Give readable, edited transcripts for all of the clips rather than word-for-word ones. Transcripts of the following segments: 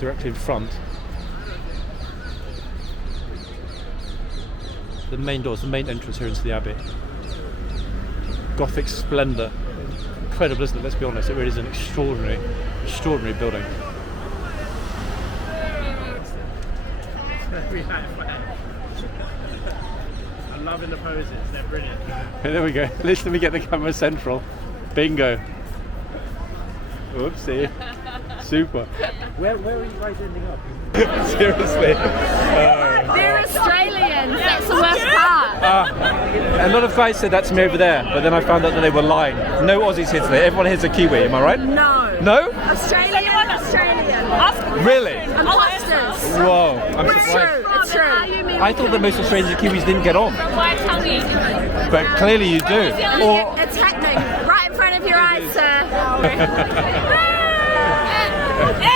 directly in front. The main doors, the main entrance here into the Abbey. Gothic splendour. Incredible, isn't it? Let's be honest, it really is an extraordinary building. I'm loving the poses, they're brilliant. There we go. Let me get the camera central. Bingo. Whoopsie. Super. Where are you guys ending up? Seriously. They're Australians, that's the worst part. A lot of guys said that to me over there, but then I found out that they were lying. No Aussies here today. Everyone here's a Kiwi, am I right? No. No? Australian. Really? Imposters. Whoa. I'm It's surprised. true, it's true. I thought that most Australians and Kiwis didn't get on. Waitangi. But clearly you do. Or It's happening right in front of your eyes, sir.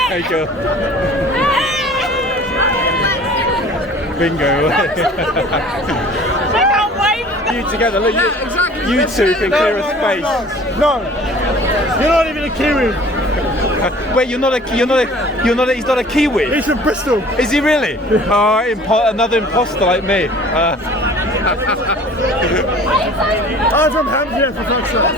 Thank you. Bingo. You together, look, you two can clear a space. No, you're not even a Kiwi. Wait, he's not a Kiwi? He's from Bristol. Is he really? Oh, another imposter like me. I'm from Hampshire, for fuck's sake.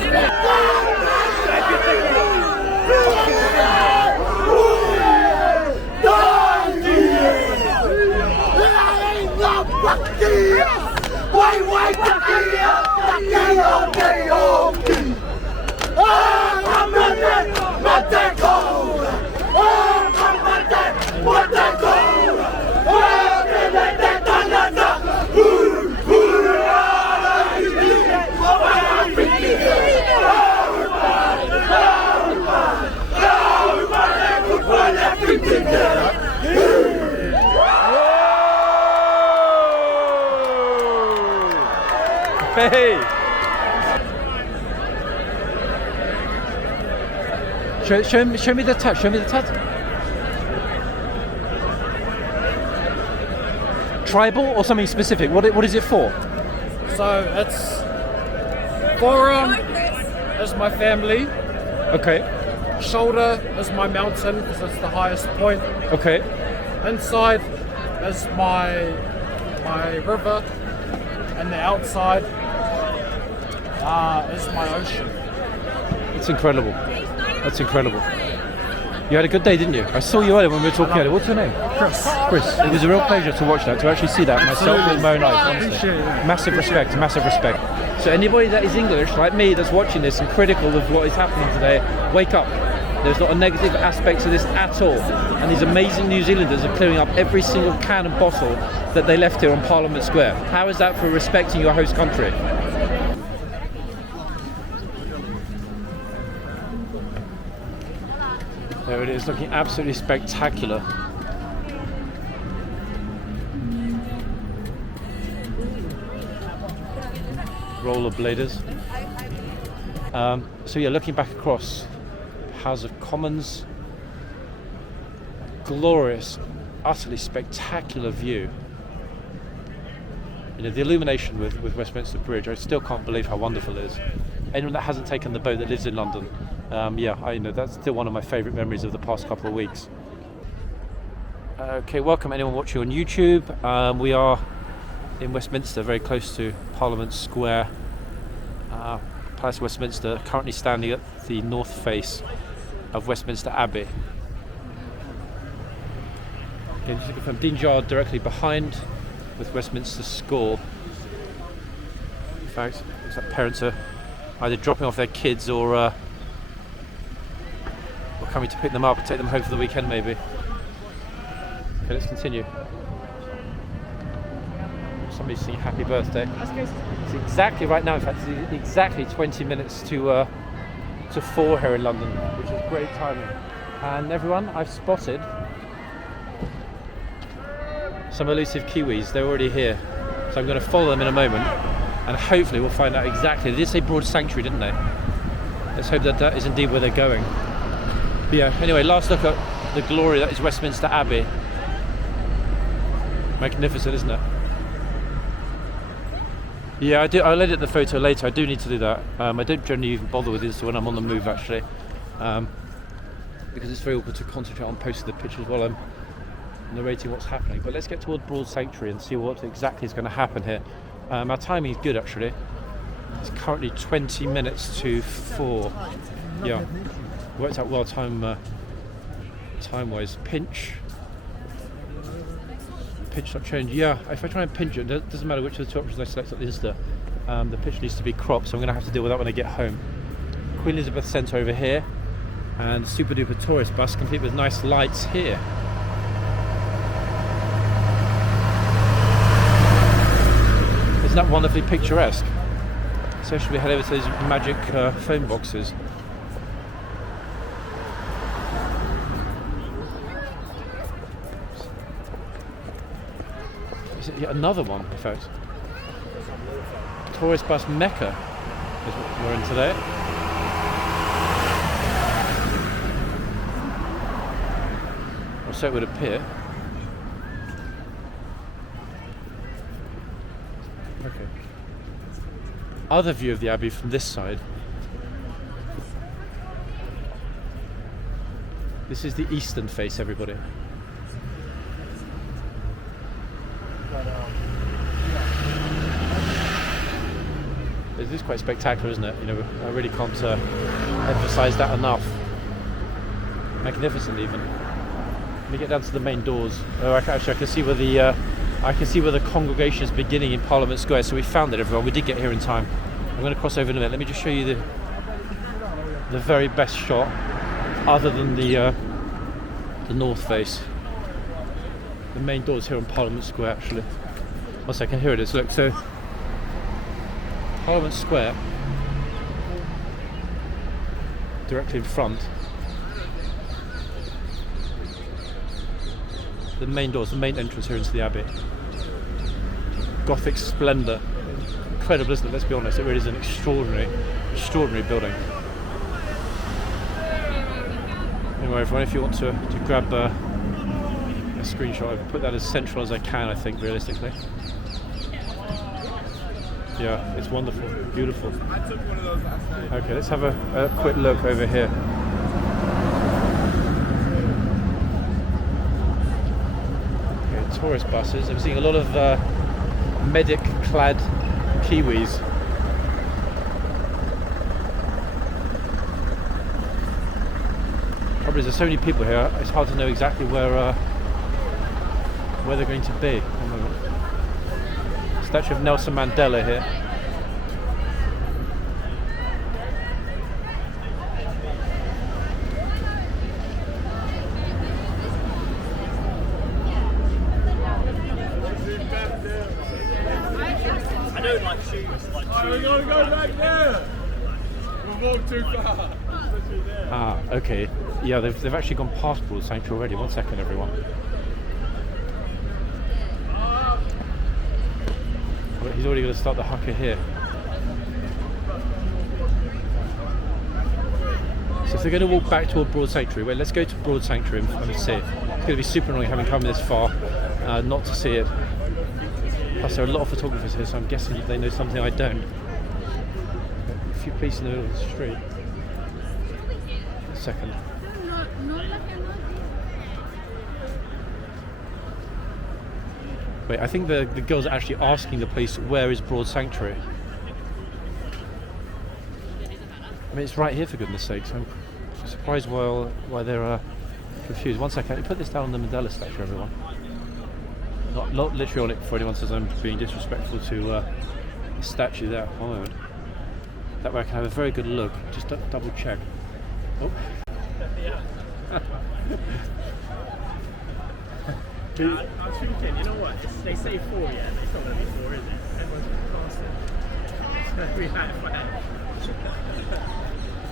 Hey! Show me the touch. Show me the touch. Tribal or something specific? What is it for? So it's forearm is my family. Okay. Shoulder is my mountain because it's the highest point. Okay. Inside is my river, and the outside is my ocean. That's incredible. That's incredible. You had a good day, didn't you? I saw you earlier when we were talking earlier. What's your name? Chris. Chris. It was a real pleasure to watch that, to actually see that myself with my own eyes, honestly. Appreciate it. Massive respect. So anybody that is English, like me, that's watching this and critical of what is happening today, wake up. There's not a negative aspect to this at all. And these amazing New Zealanders are clearing up every single can and bottle that they left here on Parliament Square. How is that for respecting your host country? There it is, looking absolutely spectacular. Rollerbladers. So yeah, looking back across House of Commons, glorious, utterly spectacular view. You know, the illumination with Westminster Bridge, I still can't believe how wonderful it is. Anyone that hasn't taken the boat that lives in London, I know that's still one of my favourite memories of the past couple of weeks. Okay, welcome anyone watching on YouTube. We are in Westminster, very close to Parliament Square. Palace of Westminster, currently standing at the north face of Westminster Abbey. Again, just to confirm, Dean Yard directly behind with Westminster School. In fact, looks like parents are either dropping off their kids or coming to pick them up and take them home for the weekend maybe. Okay, let's continue. Somebody's singing happy birthday. It's exactly right now, in fact, it's exactly 20 minutes to 4 here in London, which is great timing. And everyone, I've spotted some elusive Kiwis. They're already here. So I'm going to follow them in a moment and hopefully we'll find out exactly. They did say Broad Sanctuary, didn't they? Let's hope that that is indeed where they're going. But yeah, anyway, last look at the glory that is Westminster Abbey. Magnificent, isn't it? Yeah, I'll edit the photo later. I do need to do that. I don't generally even bother with this when I'm on the move, actually. because it's very awkward to concentrate on posting the pictures while I'm narrating what's happening. But let's get toward Broad Sanctuary and see what exactly is going to happen here. Our timing is good actually. It's currently 20 minutes to 4. Yeah, worked out well time-wise. Pinch not change. Yeah, if I try and pinch it, it doesn't matter which of the two options I select at the Insta. The pitch needs to be cropped, so I'm going to have to deal with that when I get home. Queen Elizabeth Centre over here, and super duper tourist bus complete with nice lights here. Isn't that wonderfully picturesque? So should we head over to these magic phone boxes? Is it yet another one, in fact? Tourist bus Mecca is what we're in today. Or so it would appear. Okay. Other view of the Abbey from this side. This is the eastern face, everybody. It is quite spectacular, isn't it? You know, I really can't emphasise that enough. Magnificent, even. Let me get down to the main doors. Oh, I can see where the congregation is beginning in Parliament Square. So we found it, everyone. We did get here in time. I'm going to cross over in a minute. Let me just show you the very best shot, other than the north face. The main doors here on Parliament Square, actually. 1 second, here it is. Look, so Parliament Square, directly in front. The main doors, the main entrance here into the Abbey. Gothic splendour. Incredible, isn't it? Let's be honest, it really is an extraordinary building. Anyway, everyone, if you want to grab a screenshot, I'll put that as central as I can, I think, realistically. Yeah, it's wonderful, beautiful. Okay, let's have a quick look over here. Okay, tourist buses. I'm seeing a lot of medic-clad Kiwis. Probably there's so many people here, it's hard to know exactly where they're going to be. One moment. Statue of Nelson Mandela here. I don't like shoes. We're going to go back there. We'll walk too far. Ah, okay. Yeah, they've actually gone past Broad Sanctuary already. 1 second, everyone. He's already going to start the haka here. So if they're going to walk back toward Broad Sanctuary, well, let's go to Broad Sanctuary and see it. It's going to be super annoying having come this far not to see it. Plus there are a lot of photographers here, so I'm guessing they know something I don't. A few police in the middle of the street. A second. Wait, I think the girls are actually asking the police, where is Broad Sanctuary? I mean, it's right here, for goodness sake, so I'm surprised why they're confused. 1 second, let me put this down on the Mandela statue, everyone. Not literally on it before anyone says I'm being disrespectful to the statue there. 1 moment. That way I can have a very good look, just double check. Oh. I was thinking, you know what? They say 4, yeah? It's not going to be 4, is it? Everyone's going to pass it. It's going to be high.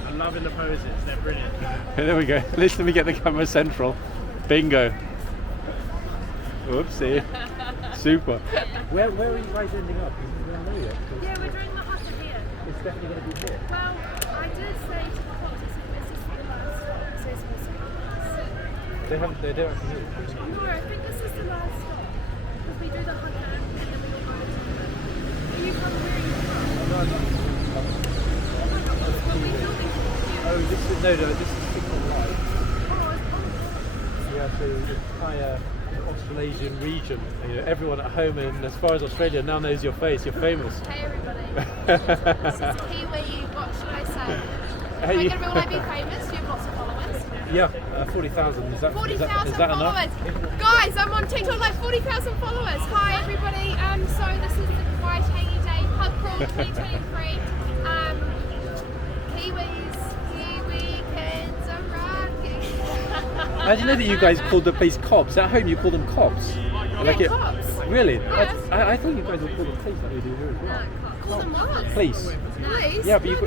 I'm loving the poses, they're brilliant. There we go. Let me get the camera central. Bingo. Whoopsie. Super. Where are you guys ending up? You don't know yet. Yeah, we're doing the haka here. It's definitely going to be here. Well, I did say to the foxes, this is the last stop, so it's supposed to be nice. They don't actually do it. No, I think this is the last stop. Because we do the haka and then we go home. Are you from where are you from? Oh my god, what are we filming for? Oh, this is Signal Live. Oh, out to the entire Australasian region. You know, everyone at home and as far as Australia now knows your face. You're famous. Hey everybody. This is Kiwi. What should I say? Hey, Will I be famous? You have lots of followers. yeah, 40,000. Is that 40,000 is that enough? followers. Guys, I'm on TikTok, like 40,000 followers. Hi everybody. So this is the Waitangi Day Pub Crawl 2023. Kiwis, Kiwi kids are rocking. I didn't know that you guys called the place Cobbs. At home you call them Cobbs. Yeah, Cobbs. Really? Yes. I thought you guys would call them police like we do here as well. Call them what? Police. Police? Yeah, but you No,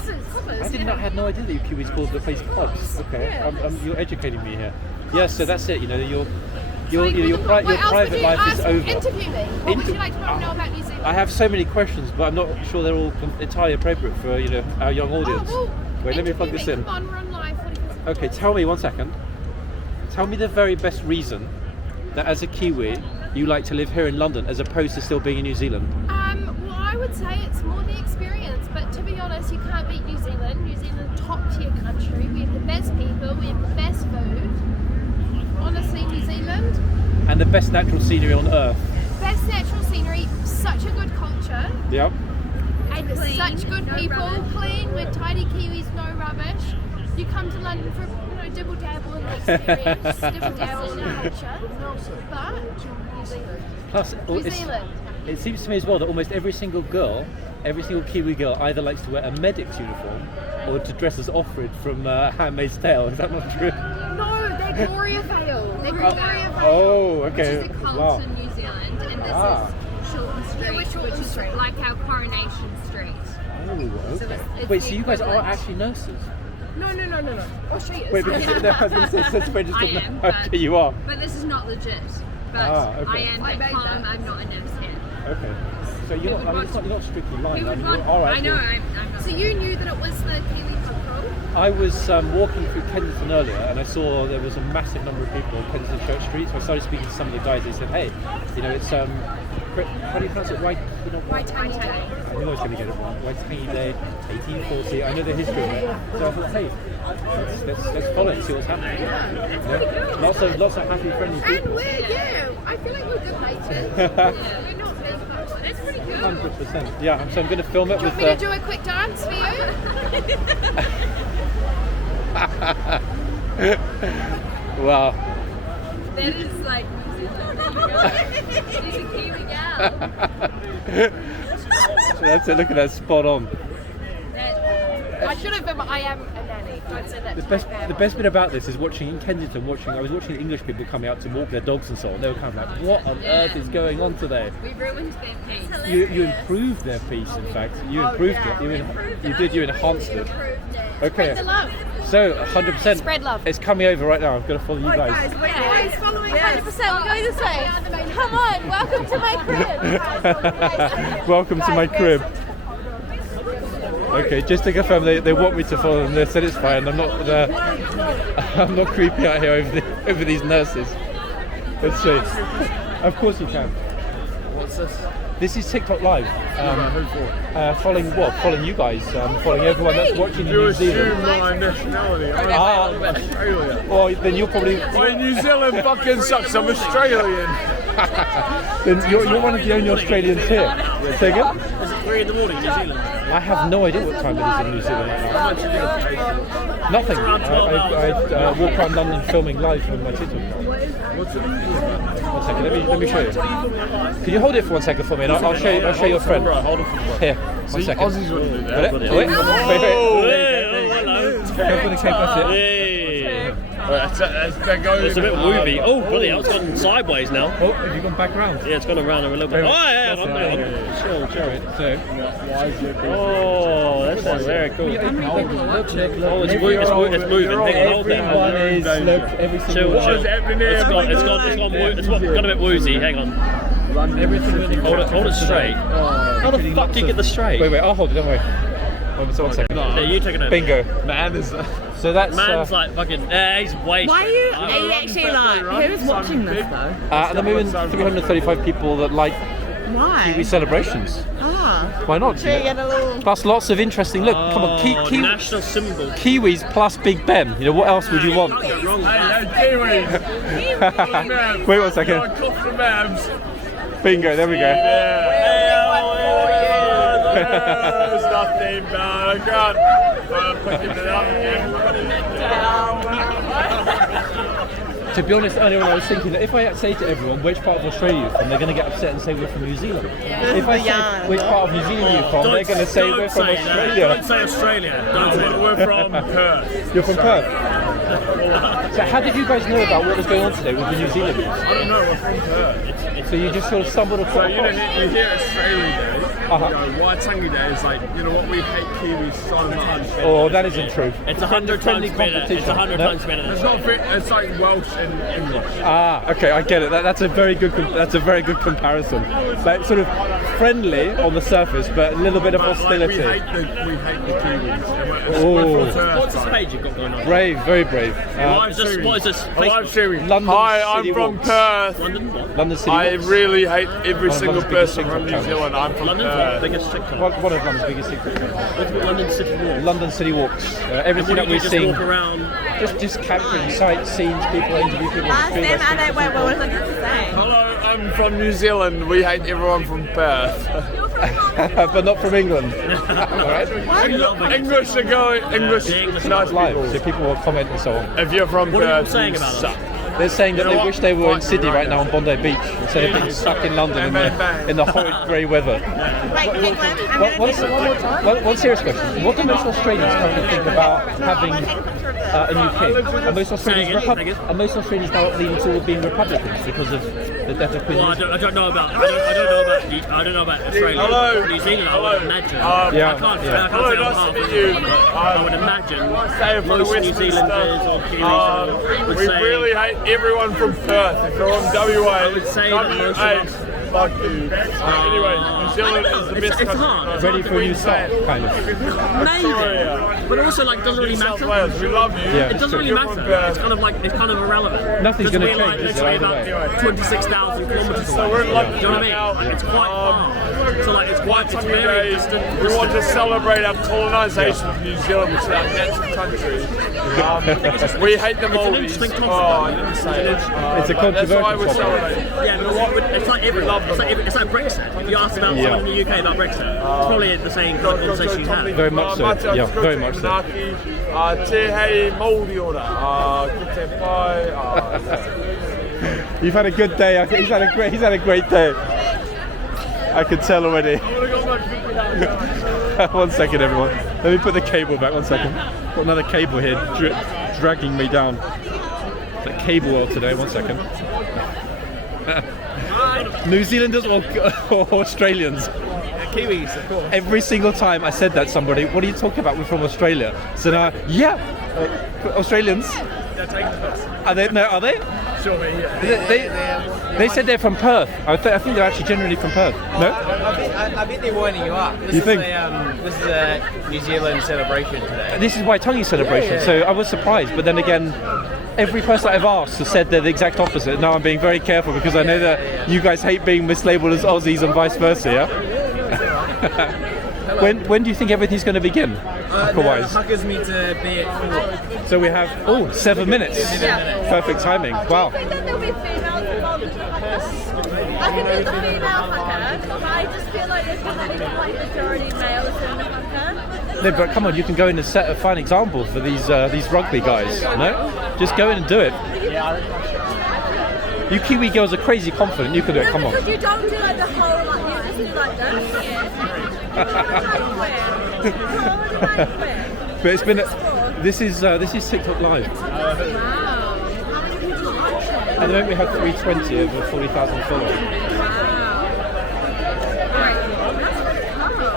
they're coppers. I had no idea that you Kiwis called the place Cobbs. Okay, Yeah. you're educating me here. Yeah, so that's it. You know, your What else private would you life is ask? over. Interview me. What would you like to know about New Zealand? I have so many questions, but I'm not sure they're all entirely appropriate for our young audience. Oh, well, Wait, let me plug this in. Come on, we're on live. 40%. Okay, tell me 1 second. Tell me the very best reason that as a Kiwi you like to live here in London as opposed to still being in New Zealand. Well, I would say it's more the experience, but to be honest, you can't beat New Zealand. New Zealand, top tier country. We have the best people. We have the best food. Honestly, New Zealand. And the best natural scenery on earth. Best natural scenery. Such a good culture. Yep. And Clean, such good no people. rubbish. Clean. We're tidy Kiwis. No rubbish. You come to London for dibble dabble in the experience, dibble dabble in the culture. But New Zealand. Plus, New Zealand. it seems to me as well that almost every single Kiwi girl either likes to wear a medic's uniform or to dress as Offred from Handmaid's Tale. Is that not true? No, they're Gloria Vale. They're Gloria Gloria Vale. Oh, okay. Which is a cult Wow. in New Zealand, and this Ah. is Shorten Street, Yeah, we're Shorten which is Street. like our Coronation Street. Oh, So okay. it's Wait, the so you guys are equivalent. actually nurses? No. Oh, she is. Wait, because no, I was going to say, since we're just I am, okay, but- you are. But this is not legit. But Okay. I am I at made home, that. I'm not a nurse here. Okay. So you're, would I mean, want it's not, you're not strictly lying. Who I would mean, want? you're all right. I know, I'm not. So you knew that it was the Kiwi pub crawl? I was walking through Kensington earlier and I saw there was a massive number of people on Kensington Church Street. So I started speaking to some of the guys. They said, "Hey, it's how do you pronounce it? Waitangi Day. I knew I was going to get it wrong. Waitangi Day, 1840. I know the history of it. So I thought, hey, let's follow it, see what's happening. Yeah. Lots of happy, friendly people. And we're you. I feel like we're good mates. We're not big, but that's pretty good. 100%. Yeah. So I'm going to film it Do you with. want me to do a quick dance for you? Wow. That is like New Zealand. She's a Kiwi gal. So that's it. Look at that, spot on. I should have been, but I am a nanny. Don't say that. The best bit about this is watching in Kensington. I was watching English people coming out to walk their dogs and so on. They were kind of like, "What on earth is going on today?" We ruined their peace. You improved their piece. In fact, you improved it. You enhanced it. Okay. The love. So 100%. Spread love. It's coming over right now. I've got to follow you guys. Guys, following 100%. We're going this way. Come on, welcome to my crib. Welcome to my crib. Okay, just to confirm, they want me to follow them. They said it's fine. I'm not creepy out here over these nurses. Let's see. Of course you can. What's this? This is TikTok Live. Who for? Following you guys. Following everyone that's watching in You New assume Zealand. my nationality. I'm Australia. Well, then you're probably Why New Zealand fucking sucks? I'm Australian. then you're one of the only Australians here. Say again? Is it 3 in the morning, New Zealand? I have no idea what time it is in New Zealand right now. How much you get? Nothing. around 12 I walk around London filming live from my TikTok. What's it? 1 second, let me show you. Can you hold it for 1 second for me, and I'll show your friend. Right, hold it for me. Here, 1 second. Aussies wouldn't do Got that. it? Wait. Hello. Go for the cake, that's it. Hey. That goes. It's a bit woozy. Oh, bloody hell, it's gone sideways now. Oh, have you gone back round? Yeah, it's gone around a little bit. Oh, yeah, That's I'm it. there. Chill. So, Why is it? Oh, that's very cool. Oh, it's moving. Hang on, hold everyone that. is, look, every single Chill. one. What's happening there? It's gone a bit woozy. Hang on. Everything Hold it straight. How the fuck do you get this straight? Wait, I'll hold it, don't worry. 1 second. Yeah, you take it over. Bingo. Man is. So that's Man's like fucking. He's way. Why straight. are you actually like, who's watching this though? at the moment 335 people that like Why? Kiwi celebrations. Oh, Why not? Should we get a little... Plus lots of interesting. Look, come on, national symbol. Kiwis plus Big Ben. You know what else would you want? Can't go wrong. Wait 1 second. Bingo. There we go. There's nothing bad. God. Picking it up To be honest, earlier on I was thinking that if I say to everyone which part of Australia you're from, they're going to get upset and say we're from New Zealand. If I say which part of New Zealand you're from, they're going to say we're from Australia. Don't say Australia. Don't say we're from Perth. You're from Perth? So how did you guys know about what was going on today with the New Zealanders? I don't know, we're from Perth. So you just sort of stumbled across? So you hear Australia Day, Waitangi Day is like, you know what, we hate Kiwis so much. Oh, that isn't true. It's 100 times better. It's 100 times better. It's not fit, it's like Welsh and English. Ah, okay, I get it. That's a very good comparison. Like sort of friendly on the surface, but a little bit of hostility. Like, we hate the Kiwis. Oh. What's this page you've got going on? Brave, very brave. What is this? Live streaming. London Hi, City I'm from Walks. Perth. London City I Walks. really hate every single London's biggest person from TikTok New Zealand. I'm from London's Perth. biggest TikTok. One of London's biggest secrets. London City Walk. London City Walks. Everything that we've just seen. walk around. Just capturing sights, scenes, people, interview people. Last name, what was I going to say? Hello, I'm from New Zealand. We hate everyone from Perth. But not from England. Alright? English are going. English English nice Live, people. so people will comment and so on. If you're from What are Perth, you saying you about suck. us? They're saying that You know they what? wish they were in Fuck Sydney you right right now on Bondi Beach instead of being stuck in London in the horrid grey weather. One serious question. What do most Australians currently think about having a new king? Are most Australians now leaning toward being Republicans because of the death of Queen Well, I Elizabeth? don't know about Australia. Hello. New Zealand, I Hello. would imagine. Yeah. I can't say Hello, on nice behalf to of meet you. everyone, but I would imagine Say it for the most New Westminster. Zealanders or Kiwis would We say really hate everyone from Perth. If you're from WA, I would say that most of WA, us- fuck you. Anyway, New Zealand is the best it's country. hard. Ready for a new start, kind of. Maybe, but also like doesn't really New South matter. Wales, we love you. Yeah. It doesn't really You're matter. from Perth. It's kind of irrelevant. Nothing's Because gonna we're change, is it, literally either about way? 26,000 kilometers So away. we're in London Do you know what I mean? now. Like, it's quite far. So like it's Waitangi very Day, distant. we want to celebrate our colonisation of New Zealand, which is our natural country. We hate them all. interesting concept. Oh, I didn't say it. It's a That's why controversial we're topic. celebrating. Yeah, but it's like it's like Brexit. If you ask about someone in the UK about Brexit, it's probably the same kind of conversation you have. Very much so. Yeah, very much so. Te hei Māori ora. Ki te pai. You've had a good day. He's had a great day. I can tell already. 1 second, everyone. Let me put the cable back. 1 second. Got another cable here dragging me down. The cable world today. 1 second. New Zealanders or Australians? Kiwis, of course. Every single time I said that to somebody, what are you talking about? We're from Australia. So now, Australians. Are they? No, are they? Sure, yeah. They said they're from Perth. I think they're actually generally from Perth. No? I think they're winding you up. You think? This is a New Zealand celebration today. This is Waitangi celebration, so I was surprised. But then again, every person I've asked has said they're the exact opposite. Now I'm being very careful because I know that you guys hate being mislabeled as Aussies and vice versa, yeah? When do you think everything's going to begin? The Hacker-wise? Huckers need to be at 4. So we have 7 minutes. Yeah. Perfect timing. Wow. I think that there'll be females involved in the hunters. I can be the female hunter, but I just feel like there's going to be like majority males in the hunter. No, but come on, you can go in and set a fine example for these rugby guys. No, just go in and do it. You Kiwi girls are crazy confident. You can do it. Come on. Because you don't do like the whole like you just do like this. But it's been. This is TikTok live. Wow. How many people watch it? At the moment we have 320 over 40,000 followers.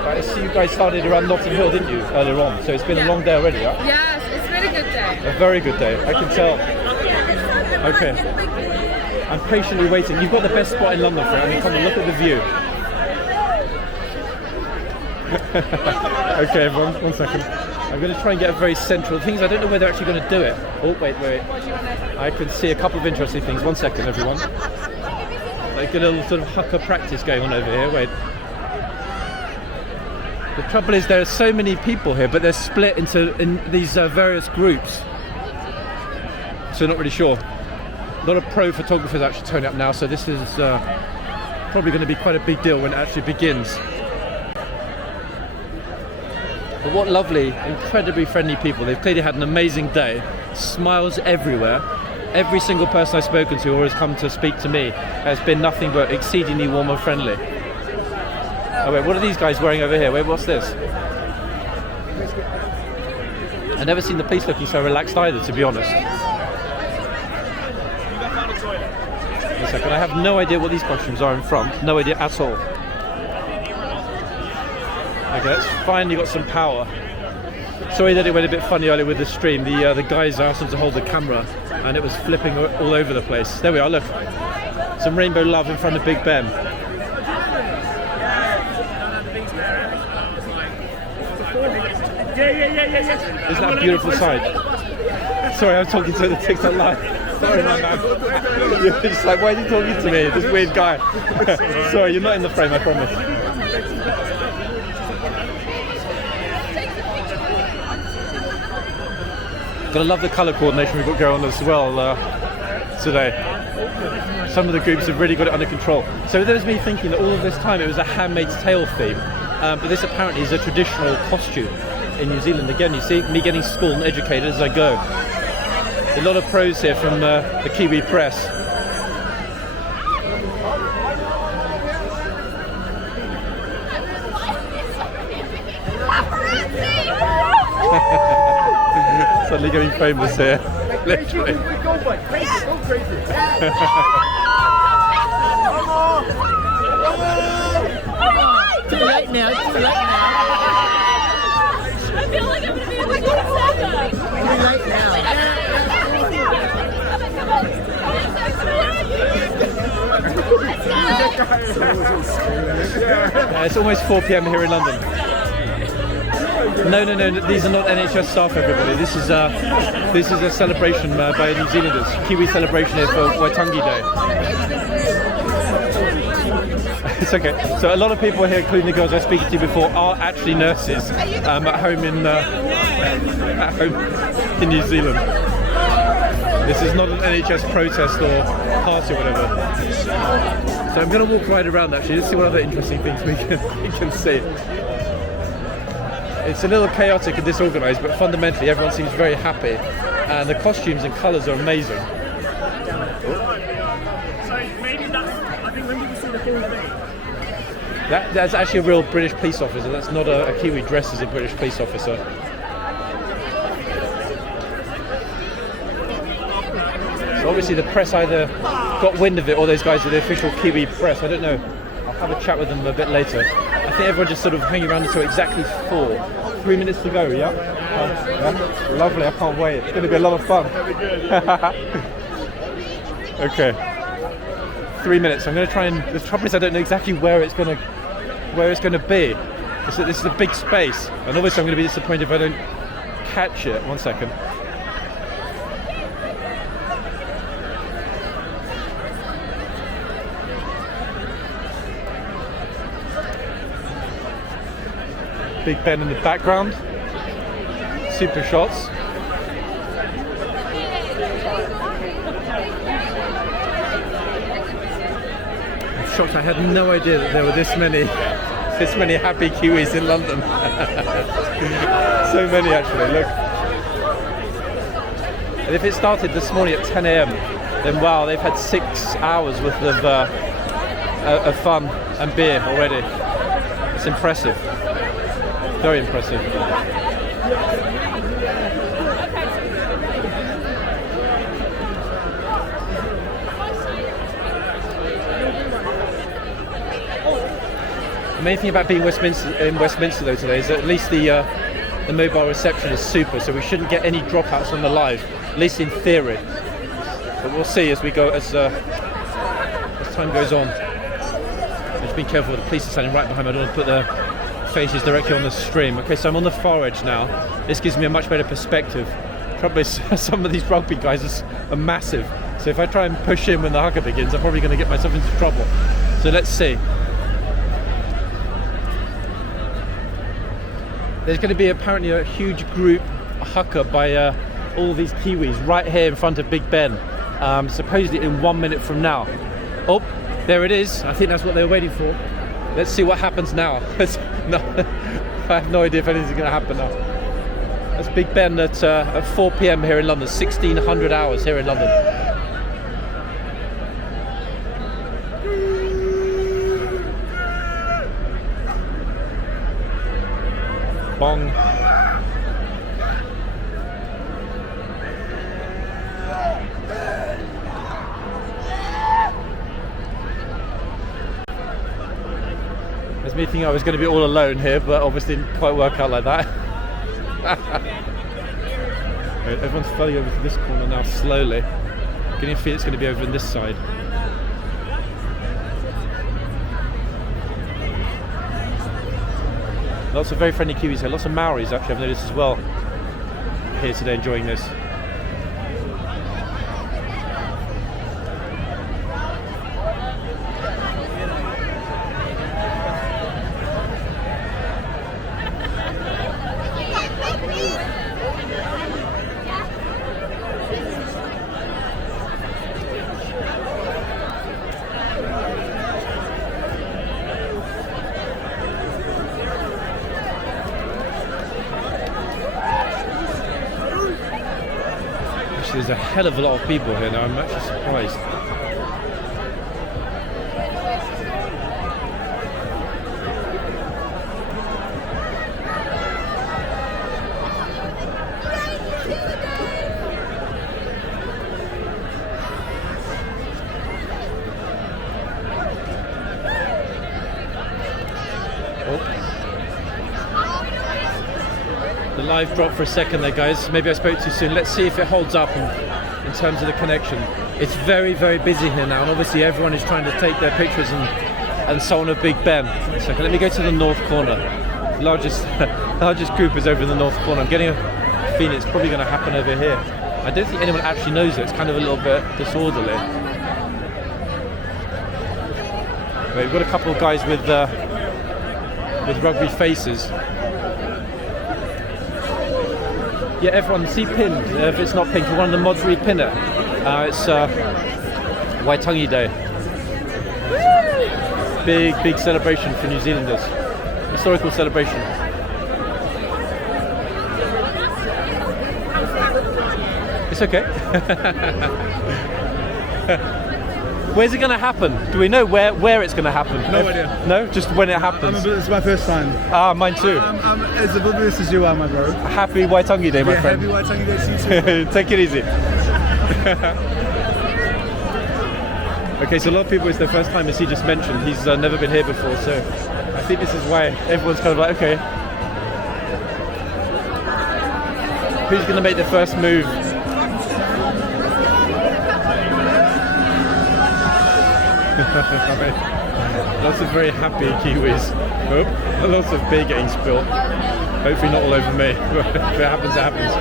Right, I see you guys started around Notting Hill, didn't you, earlier on? So it's been a long day already, yeah? Yes, it's been a good day. A very good day, I can tell. Okay. I'm patiently waiting. You've got the best spot in London for it. I mean, come on, look at the view. Okay, everyone, 1 second. I'm going to try and get a very central. The thing is, I don't know whether they're actually going to do it. Oh, wait. I can see a couple of interesting things. 1 second, everyone. Like a little sort of hucker practice going on over here. Wait. The trouble is there are so many people here, but they're split in these various groups. So not really sure. A lot of pro photographers actually turning up now, so this is probably going to be quite a big deal when it actually begins. But what lovely, incredibly friendly people. They've clearly had an amazing day. Smiles everywhere. Every single person I've spoken to or has come to speak to me has been nothing but exceedingly warm and friendly. Oh wait, what are these guys wearing over here? Wait, what's this? I've never seen the police looking so relaxed either, to be honest. Wait a second, I have no idea what these costumes are in front. No idea at all. Okay, that's finally got some power. Sorry that it went a bit funny earlier with the stream. The guys asked them to hold the camera and it was flipping all over the place. There we are, look. Some rainbow love in front of Big Ben. Yeah. Isn't that a beautiful sight? Sorry, I'm talking to the TikTok live. Sorry, my man. You're just like, why are you talking to me? This weird guy. Sorry, you're not in the frame, I promise. Gotta love the colour coordination we've got going on as well today. Some of the groups have really got it under control. So there was me thinking that all of this time it was a Handmaid's Tale theme, but this apparently is a traditional costume in New Zealand. Again, you see me getting schooled and educated as I go. A lot of pros here from the Kiwi press. Suddenly getting famous here. Literally. Go crazy. Too late now. I feel like I'm gonna be able to get Too late now. It's almost 4 p.m. here in London. No, these are not NHS staff, everybody. This is a celebration by New Zealanders. Kiwi celebration here for Waitangi Day. It's okay. So a lot of people here, including the girls I was speaking to before, are actually nurses at home in New Zealand. This is not an NHS protest or party or whatever. So I'm going to walk right around actually, just see what other interesting things we can see. It's a little chaotic and disorganised, but fundamentally everyone seems very happy, and the costumes and colours are amazing. So maybe that's, I think when people see the full thing. That's actually a real British police officer. That's not a Kiwi dressed as a British police officer. So obviously the press either got wind of it or those guys are the official Kiwi press. I don't know. I'll have a chat with them a bit later. I think everyone just sort of hanging around until exactly 4. 3 minutes to go, yeah? Yeah? Lovely, I can't wait. It's going to be a lot of fun. Okay. 3 minutes. I'm going to try and... The trouble is I don't know exactly where it's going to be. This is a big space, and obviously I'm going to be disappointed if I don't catch it. 1 second. Big Ben in the background. Super shots. I'm shocked. I had no idea that there were this many happy Kiwis in London. So many actually. Look. And if it started this morning at 10 a.m, then wow, they've had 6 hours worth of fun and beer already. It's impressive. Very impressive. The main thing about being in Westminster though today is that at least the mobile reception is super, so we shouldn't get any dropouts on the live, at least in theory. But we'll see as we go as time goes on. Just be careful, the police are standing right behind me. I don't want to put their faces directly on the stream. Okay, so I'm on the far edge now. This gives me a much better perspective. Trouble is, some of these rugby guys are massive, so if I try and push in when the hugger begins, I'm probably going to get myself into trouble. So let's see. there's going to be apparently a huge group haka by all these Kiwis right here in front of Big Ben, supposedly in 1 minute from now. Oh, there it is. I think that's what they were waiting for. Let's see what happens now. No, I have no idea if anything's going to happen now. That's Big Ben at 4 p.m. here in London, 1600 hours here in London. Bong. There's me thinking I was going to be all alone here, but obviously didn't quite work out like that. Everyone's flooding over to this corner now slowly. Getting a feel it's going to be over on this side. Lots of very friendly Kiwis here. Lots of Maoris actually I've noticed as well here today enjoying this. There's a hell of a lot of people here now, I'm actually surprised. The live dropped for a second there, guys. Maybe I spoke too soon. Let's see if it holds up in terms of the connection. It's very, very busy here now, and obviously everyone is trying to take their pictures and so on of Big Ben. A second, let me go to the north corner. Largest group is over in the north corner. I'm getting a feeling it's probably going to happen over here. I don't think anyone actually knows it. It's kind of a little bit disorderly. But we've got a couple of guys with rugby faces. Yeah, everyone, see pinned. If it's not pink, one of the mods repin it. It's Waitangi Day. Big celebration for New Zealanders. Historical celebration. It's okay. Where's it going to happen? Do we know where it's going to happen? No idea. No? Just when it happens? It's my first time. Ah, mine too. As oblivious as you are, my bro. Happy Waitangi Day, my friend. Happy Waitangi Day to you too. Take it easy. Okay, so a lot of people, it's their first time, as he just mentioned. He's never been here before, so I think this is why everyone's kind of like, okay, who's going to make the first move? Lots of very happy Kiwis. Oh, lots of beer getting spilled. Hopefully not all over me. If it happens, it happens.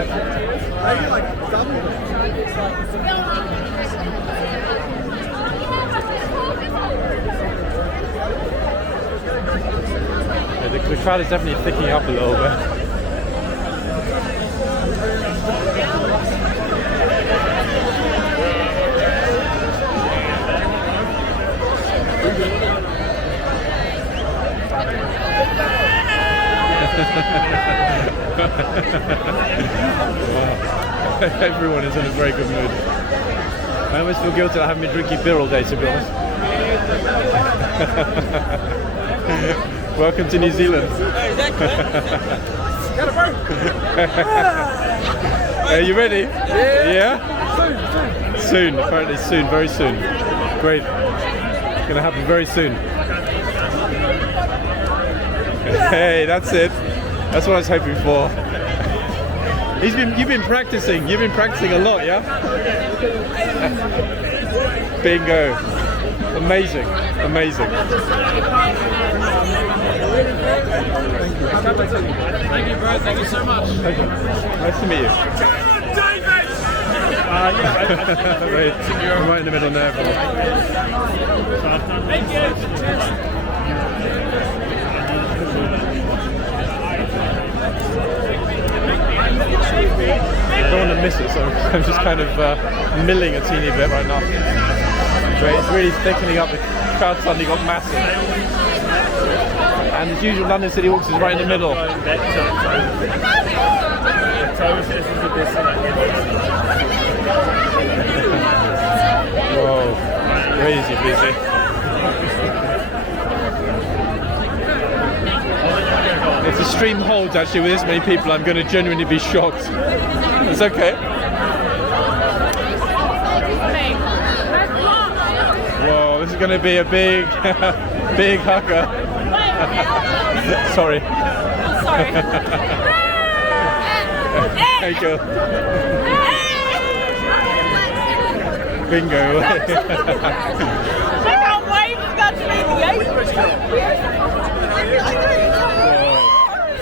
Yeah, the crowd is definitely thickening up a little bit. Wow. Everyone is in a very good mood. I almost feel guilty that I haven't been drinking beer all day, to be honest. Welcome to New Zealand. Are you ready? Yeah? Soon, apparently soon, very soon. Great. It's going to happen very soon. Hey, that's it. That's what I was hoping for. You've been practicing. You've been practicing a lot, yeah? Bingo. Amazing. Amazing. Thank you, bro. Thank you so much. Thank you. Nice to meet you. I'm right in the middle there. Thank you. I don't want to miss it, so I'm just kind of milling a teeny bit right now. But it's really thickening up. The crowd suddenly got massive. And as usual, London City Walks is right in the middle. Whoa, crazy busy. If the stream holds actually with this many people, I'm going to genuinely be shocked. It's okay. Whoa, this is going to be a big, big hugger. Sorry. Sorry. Thank you. Bingo. I can't wait for that to be the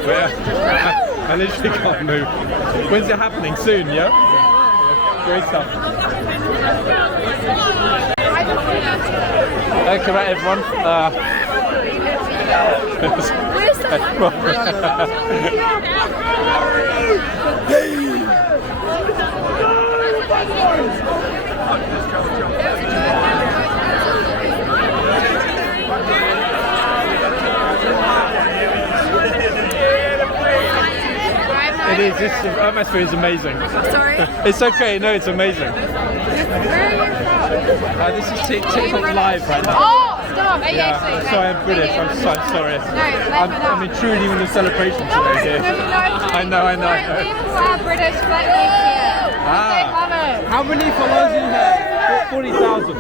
Whoa. I literally can't move. When's it happening? Soon, yeah? Great stuff. Okay, right, everyone. It is. This atmosphere is amazing. Sorry? It's okay. No, it's amazing. This is TikTok live right now. Oh, stop! Are you Yeah, actually? sorry, I'm British. I'm sorry. No, I'm intruding on the celebration today. Here. I know. People are British flag here. They love it. How many followers do you have? 40,000.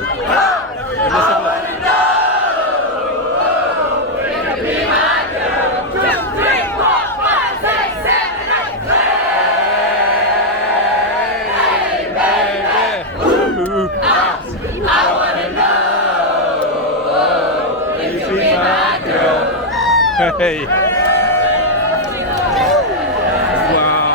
Hey. Wow.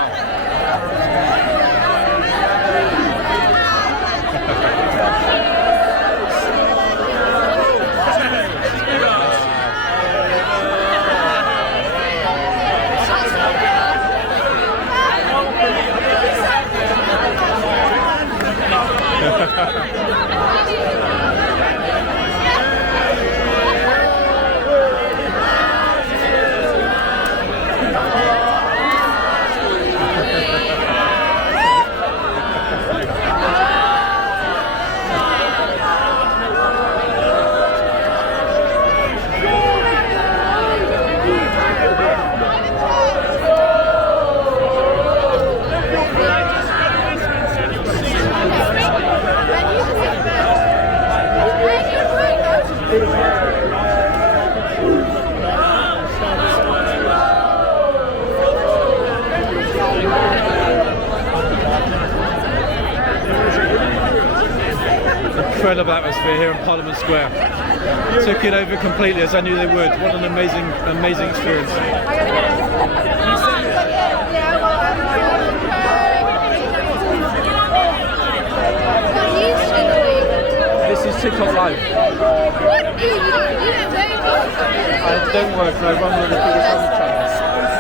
Incredible atmosphere here in Parliament Square. Took it over completely as I knew they would. What an amazing experience. This is TikTok Live. I don't work, I run one of the biggest other channels.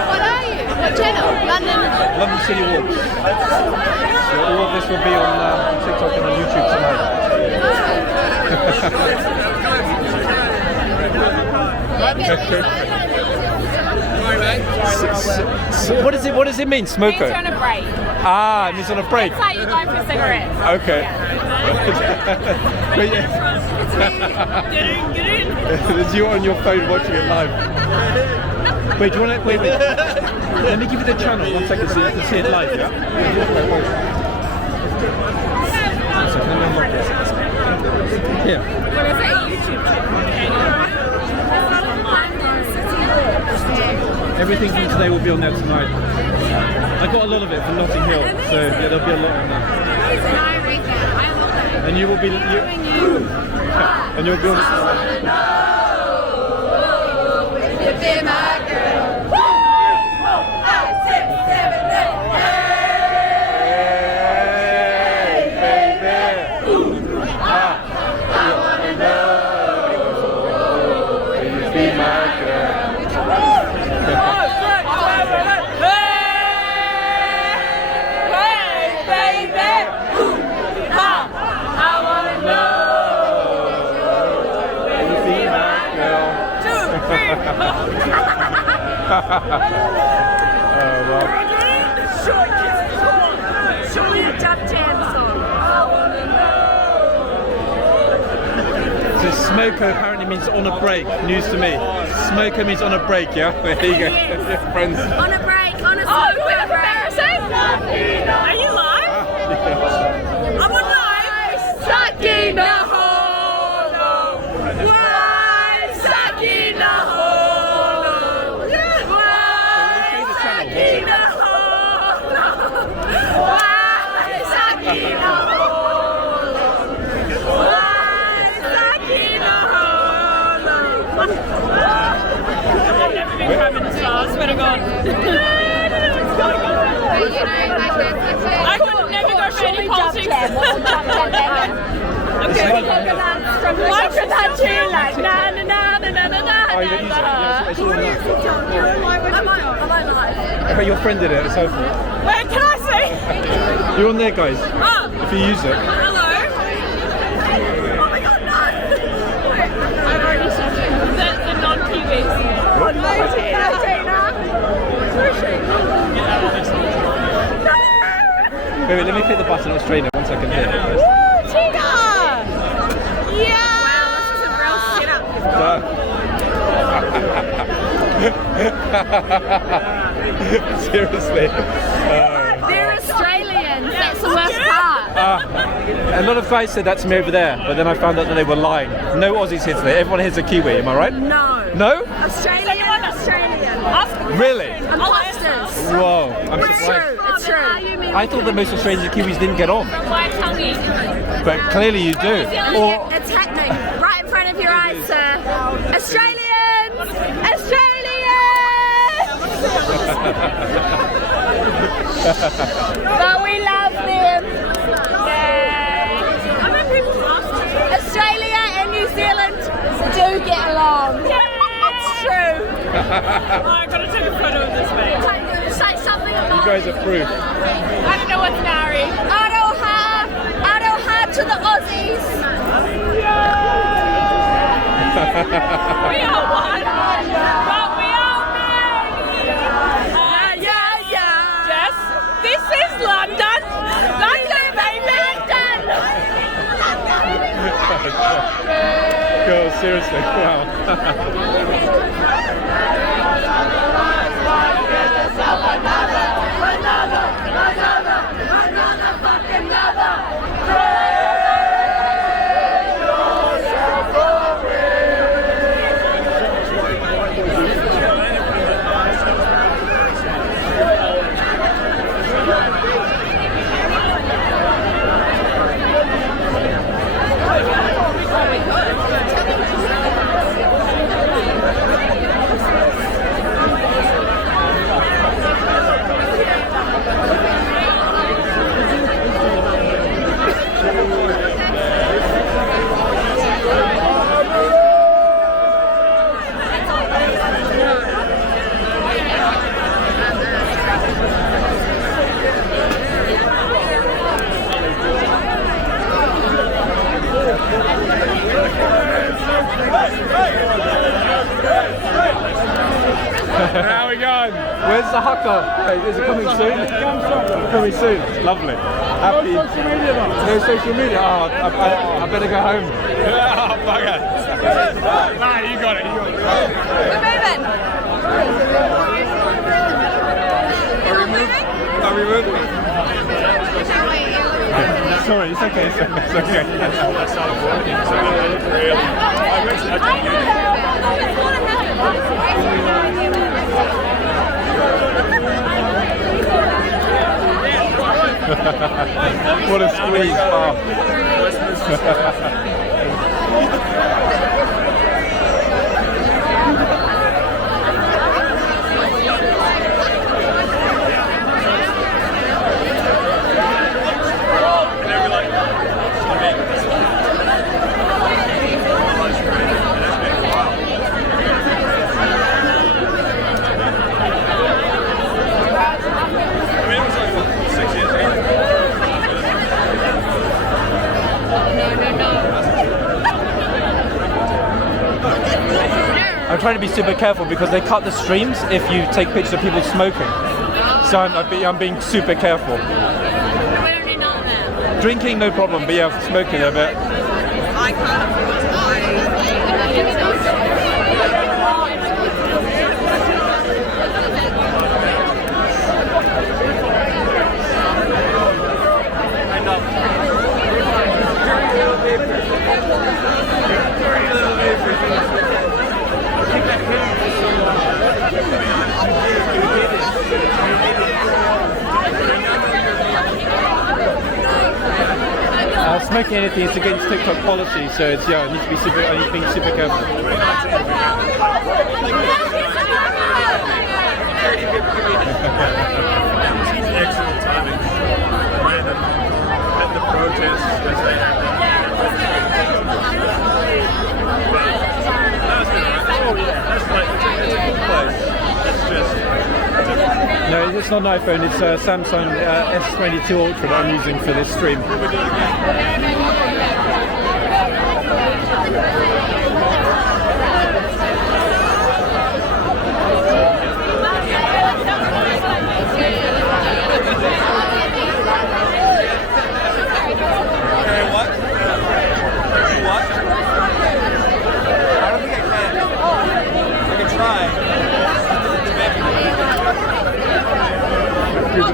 What are you? What channel? London City Walks. So all of this will be on TikTok and on YouTube tonight. What does it mean, smoker? It's on a break. Ah, it means on a break. It's like you're going for a cigarette. Okay. It's you on your phone watching it live. Wait, do you want to wait? Let me give you the channel 1 second so you can see it live, yeah? So let me unlock this. Here. What is it? YouTube channel. Everything from today will be on there tonight. I got a lot of it from Notting Hill, so yeah, there'll be a lot on there. And you will be and you'll be on well. Surely a Dub Jam song. So smoko apparently means on a break. News to me. Smoko means on a break, yeah? There you go. Friends. On a break, on a smoker break. Embarrassing. Are you live? I'm on live. Stuck in a hole. Why stuck in a hole? Why stuck in a hole? Why stuck in a hole? Why stuck in a hole? I've never been Prime Minister, I swear to God. I could never go for any politics. Okay. Coconut too, like na na na na na na na. Oh, you don't use it? Yeah, it's all enough. I'm on live. Okay, your friend did it, so. Wait, can I see? You're on there, guys. Oh, If you use it. hello. Oh my God, no. I've already said it. The non-Kiwis. Oh, no, Tina. Wait, let me click the button on straighten it. 1 second here. Woo, Tina! Yeah! Wow, this is a real setup you've Seriously. They're Australians. That's the worst part. A lot of guys said that to me over there, but then I found out that they were lying. No Aussies here today. Everyone here's a Kiwi, am I right? No. No? Australian. Really? Imposters. Whoa, I'm It's surprised. true. It's true. I thought that most Australians and Kiwis didn't get on, Waitangi. but clearly you do. Or It's happening right in front of your eyes, sir. Australians! Australians! But we love them. Yay. Australia and New Zealand do get along. It's true. I've got to take a photo of this, mate. Say something about you guys are proof. I don't know what's Nari. Aroha to the Aussies. We are one, but we are many. Yeah. Yes, this is London. London, baby. London. Girl, seriously, wow. How are we going? Where's the haka? Hey, is it coming soon? Coming soon. Lovely. Happy. No social media. No social media. Oh, I better go home. Oh, bugger. Nah, you got it. We're moving. Are we moving? Sorry, it's okay. It's okay. What a squeeze. Oh. I'm trying to be super careful because they cut the streams if you take pictures of people smoking. So I'm being super careful. We don't need none of that. Drinking, no problem, but yeah, smoking a bit. I can't afford to Smoking anything is against TikTok policy, so it's I need to be super careful. Excellent timing. At the protests as they happen. That's like it's a cool place. It's just No, it's not an iPhone, it's a Samsung S22 Ultra that I'm using for this stream.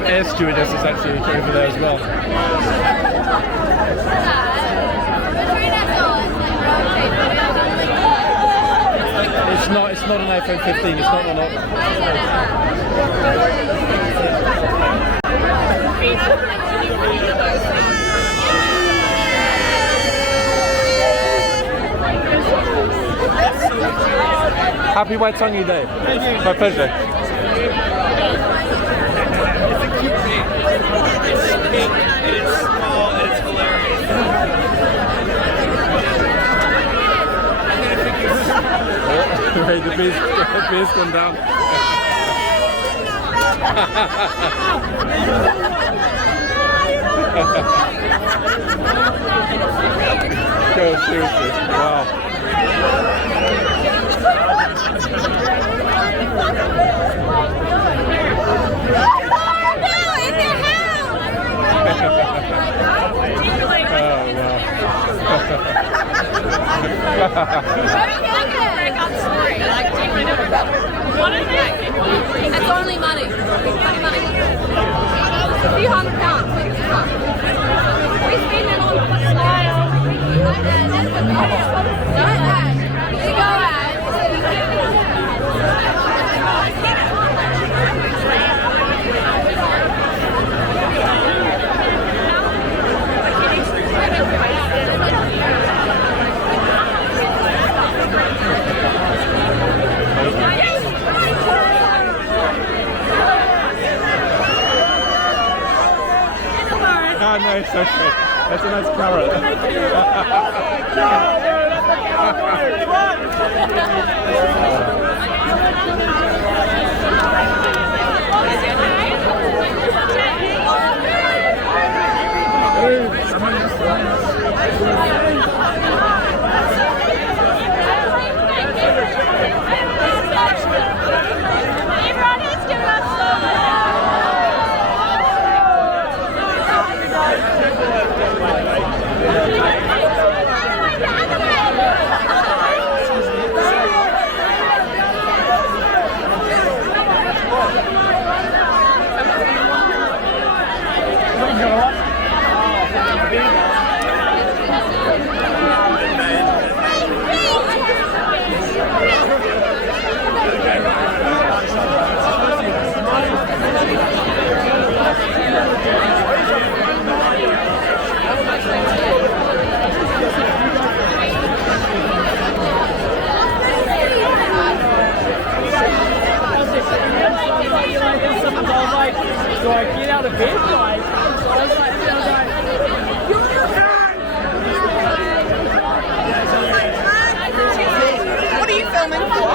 Air stewardess is actually over there as well. It's not an iPhone 15. It's not. Happy Waitangi Day. My pleasure. It's pink and it's small and it's hilarious. Right, the beer's gone down. Go, seriously. Wow. It's only money. Money. A few £100. We spend it on style. You go Ah, no, it's okay. That's a nice carrot. So I get out of bed, like, What are you filming for?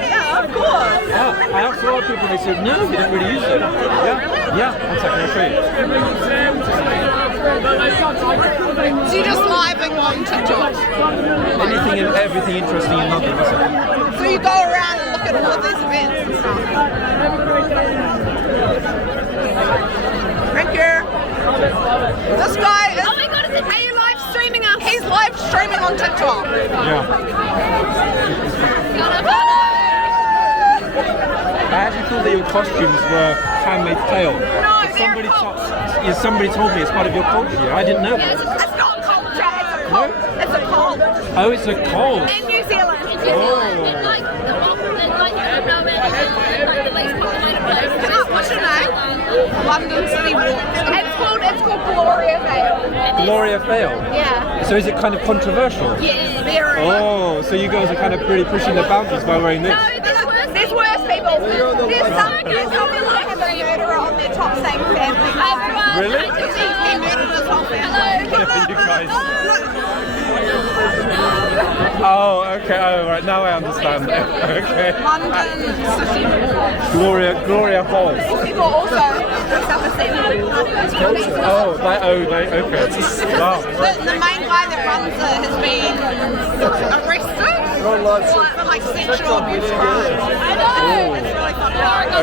Yeah, of course. I asked a lot of people and they said, no, you don't really use it. Yeah, one second, I'll show you. So you just living on TikTok? Anything and everything interesting in London, isn't it? So you go around and look at all of these events and stuff? Thank you. This guy is... Oh my god, are you live streaming us? He's live streaming on TikTok. Yeah. I actually thought that your costumes were handmade tale. No, Somebody told me it's part of your culture. I didn't know. It's not culture, it's a cult. It's a cult. Oh, it's a cult. In New Zealand. In New Zealand, in like the walk, in like the least populated place. What's your name? London City Walk. It's called Gloria Vale. Gloria Vale. Yeah. So is it kind of controversial? Yeah, very. Oh, so you guys are kind of really pushing the boundaries by wearing this. No, there's worse people. There's some that have a murderer on their top saying family. Really? He murdered his whole family. You guys. Oh, okay. Oh, right. Now I understand. Okay. London City Walk. Gloria Hall. People also suffer seeing. Oh, okay. Wow. The main guy that runs it has been arrested for like sexual abuse crimes. I know. It's really funny.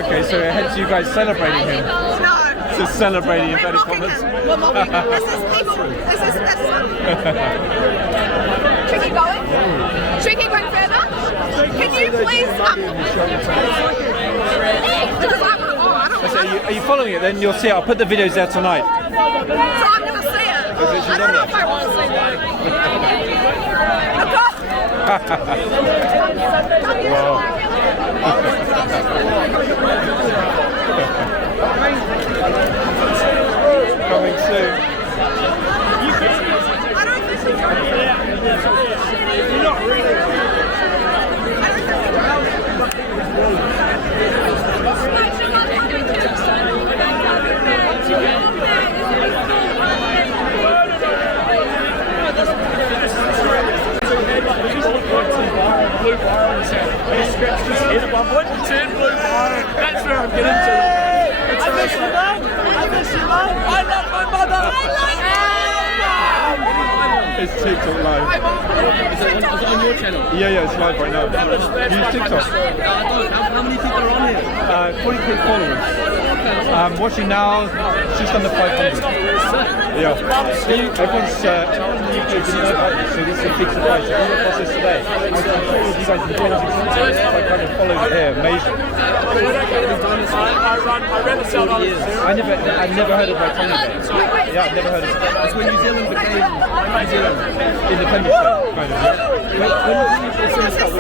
Okay, so hence you guys celebrating him. No. Just celebrating in We're mocking comments. him. We're mocking him. This is people. This is Tricky going? Tricky going further? Can you please because I don't So are you following it then? You'll see it. I'll put the videos there tonight. So I'm going to see it. I don't know if I want to see it. Wow. Coming soon. Blue bar on his head. He scratched his head at one point and turned blue bar. That's where I'm getting to. I miss you, Mum. I miss you, Mum. I love my mother. It's TikTok live. Is it on your channel? Yeah, it's live right now. Use TikTok. How many people are on here? 40k followers. Watching now, just under 500. Yeah. Everyone's telling me you didn't know about this, so this is a big surprise. I came across this today. I was told you guys in 2016, so I kind of followed it here. Amazing. I ran the cell years. I never heard of Waitangi Day. Yeah, I've never heard of it. That's when New Zealand became New Zealand. Independence Day, kind of. When did you finish up?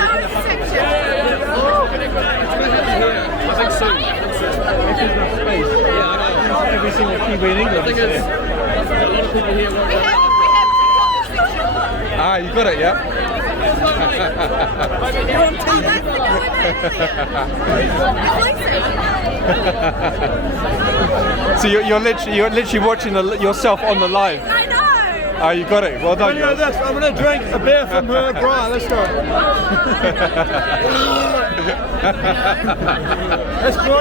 I think soon. If there's enough space, every single Kiwi in England is here. There's a lot of people here. Ah, you got it, yeah? So you're literally watching yourself on the live. I know. Ah, you got it. Well done, guys. I'm gonna drink a beer from her. Brian, let's go. Let's go.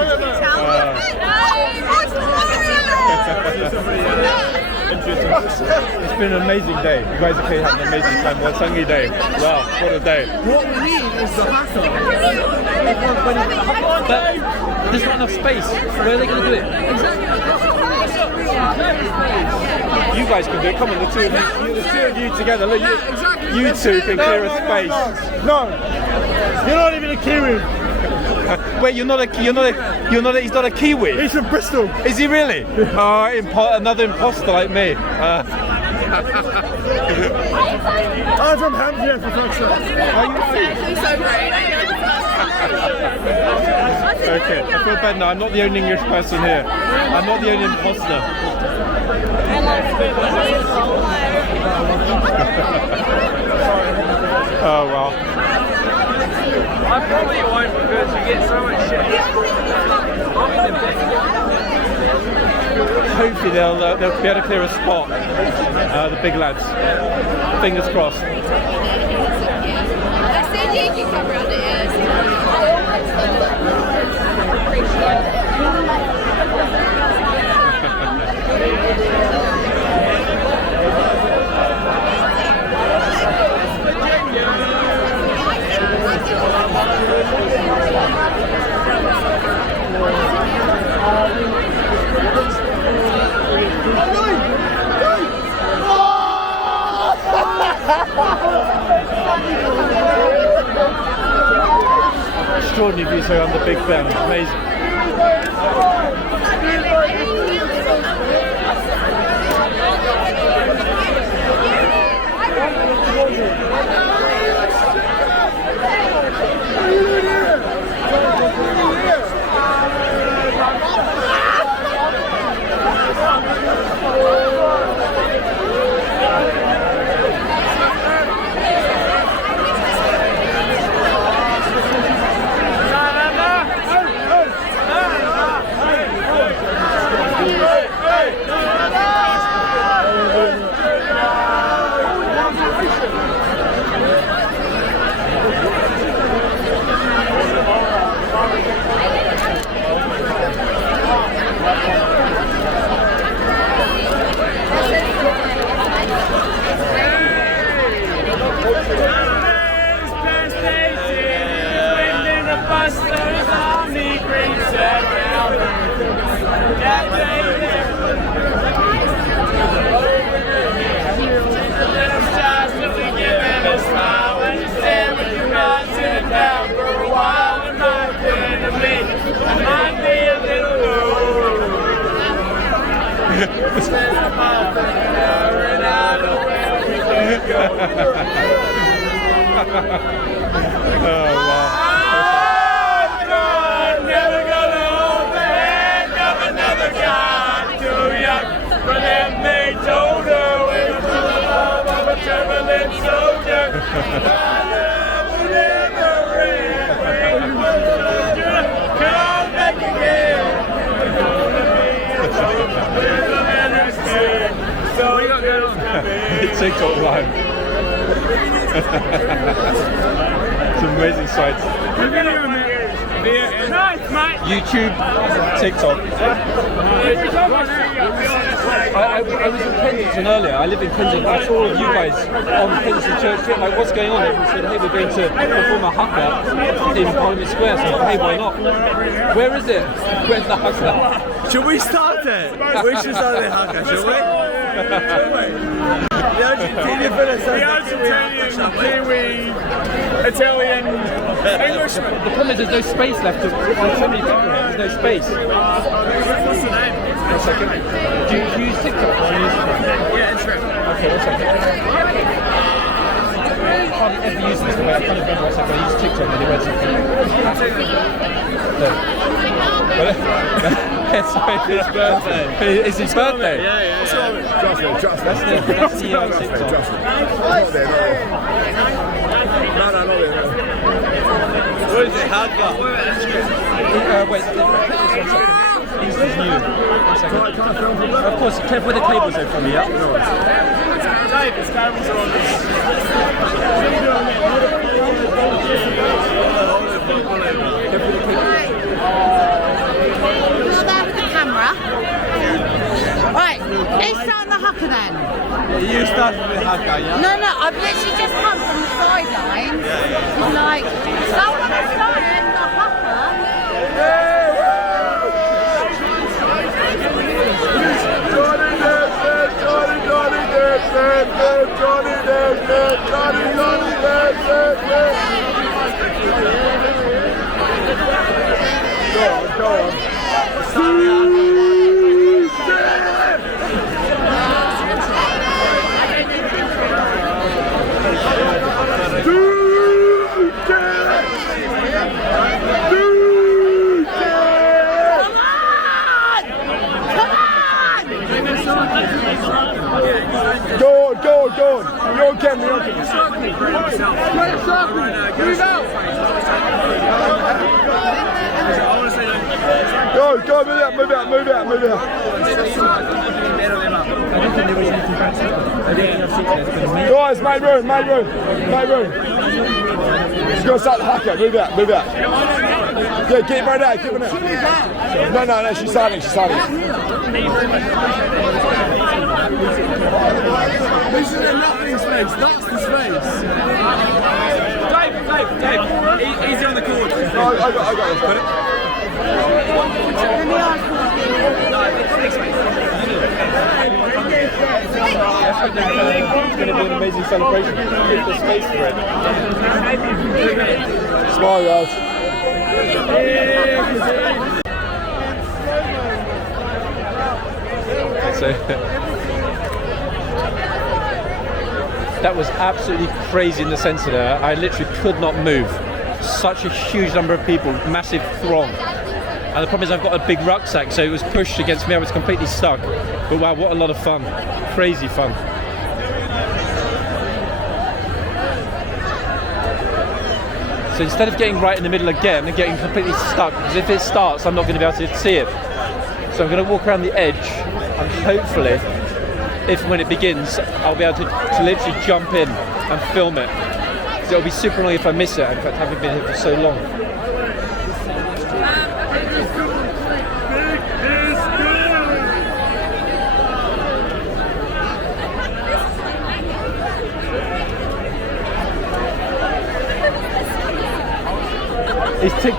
It's been an amazing day. You guys are having an amazing time. Waitangi Day. Wow, what a day. What we need is the hustle. But there's not enough space. Where are they going to do it? You guys can do it. Come on, the two of you together. Look, you two can clear a space. No, you're not even a Kiwi. Wait, he's not a Kiwi. He's from Bristol. Is he really? Oh, another imposter like me. I'm from Hampshire, for fuck's sake. Okay, I feel bad now. I'm not the only English person here. I'm not the only imposter. Oh well. I probably won't because you get so much shit. Hopefully they'll be able to clear a spot. The big lads. Fingers crossed. I said you can come around it, yes. Extraordinary views here on the Big Ben, amazing. TikTok live. It's an amazing sight. YouTube, TikTok. I was in Kensington earlier. I live in Kensington. I saw all of you guys on Kensington Church Street. Like, what's going on? Everyone said, hey, we're going to perform a haka in Parliament Square. So, hey, why not? Where is it? Where's the haka? Should we start it? We should start the haka, shall we? The Argentinian, Kiwi, Italian, Englishman. The problem is there's no space left. There's so many people. There's no space. What's the name? One second. Do you use TikTok? Yeah, Instagram. Okay, one second. I hardly ever use this. I can't remember. One second. I use TikTok and they went Sorry, it's his birthday. It's his birthday? Yeah. Trust me. That's the TikTok. Trust me. Not there, not there. What is it? Haka? Wait, this one second. This is new. One second. Can I film from there? Of course, with the cables though from me, yeah? David's cables are on this. Right, let's start the haka then. You started with haka, yeah? No, I've literally just come from the sidelines. I'm like, someone is starting the haka. Go on. Go on. You're okay, you're okay. Move out. Go, move out. Guys, main room. She's gonna start the haka, move out. Yeah, get him right out, No, she's starting. This is a nothing space, that's the space. Dave, easy on the cord. I got this. Got it? No, it's next space. celebration. Give the space for it. Smile, guys. So that was absolutely crazy in the centre there. I literally could not move. Such a huge number of people, massive throng. And the problem is I've got a big rucksack, so it was pushed against me. I was completely stuck. But wow, what a lot of fun. Crazy fun. So instead of getting right in the middle again and getting completely stuck, because if it starts, I'm not going to be able to see it. So I'm going to walk around the edge, and hopefully, if and when it begins, I'll be able to literally jump in and film it. Because it'll be super annoying if I miss it, in fact, having been here for so long.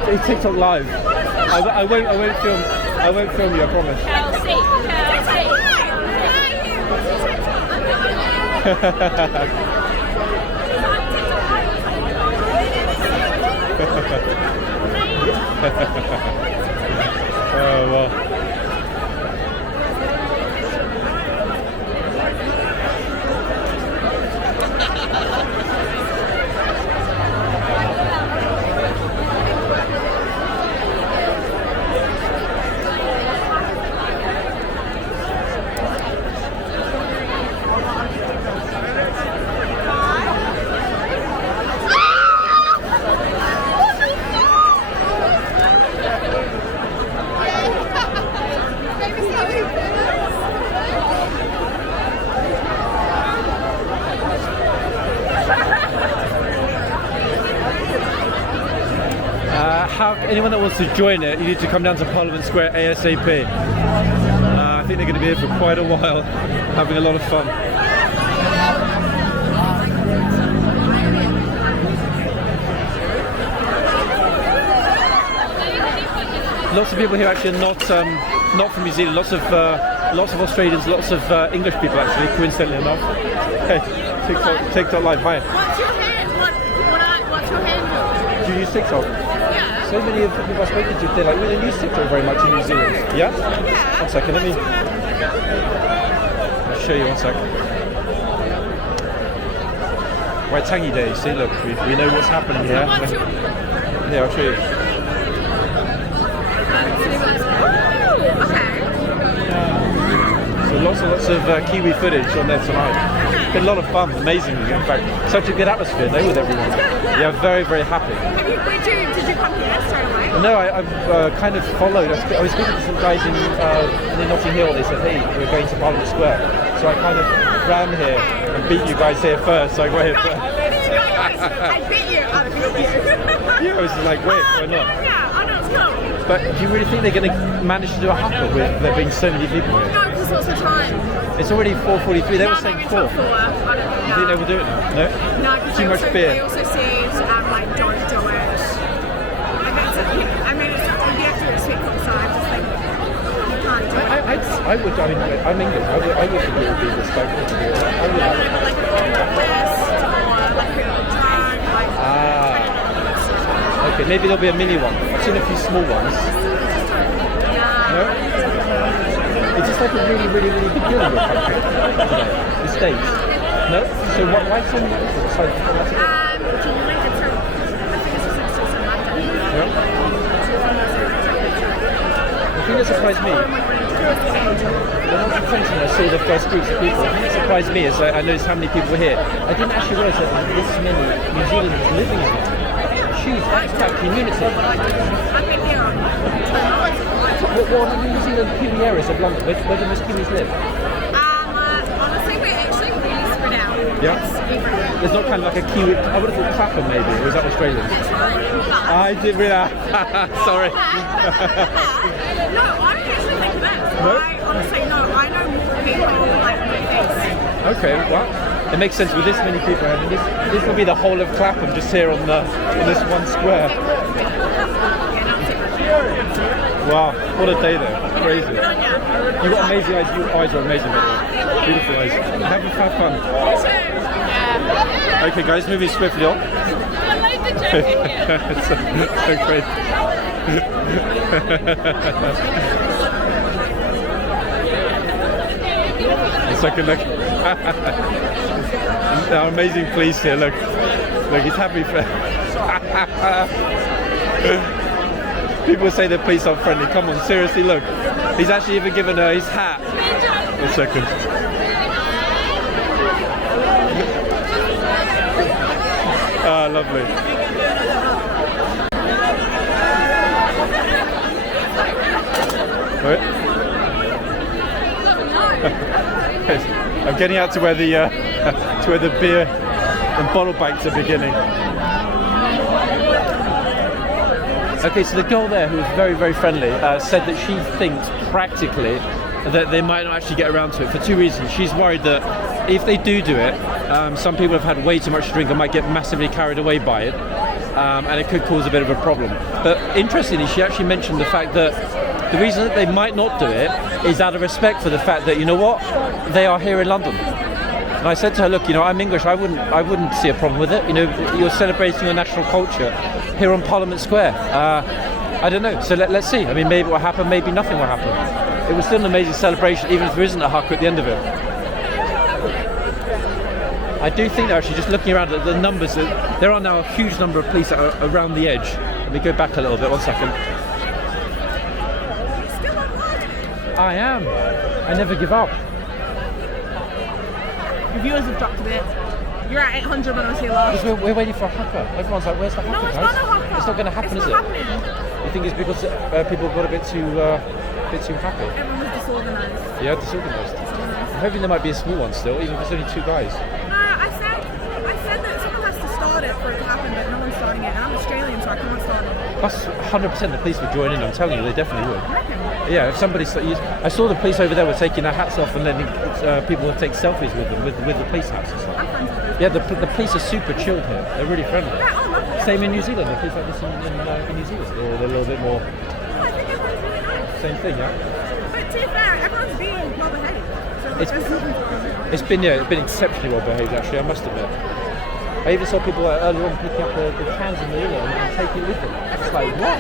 It's TikTok live. I won't film you, I promise. Oh well. Anyone that wants to join it, you need to come down to Parliament Square ASAP. I think they're going to be here for quite a while, having a lot of fun. Lots of people here actually are not from New Zealand. Lots of Australians, lots of English people actually, coincidentally enough. Hey, TikTok live, hi. What's your hand? What's your handle? Do you use TikTok? Yeah. So many of the people I've spoken to, they're like, we don't use TikTok very much in New Zealand. Yeah? Yeah. 1 second, I'll show you 1 second. Waitangi Day, see, look, we know what's happening here. Yeah, I'll show you. So lots of Kiwi footage on there tonight. It's been a lot of fun, amazing. In fact, such a good atmosphere there with everyone. Yeah, very, very happy. Did you come here straight away? No, I've kind of followed. I was speaking to some guys in Notting Hill. They said, hey, we're going to Parliament Square. So I kind of ran here and beat you guys here first. So I got here first. I beat you. Yeah, I was like, wait, why not? Yeah, I know, it's cool. But do you really think they're going to manage to do a haka with there being so many people here? No, because what's the time? It's already 4:43. They were saying 4. I don't know. You think they will do it now? No? No, because Too much beer. They also said, like, don't do it. I mean, it's not, you have to respect it, so I just think you can't do it. I would, I mean, I'm English. I would think it would be respectful to do it. I would like it. Like, Okay, maybe there'll be a mini one. I've seen a few small ones. No? It's just like a really, really, really big deal in your country. The States. No? So why so many people? Sorry, the thing that surprised me, when I was in Trenton, I saw the first groups of people. The thing that surprised me is I noticed how many people were here. I didn't actually realise that there were this many New Zealanders living in it. Huge expat community. What are the New Zealand Kiwi areas of London? Where do most Kiwis live? Honestly, we're actually really spread out. Yeah? There's not kind of like a Kiwi, I would have thought Clapham maybe, or is that Australian? That's right. I didn't realise. Sorry. No, I don't actually think that. No? Honestly, no, I know more people like this. Okay, well, it makes sense with this many people. I mean, this will be the whole of Clapham just here on this one square. Wow, what a day though. Crazy. You've got amazing eyes. Your eyes are amazing, by the way. Beautiful eyes. Have fun. Okay, guys, moving swiftly on. I like the jacket. It's so great. A second look. Our amazing police here, look. Look, he's happy for... People say the police aren't friendly. Come on, seriously, look. He's actually even given her his hat. A second. Ah, lovely. I'm getting out to where the beer and bottle banks are beginning. Okay, so the girl there, who was very, very friendly, said that she thinks practically that they might not actually get around to it for two reasons. She's worried that if they do it, some people have had way too much to drink and might get massively carried away by it, and it could cause a bit of a problem. But interestingly, she actually mentioned the fact that the reason that they might not do it is out of respect for the fact that, you know what, they are here in London. And I said to her, look, you know, I'm English, I wouldn't see a problem with it. You know, you're celebrating your national culture here on Parliament Square. I don't know, so let's see. I mean, maybe it will happen, maybe nothing will happen. It was still an amazing celebration, even if there isn't a haka at the end of it. I do think, actually, just looking around at the numbers, there are now a huge number of police around the edge. Let me go back a little bit, 1 second. I am. I never give up. The viewers have dropped a bit. You're at 800 when I was here last. Because we're waiting for a haka. Everyone's like, where's the haka, No, it's guys? not a haka. It's not going to happen, It's is not it? happening. You think it's because people got a bit too happy? Everyone was disorganised. Yeah, disorganised. I'm hoping there might be a small one still, even if it's only two guys. No, I said that someone has to start it for it to happen, but no one's starting it. And I'm Australian, so I can't start it. Plus, 100% the police would join in. I'm telling you, they definitely would. I reckon. Yeah, if somebody, I saw the police over there were taking their hats off and letting people would take selfies with them with the police hats and stuff. I'm friends with those. Yeah, the police are super chilled here. They're really friendly. Yeah, I love it. Same in New Zealand. The police like this in New Zealand, or they're a little bit more. I think everyone's really nice. Same thing, yeah. But to be fair, everyone's being well behaved. So It's been exceptionally well behaved, actually, I must admit. I even saw people earlier on picking up the cans in the river and taking it with them. It's like, what?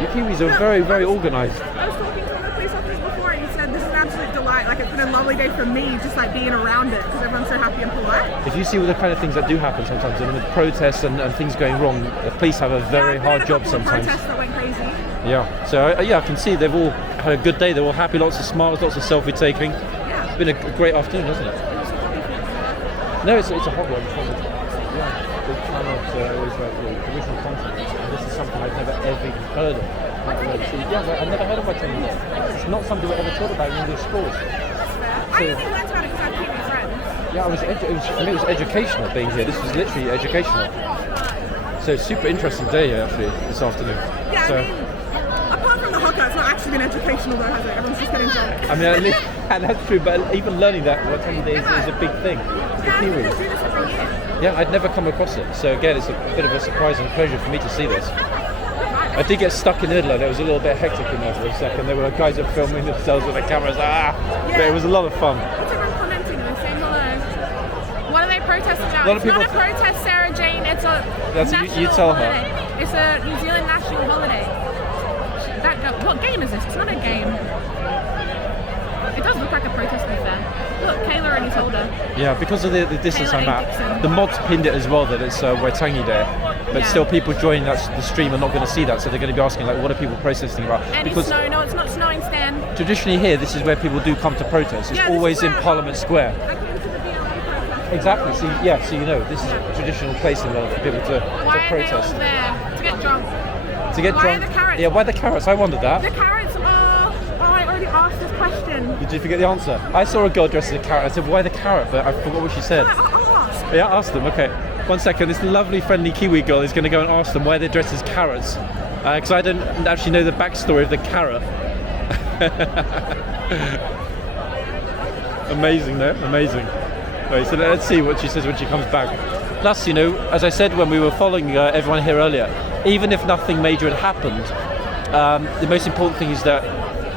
You Kiwis are very, very organised. I was talking to one of the police officers before, and he said this is an absolute delight. Like, it's been a lovely day for me, just like being around it, because everyone's so happy and polite. If you see all the kind of things that do happen sometimes, and with protests and things going wrong, the police have a very hard job sometimes. Protests that went crazy. Yeah, so I can see they've all had a good day. They're all happy, lots of smiles, lots of selfie taking. Yeah. It's been a great afternoon, hasn't it? No, it's a hot one. Yeah, the channel's always like the original content, and this is something I've never ever even heard of. Yeah, I never heard of Waitangi. It's not something I ever thought about in English schools. That's fair. I only learned about it because I have Kiwi friends. Yeah, for me it was educational being here. This was literally educational. So super interesting day actually this afternoon. Yeah, So, I mean, apart from the haka, it's not actually been educational though, has it? Everyone's just getting drunk. I mean, at least, and that's true, but even learning that Waitangi Day is a big thing for Yeah, I think they Kiwis. do this every year. Yeah, I'd never come across it. So again, it's a bit of a surprise and pleasure for me to see this. I did get stuck in the middle and it was a little bit hectic in there for a second. There were guys that were filming themselves with the cameras. But it was a lot of fun. What's everyone commenting and saying hello? What are they protesting now? A lot of It's not a people- protest, Sarah Jane. It's a national you tell her. holiday. It's a New Zealand national holiday. What game is this? It's not a game. It does look like a protest, to be fair. Look, Kayla already told her. Yeah, because of the distance Taylor I'm A. at, Dixon. the mods pinned it as well that it's Waitangi Day. But Yeah. still, people joining the stream are not going to see that, so they're going to be asking, like, what are people protesting about? Any Because snow? No, it's not snowing, Stan. traditionally here, this is where people do come to protest. It's Yeah, this always is in where- Parliament Square. I came to the BLM protest. Exactly. So you know, this is a traditional place in London for people to Why are they all protest. there? To get drunk. To get Why drunk. are the carrots? Yeah, why the carrots? I wondered that. The carrots are... Oh, I already asked this question. Did you forget the answer? I saw a girl dressed as a carrot. I said, why the carrot? But I forgot what she said. I'll ask. Yeah, ask them. Okay. 1 second. This lovely, friendly Kiwi girl is going to go and ask them why they're dressed as carrots. Because I don't actually know the backstory of the carrot. Amazing, though. Amazing. Right, so let's see what she says when she comes back. Plus, you know, as I said when we were following everyone here earlier, even if nothing major had happened, the most important thing is that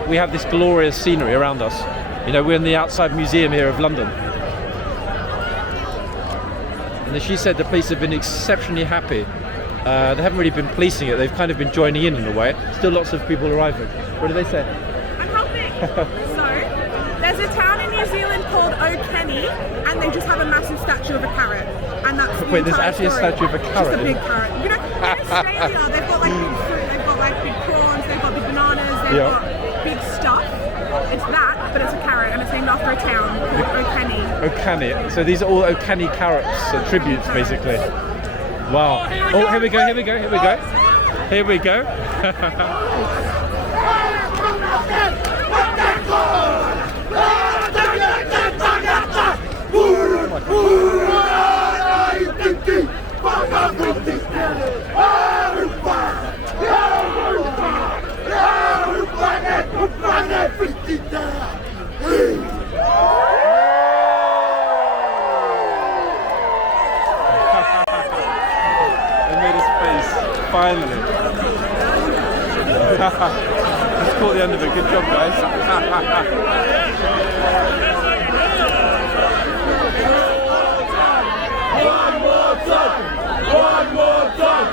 we have this glorious scenery around us. You know, we're in the outside museum here of London. And then she said the police have been exceptionally happy. They haven't really been policing it, they've kind of been joining in a way. Still lots of people arriving. What do they say? I'm helping. So, there's a town in New Zealand called O'Kenny, and they just have a massive statue of a carrot. And that's the Wait, there's entire actually a story. statue of a carrot? Just a big carrot. You know, in Australia, they've got like big fruit, they've got like big prawns, they've got big bananas, they've got big stuff. It's that, but it's a carrot, and it's named after a town called O'Kenny. O'Kenny. So these are all O'Kenny carrots, tributes basically. Wow. Oh, here we go, here we go, here we go. Here we go. Finally. Let's call the end of it. Good job, guys. One more time! One more time!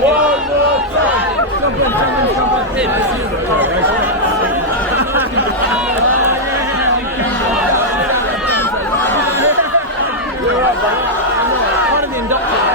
One more time! One of the inductors.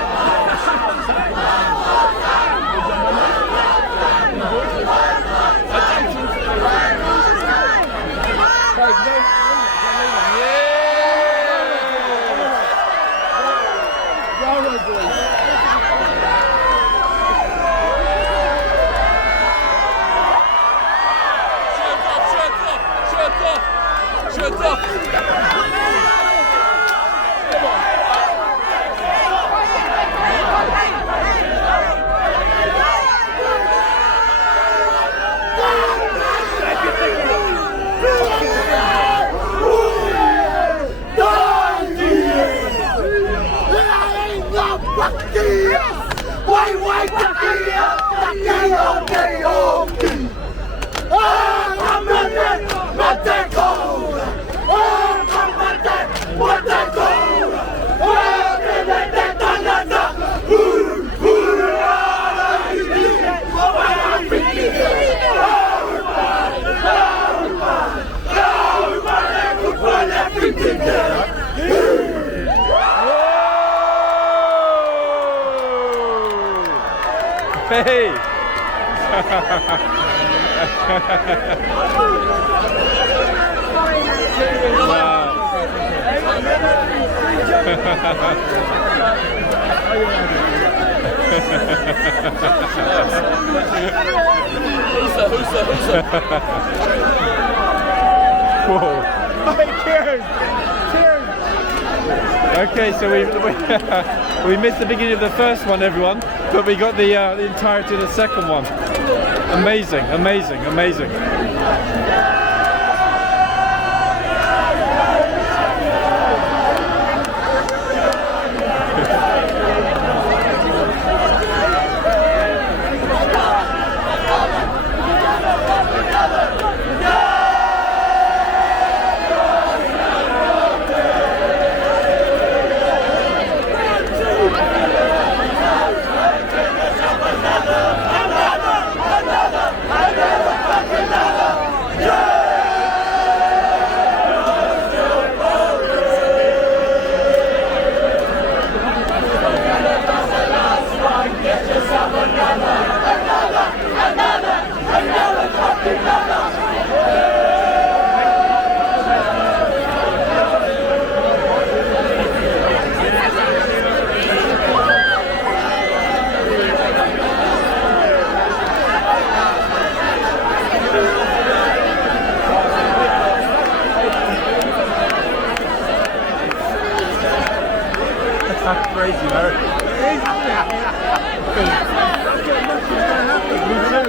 Hey! Whoa. Cheers! Cheers! Okay, so we missed the beginning of the first one, everyone, but we got the entirety of the second one. Amazing, amazing, amazing. That's crazy, man.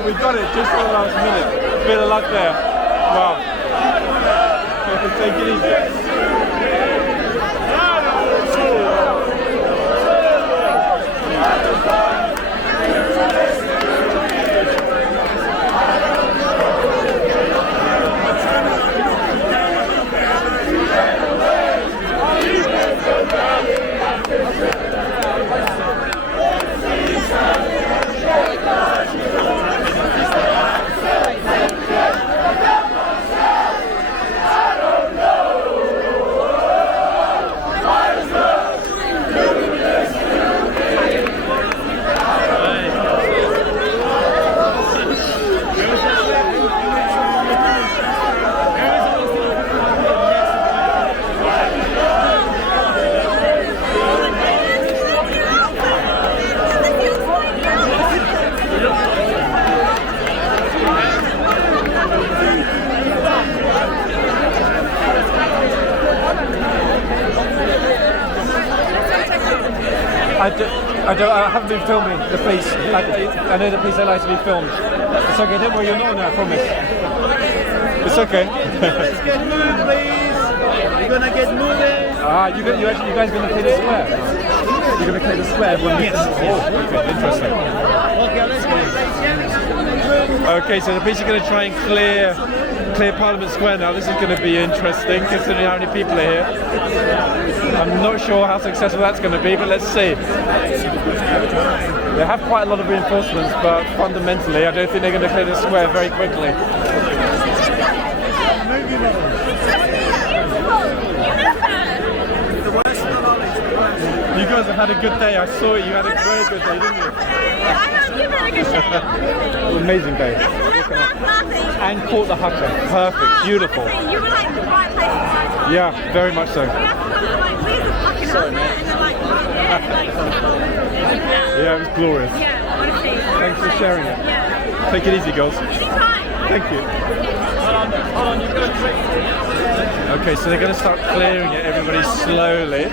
We got it just for the last minute. Bit of luck there. Wow. Take it easy. I haven't been filming the police. I know the police don't like to be filmed. It's okay, don't worry, you're not on that, I promise. It's okay. Let's get moving, please. We're gonna get moving. You guys are going to play the square? You're going to play the square? Yes. Oh, okay, interesting. Okay, let's go. Okay, so the police are going to try and clear Parliament Square now. This is going to be interesting, considering how many people are here. I'm not sure how successful that's going to be, but let's see. They have quite a lot of reinforcements, but fundamentally, I don't think they're going to clear the square very quickly. You guys have had a good day. I saw it. You had a very good day, didn't you? You've had a good day. Amazing day. And caught the hooker. Perfect. Beautiful. You were like the right place at the right time. Yeah, very much so. Yeah, it was glorious. Yeah, honestly. Thanks for sharing it. Yeah. Take it easy, girls. Anytime. Thank you. Hold on, you've got to trick. Okay, so they're going to start clearing it, everybody, slowly.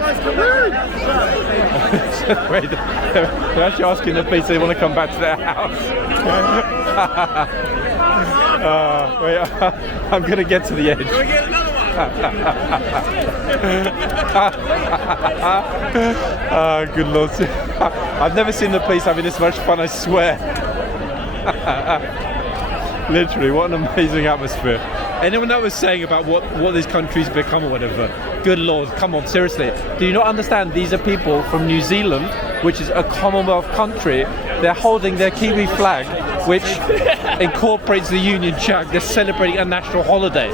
Wait, they're actually asking the police if they want to come back to their house. Wait, I'm going to get to the edge. Can we get another one? Good lord. I've never seen the police having this much fun, I swear. Literally, what an amazing atmosphere. Anyone that was saying about what this country's become or whatever, good lord, come on, seriously. Do you not understand these are people from New Zealand, which is a Commonwealth country? They're holding their Kiwi flag, which incorporates the Union Jack. They're celebrating a national holiday.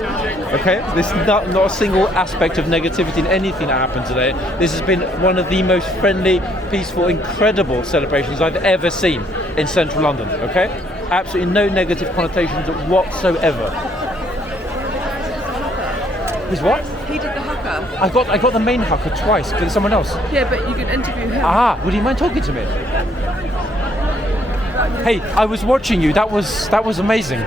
Okay? There's not a single aspect of negativity in anything that happened today. This has been one of the most friendly, peaceful, incredible celebrations I've ever seen in central London. Okay? Absolutely no negative connotations whatsoever. Is what? He did the hooker. I got the main hooker twice, but someone else. Yeah, but you can interview him. Would you mind talking to me? Hey, I was watching you. That was amazing.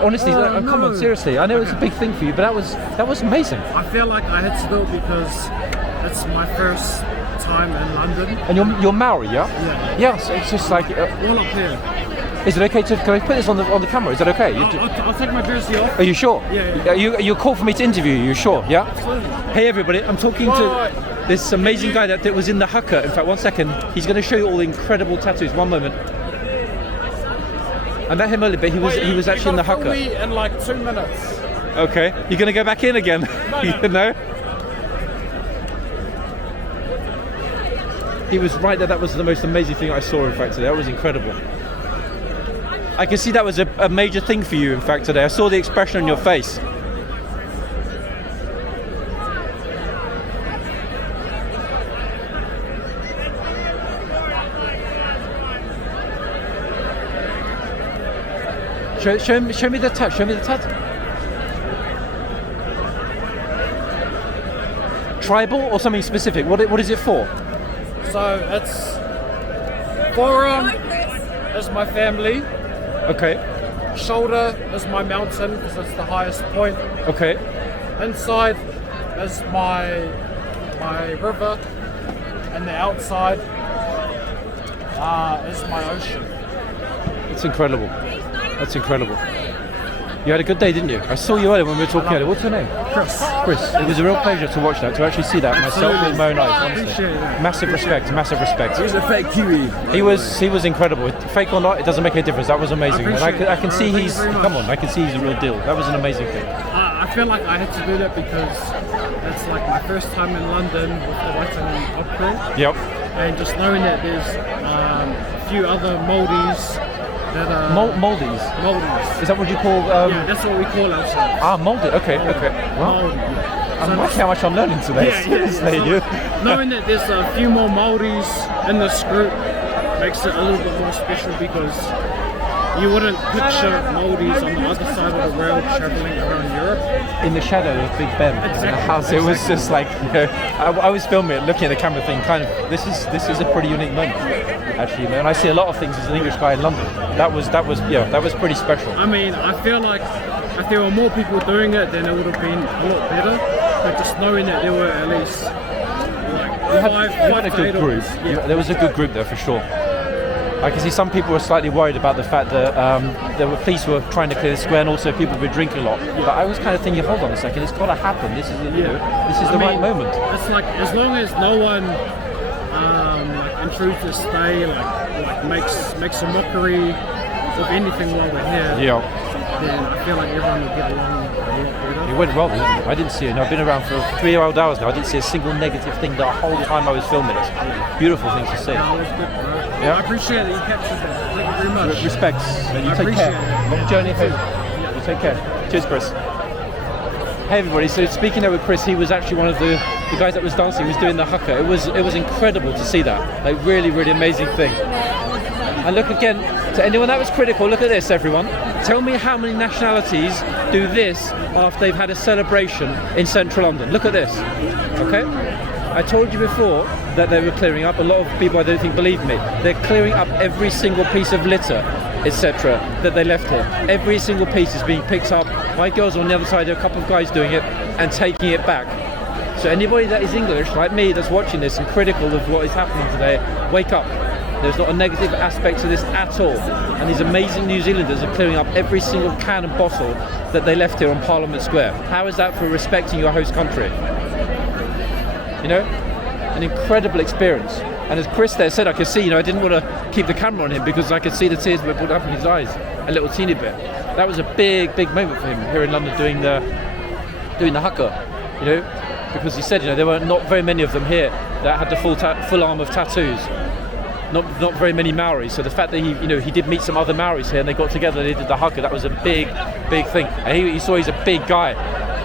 Honestly, come on, seriously. I know it's a big thing for you, but that was amazing. I feel like I had to do it because it's my first time in London. And you're Maori, yeah? Yeah. Yeah. So it's just like. All up here. Is it okay to? Can I put this on the camera? Is that okay? I'll take my jersey off. Are you sure? Yeah. You're called for me to interview you. You sure? Yeah. Absolutely. Hey everybody, I'm talking to this amazing guy that was in the hooker. In fact, one second. He's going to show you all the incredible tattoos. One moment. I met him earlier, but he was actually in the hooker. Me in like 2 minutes. Okay. You're going to go back in again? You know? He was right there. That was the most amazing thing I saw, in fact, today. That was incredible. I can see that was a major thing for you, in fact, today. I saw the expression on your face. Show me the tat. Show me the tat. Tribal or something specific? What is it for? So it's forearm is my family. Okay. Shoulder is my mountain because it's the highest point. Okay. Inside is my river, and the outside is my ocean. It's incredible. That's incredible. You had a good day, didn't you? I saw you earlier when we were talking earlier. What's your name? Chris. It was a real pleasure to watch that, to actually see that myself with my own eyes, honestly. Massive respect. He's a fake Kiwi. He was incredible. Fake or not, it doesn't make any difference. That was amazing. And I can see he's a real deal. That was an amazing thing. I feel like I had to do that because it's like my first time in London with the Waitangi opera. Yep. And just knowing that there's a few other Māoris that are... Maldives? Māoris. Is that what you call... Yeah, that's what we call ourselves. Maldives. Okay. Well, I'm liking how much I'm learning today. Seriously. Knowing that there's a few more Māoris in this group makes it a little bit more special because you wouldn't picture Māoris on the other side of the rail travelling around Europe. In the shadow of Big Ben in the house, it was just like, I was filming it, looking at the camera thing, kind of, this is a pretty unique moment, actually, and I see a lot of things as an English guy in London. That was pretty special. I mean, I feel like if there were more people doing it, then it would have been a lot better, but just knowing that there were at least like had a good group. Yeah. There was a good group there for sure. I can see some people were slightly worried about the fact that there were police who were trying to clear the square, and also people were drinking a lot. But I was kind of thinking, hold on a second, it's got to happen. This is the right moment. It's like as long as no one intrudes to stay, like makes a mockery of anything while we're here. Yeah. Then I feel like everyone will get along a lot better. It went well, didn't it? I didn't see it. I've been around for 3 odd hours now. I didn't see a single negative thing the whole time I was filming it. Beautiful thing to see. Yeah, it was good, bro. Yeah. I appreciate that you captured that. Thank you very much. Respects. And you I take appreciate care. it. Long journey home. You take care. Cheers, Chris. Hey everybody, so speaking there with Chris, he was actually one of the guys that was dancing, he was doing the haka. It was incredible to see that. Like really, really amazing thing. And look again, to anyone that was critical, look at this everyone. Tell me how many nationalities do this after they've had a celebration in central London. Look at this, okay? I told you before that they were clearing up. A lot of people I don't think believe me. They're clearing up every single piece of litter, etc. that they left here. Every single piece is being picked up. My girls on the other side, there are a couple of guys doing it and taking it back. So anybody that is English, like me, that's watching this and critical of what is happening today, wake up. There's not a negative aspect to this at all. And these amazing New Zealanders are clearing up every single can and bottle that they left here on Parliament Square. How is that for respecting your host country? You know, an incredible experience. And as Chris there said, I could see, I didn't want to keep the camera on him because I could see the tears were pulled up in his eyes, a little teeny bit. That was a big, big moment for him here in London doing the haka, because he said, there were not very many of them here that had the full arm of tattoos. Not very many Maoris. So the fact that he did meet some other Maoris here and they got together and they did the haka, that was a big, big thing. And you saw he's a big guy.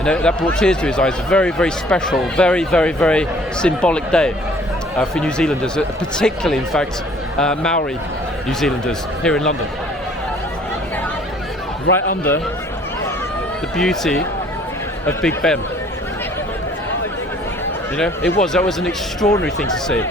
That brought tears to his eyes. A very, very special, very, very, very symbolic day for New Zealanders, particularly, in fact, Maori New Zealanders here in London. Right under the beauty of Big Ben. That was an extraordinary thing to see.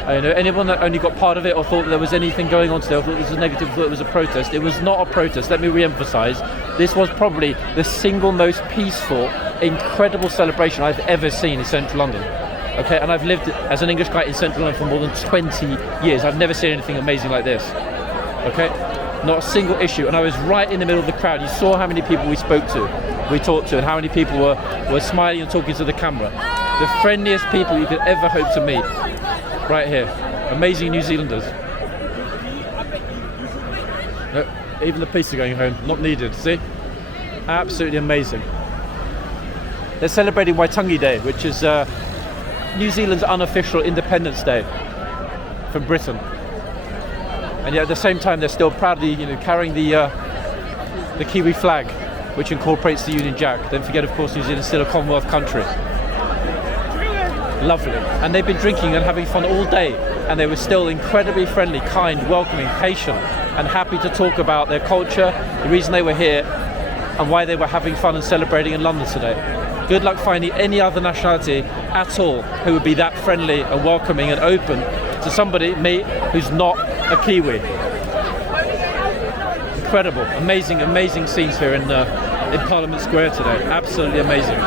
Anyone that only got part of it or thought that there was anything going on today, or thought this was negative, thought it was a protest. It was not a protest. Let me re-emphasise. This was probably the single most peaceful, incredible celebration I've ever seen in central London. Okay, and I've lived as an English guy in central London for more than 20 years. I've never seen anything amazing like this. Okay, not a single issue. And I was right in the middle of the crowd. You saw how many people we spoke to, we talked to, and how many people were smiling and talking to the camera. The friendliest people you could ever hope to meet. Right here, amazing New Zealanders. Even the police are going home, not needed, see? Absolutely amazing. They're celebrating Waitangi Day, which is New Zealand's unofficial Independence Day from Britain. And yet at the same time they're still proudly carrying the Kiwi flag, which incorporates the Union Jack. Don't forget, of course, New Zealand's still a Commonwealth country. Lovely. And they've been drinking and having fun all day, and they were still incredibly friendly, kind, welcoming, patient, and happy to talk about their culture, the reason they were here, and why they were having fun and celebrating in London today. Good luck finding any other nationality at all who would be that friendly and welcoming and open to somebody, me, who's not a Kiwi. Incredible, amazing, amazing scenes here in Parliament Square today. Absolutely amazing.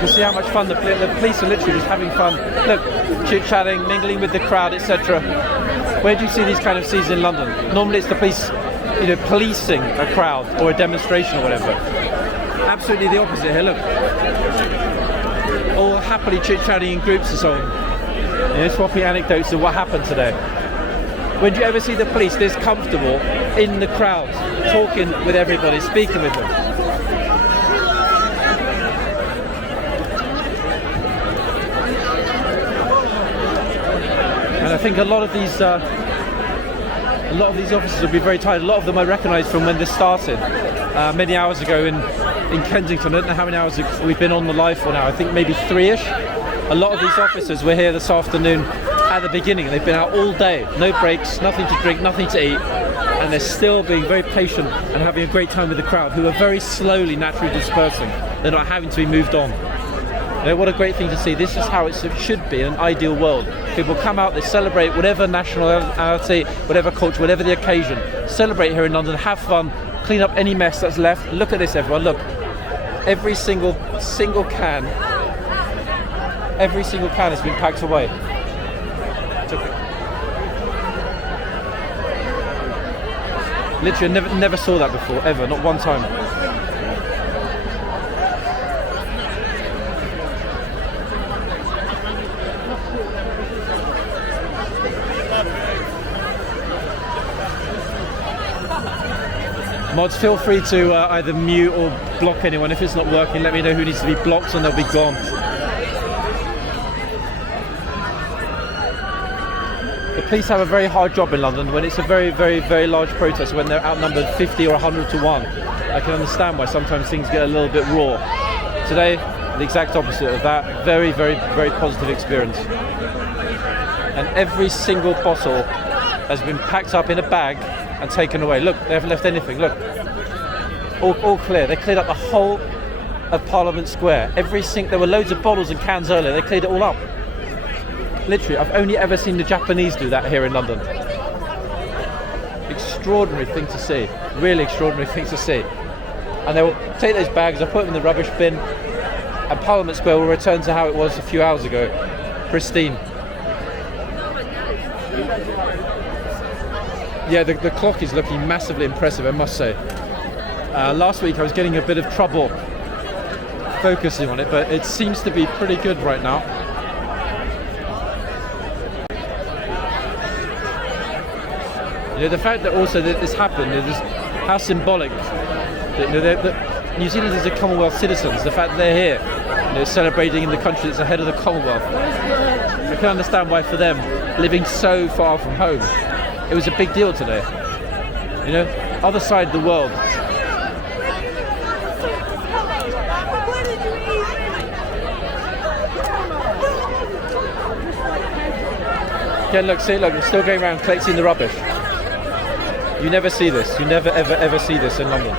You see how much fun the police are literally just having fun. Look, chit-chatting, mingling with the crowd, etc. Where do you see these kind of scenes in London? Normally it's the police, policing a crowd or a demonstration or whatever. Absolutely the opposite here, look. All happily chit-chatting in groups and so on. Swapping anecdotes of what happened today. When do you ever see the police this comfortable in the crowd, talking with everybody, speaking with them? And I think a lot of these officers will be very tired. A lot of them I recognise from when this started many hours ago in Kensington. I don't know how many hours we've been on the live for now. I think maybe 3-ish. A lot of these officers were here this afternoon at the beginning. They've been out all day, no breaks, nothing to drink, nothing to eat, and they're still being very patient and having a great time with the crowd, who are very slowly naturally dispersing. They're not having to be moved on. What a great thing to see. This is how it should be in an ideal world. People come out, they celebrate whatever nationality, whatever culture, whatever the occasion. Celebrate here in London, have fun, clean up any mess that's left. Look at this, everyone. Look, every single can. Every single can has been packed away. Literally, never saw that before, ever, not one time. Mods, feel free to either mute or block anyone. If it's not working, let me know who needs to be blocked and they'll be gone. The police have a very hard job in London when it's a very, very, very large protest, when they're outnumbered 50 or 100 to 1. I can understand why sometimes things get a little bit raw. Today, the exact opposite of that. Very, very, very positive experience. And every single bottle has been packed up in a bag and taken away. Look, they haven't left anything. Look, all clear. They cleared up the whole of Parliament Square. There were loads of bottles and cans earlier. They cleared it all up. Literally, I've only ever seen the Japanese do that here in London. Extraordinary thing to see. Really extraordinary thing to see. And they will take those bags, they'll put them in the rubbish bin, and Parliament Square will return to how it was a few hours ago. Pristine. Yeah, the clock is looking massively impressive, I must say. Last week I was getting a bit of trouble focusing on it, but it seems to be pretty good right now. You know, the fact that also that this happened is how symbolic. That, you know, that New Zealanders are Commonwealth citizens. The fact that they're here, you know, celebrating in the country that's ahead of the Commonwealth. I can understand why for them, living so far from home, it was a big deal today. You know, other side of the world. Yeah, look, see, look, it's still going around collecting the rubbish. You never see this. You never, ever, ever see this in London.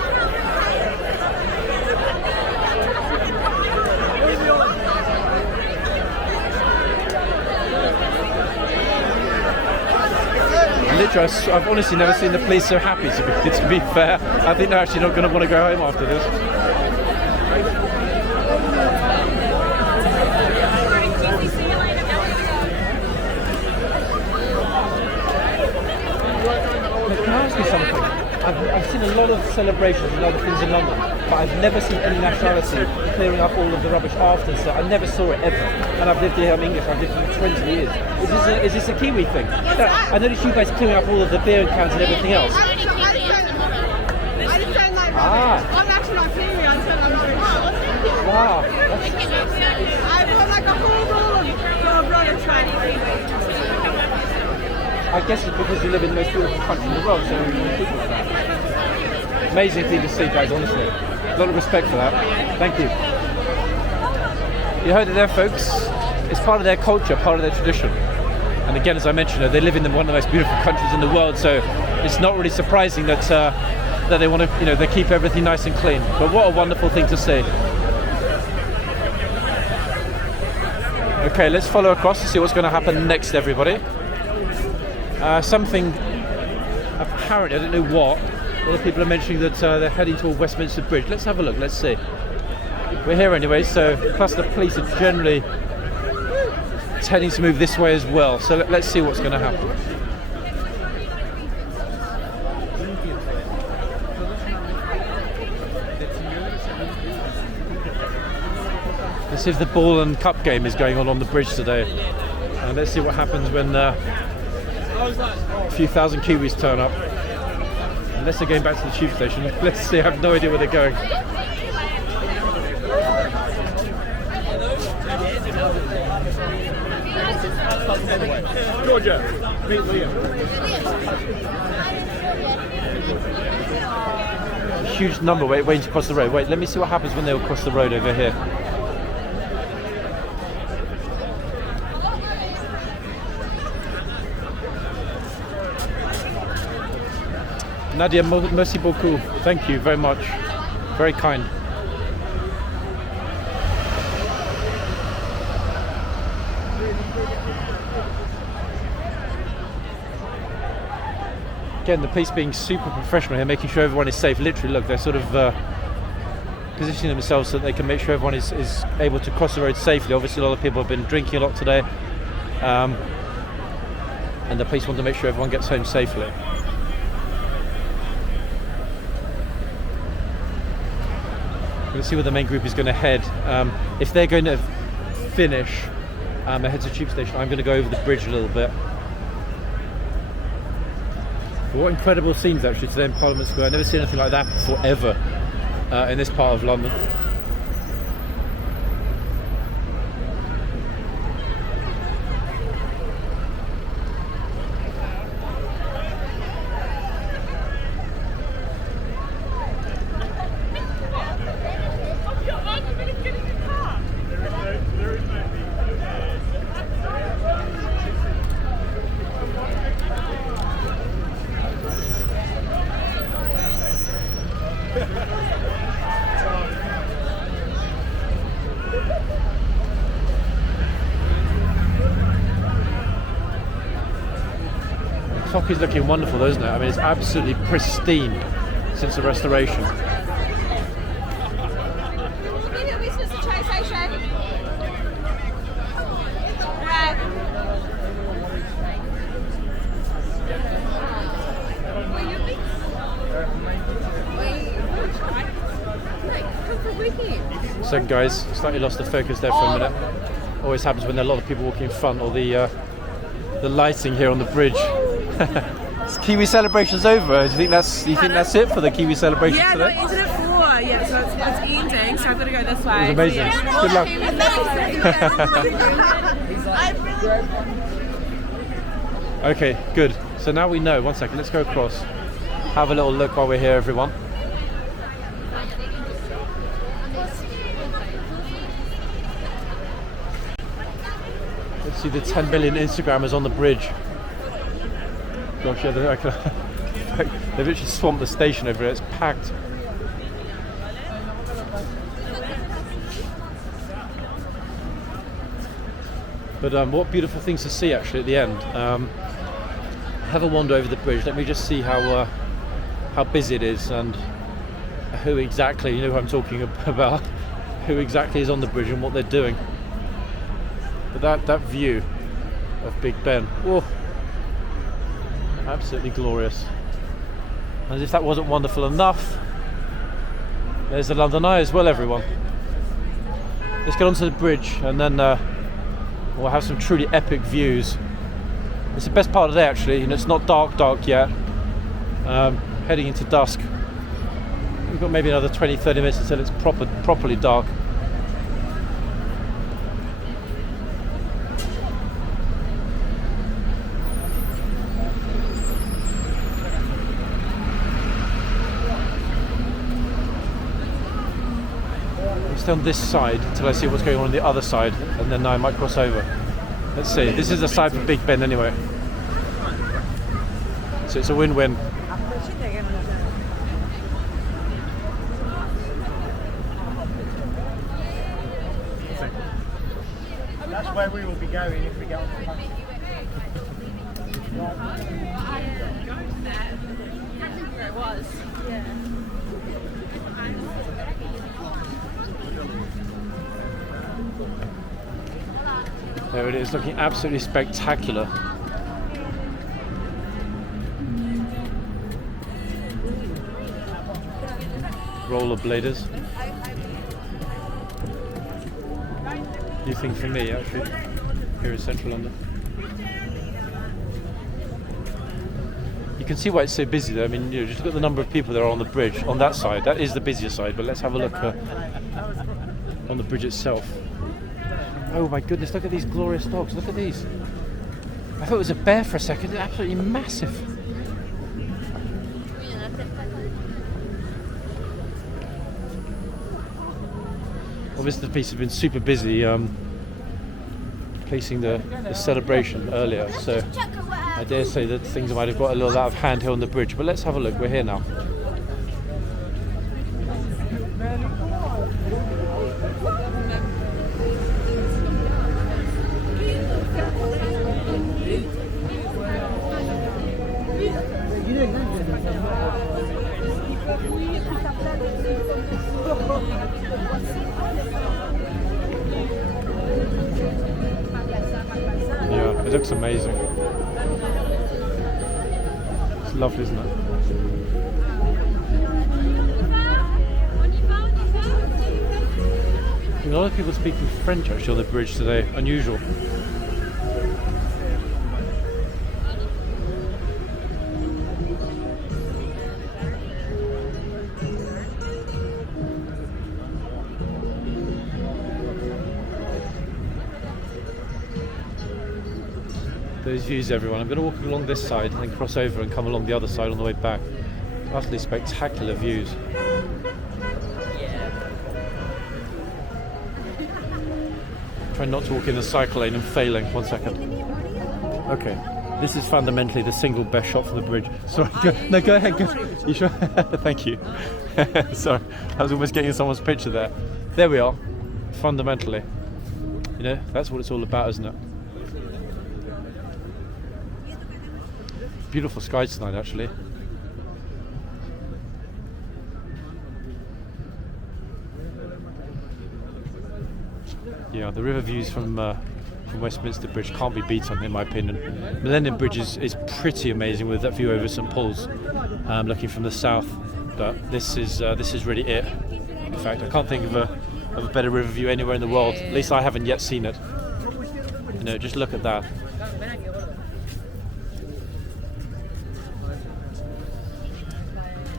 Literally, I've honestly never seen the police so happy, to be fair. I think they're actually not going to want to go home after this. Can I ask you something? I've seen a lot of celebrations and other things in London, but I've never seen any nationality clearing up all of the rubbish after, so I never saw it ever. And I've lived here, I'm English, I've lived here for 20 years. Is this a Kiwi thing? I noticed you guys clearing up all of the beer cans and everything else. I just don't like rubbish. I'm actually not Kiwi, I turn like rubbish. Wow. I put like a whole roll of rubbish. I guess it's because you live in the most beautiful country in the world, so people like that. Amazing thing to see, guys, honestly. A lot of respect for that. Thank you. You heard it there, folks. It's part of their culture, part of their tradition. And again, as I mentioned, they live in one of the most beautiful countries in the world, so it's not really surprising that that they want to, you know, they keep everything nice and clean. But what a wonderful thing to see. Okay, let's follow across to see what's going to happen next, everybody. Something, apparently, I don't know what, a lot of people are mentioning that they're heading toward Westminster Bridge. Let's have a look, let's see. We're here anyway, so plus the police are generally tending to move this way as well. So let's see what's going to happen. Let's see if the ball and cup game is going on the bridge today. And let's see what happens when a few thousand Kiwis turn up. Unless they're going back to the tube station. Let's see, I have no idea where they're going. Georgia, meet Liam. Huge number waiting to cross the road. Wait, let me see what happens when they will cross the road over here. Nadia, merci beaucoup. Thank you very much. Very kind. Again, the police being super professional here, making sure everyone is safe. Literally, look, they're sort of positioning themselves so that they can make sure everyone is able to cross the road safely. Obviously, a lot of people have been drinking a lot today, and the police want to make sure everyone gets home safely. We'll see where the main group is going to head. If they're going to finish ahead to the tube station, I'm going to go over the bridge a little bit. What incredible scenes actually today in Parliament Square. I've never seen anything like that before ever in this part of London. The clock is looking wonderful though, isn't it? I mean, it's absolutely pristine since the restoration. Westminster train station. So guys, slightly lost the focus there for a minute. Always happens when there are a lot of people walking in front, or the lighting here on the bridge. It's Kiwi celebration's over. Do you think that's it for the Kiwi celebration today? Yeah, no, isn't it 4? Yeah, so it's ending, so I've got to go this way. It was amazing. Yeah. Good luck. Okay, good. So now we know. One second, let's go across. Have a little look while we're here, everyone. Let's see the 10 million Instagrammers on the bridge. Gosh, yeah, they've literally swamped the station over here. It's packed. But what beautiful things to see actually at the end. Have a wander over the bridge. Let me just see how busy it is and who exactly, you know who I'm talking about, who exactly is on the bridge and what they're doing. But that view of Big Ben, whoa, absolutely glorious. As if that wasn't wonderful enough, there's the London Eye as well, everyone. Let's get onto the bridge and then we'll have some truly epic views. It's the best part of the day actually, and it's not dark yet. Heading into dusk. We've got maybe another 20-30 minutes until it's properly dark. On this side until I see what's going on the other side, and then I might cross over. Let's see. This is the side for Big Ben anyway, so it's a win-win. That's where we will be going if we get on the country. Where it was. Yeah. There it is, looking absolutely spectacular. Rollerbladers. New thing for me, actually, here in central London. You can see why it's so busy though. I mean, you know, just look at the number of people that are on the bridge on that side. That is the busier side, but let's have a look on the bridge itself. Oh my goodness, look at these glorious dogs. Look at these. I thought it was a bear for a second. They're absolutely massive. Obviously the police have been super busy placing the celebration earlier, so I dare say that things might have got a little out of hand here on the bridge, but let's have a look. We're here now. Yeah, it looks amazing. It's lovely, isn't it? A lot of people speaking French actually on the bridge today. Unusual. Those views, everyone. I'm going to walk along this side and then cross over and come along the other side on the way back. Utterly spectacular views. Try not to walk in the cycle lane and failing. 1 second. Okay, this is fundamentally the single best shot for the bridge. Sorry, no, go ahead. Go. You sure? Thank you. Sorry, I was almost getting someone's picture there. There we are. Fundamentally, you know, that's what it's all about, isn't it? Beautiful skies tonight, actually. Yeah, the river views from Westminster Bridge can't be beaten, in my opinion. Millennium Bridge is pretty amazing with that view over St Paul's, looking from the south. But this is really it. In fact, I can't think of a better river view anywhere in the world. At least I haven't yet seen it. You know, just look at that.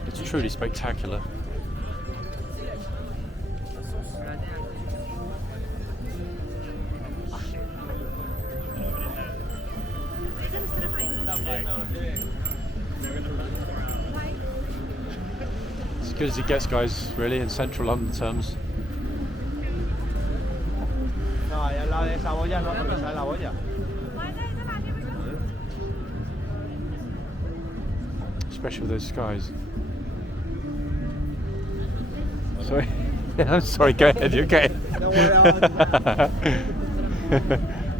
It's truly spectacular. As good as it gets, guys, really, in central London terms. Especially with those skies. Sorry. I'm sorry, go ahead, you're okay.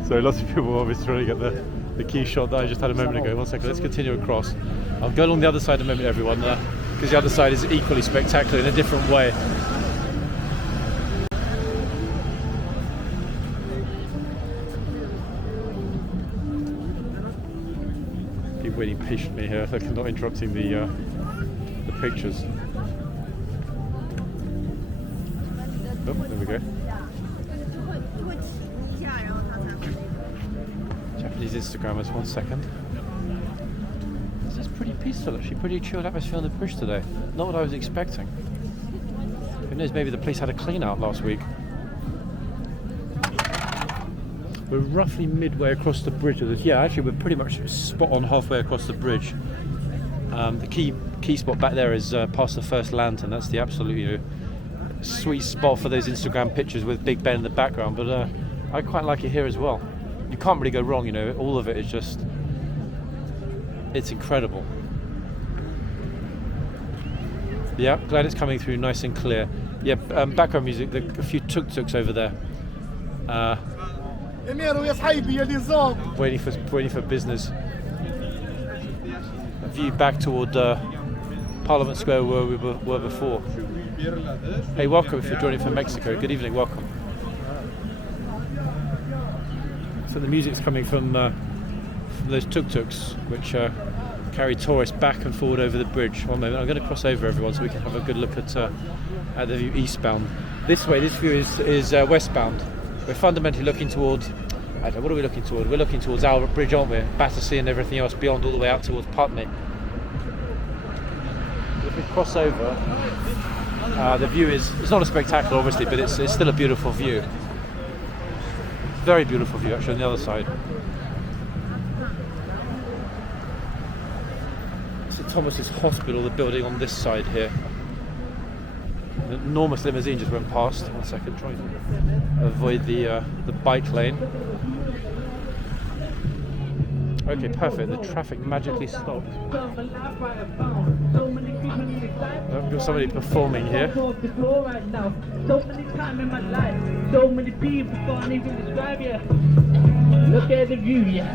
So lots of people are obviously trying to get the key shot that I just had a moment ago. 1 second, let's continue across. I'll go along the other side in a moment, everyone, because the other side is equally spectacular in a different way. People waiting patiently here, they're not interrupting the pictures. Oh, there we go. Japanese Instagrammers, 1 second. This is pretty peaceful actually, pretty chilled atmosphere on the bridge today. Not what I was expecting. Who knows, maybe the place had a clean out last week. We're roughly midway across the bridge. Yeah, actually we're pretty much spot on halfway across the bridge. The key spot back there is past the first lantern. That's the absolute, you know, sweet spot for those Instagram pictures with Big Ben in the background, but I quite like it here as well. You can't really go wrong, you know, all of it is just, it's incredible. Yeah, glad it's coming through nice and clear. Yeah, background music, a few tuk-tuks over there. Waiting for business. A view back toward Parliament Square where we were before. Hey, welcome if you're joining from Mexico. Good evening, welcome. So the music's coming from those tuk-tuks, which carry tourists back and forward over the bridge. 1 moment, I'm going to cross over everyone so we can have a good look at the view eastbound. This way, this view is westbound. We're fundamentally looking toward, I don't know, what are we looking toward? We're looking towards Albert Bridge, aren't we? Battersea and everything else beyond, all the way out towards Putney. If we cross over, the view it's not a spectacular obviously, but it's still a beautiful view. Very beautiful view actually on the other side. St Thomas's Hospital, the building on this side here. An enormous limousine just went past. 1 second, trying to avoid the bike lane. Okay, perfect. The traffic magically stopped. I've got somebody performing here. So many times in my life, so many people can't even describe you. Look at the view, yeah.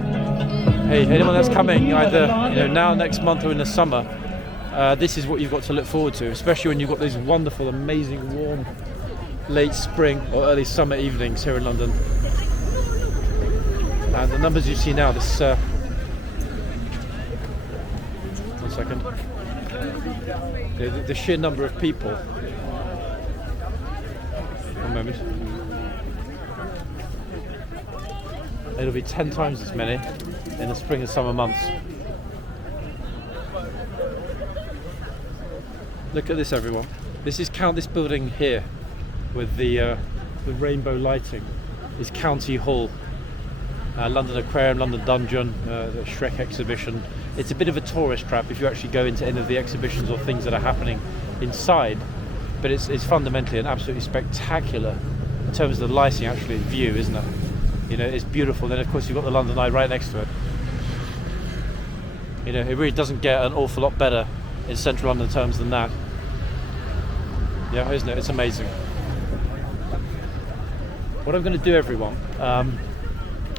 Hey, anyone that's coming either now, next month, or in the summer, this is what you've got to look forward to, especially when you've got those wonderful, amazing, warm late spring or early summer evenings here in London. And the numbers you see now, this 1 second. The sheer number of people. One moment. It'll be 10 times as many in the spring and summer months. Look at this, everyone. This is this building here with the rainbow lighting is County Hall. London Aquarium, London Dungeon, the Shrek exhibition. It's a bit of a tourist trap if you actually go into any of the exhibitions or things that are happening inside, but it's fundamentally and absolutely spectacular in terms of the lighting, actually, view, isn't it? You know, it's beautiful. Then of course you've got the London Eye right next to it. You know, it really doesn't get an awful lot better in central London terms than that. Yeah, isn't it? It's amazing. What I'm going to do, everyone,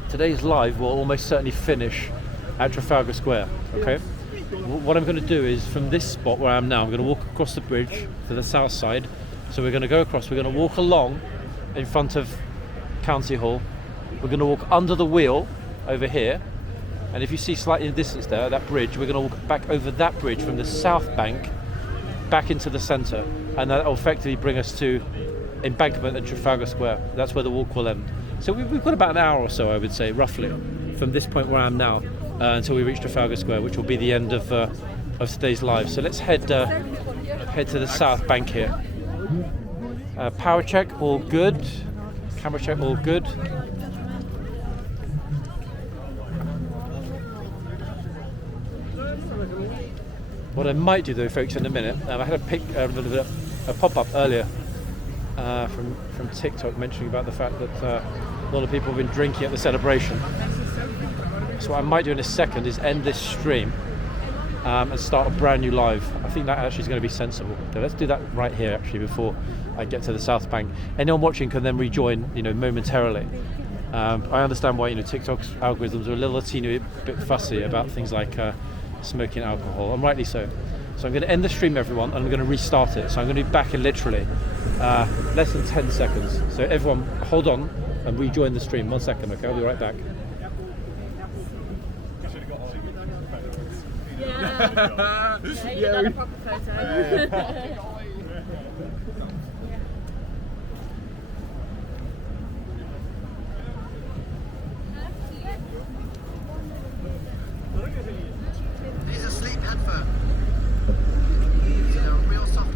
today's live will almost certainly finish at Trafalgar Square, okay? What I'm going to do is, from this spot where I am now, I'm going to walk across the bridge to the south side. So we're going to go across, we're going to walk along in front of County Hall. We're going to walk under the wheel over here. And if you see slightly in the distance there, that bridge, we're going to walk back over that bridge from the south bank back into the centre. And that will effectively bring us to Embankment and Trafalgar Square. That's where the walk will end. So we've got about an hour or so, I would say, roughly, from this point where I am now until we reach Trafalgar Square, which will be the end of today's live. So let's head to the south bank here. Power check, all good. Camera check, all good. What I might do though, folks, in a minute, I had a pop-up earlier from TikTok mentioning about the fact that a lot of people have been drinking at the celebration. So what I might do in a second is end this stream and start a brand new live. I think that actually is going to be sensible. So let's do that right here, actually, before I get to the South Bank. Anyone watching can then rejoin, you know, momentarily. I understand why, you know, TikTok's algorithms are a little teeny bit fussy about things like smoking alcohol, and rightly so. So I'm going to end the stream, everyone, and I'm going to restart it. So I'm going to be back in literally less than 10 seconds. So everyone, hold on and rejoin the stream. 1 second, okay? I'll be right back. Yeah, you got a proper photo. These are sleep headphones. These are real soft.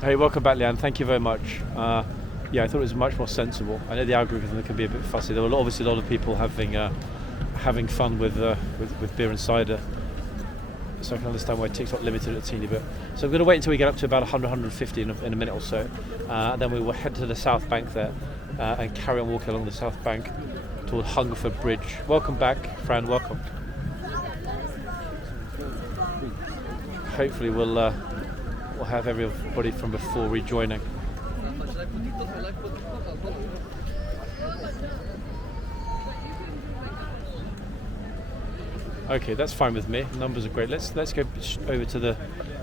Hey, welcome back, Leanne. Thank you very much. Yeah, I thought it was much more sensible. I know the algorithm can be a bit fussy. There were obviously a lot of people having fun with beer and cider, so I can understand why TikTok limited it a teeny bit. So I'm going to wait until we get up to about 100, 150 in a minute or so, and then we will head to the South Bank there and carry on walking along the South Bank toward Hungerford Bridge. Welcome back, Fran. Welcome. Hopefully we'll have everybody from before rejoining. Okay, that's fine with me. Numbers are great. Let's go over to the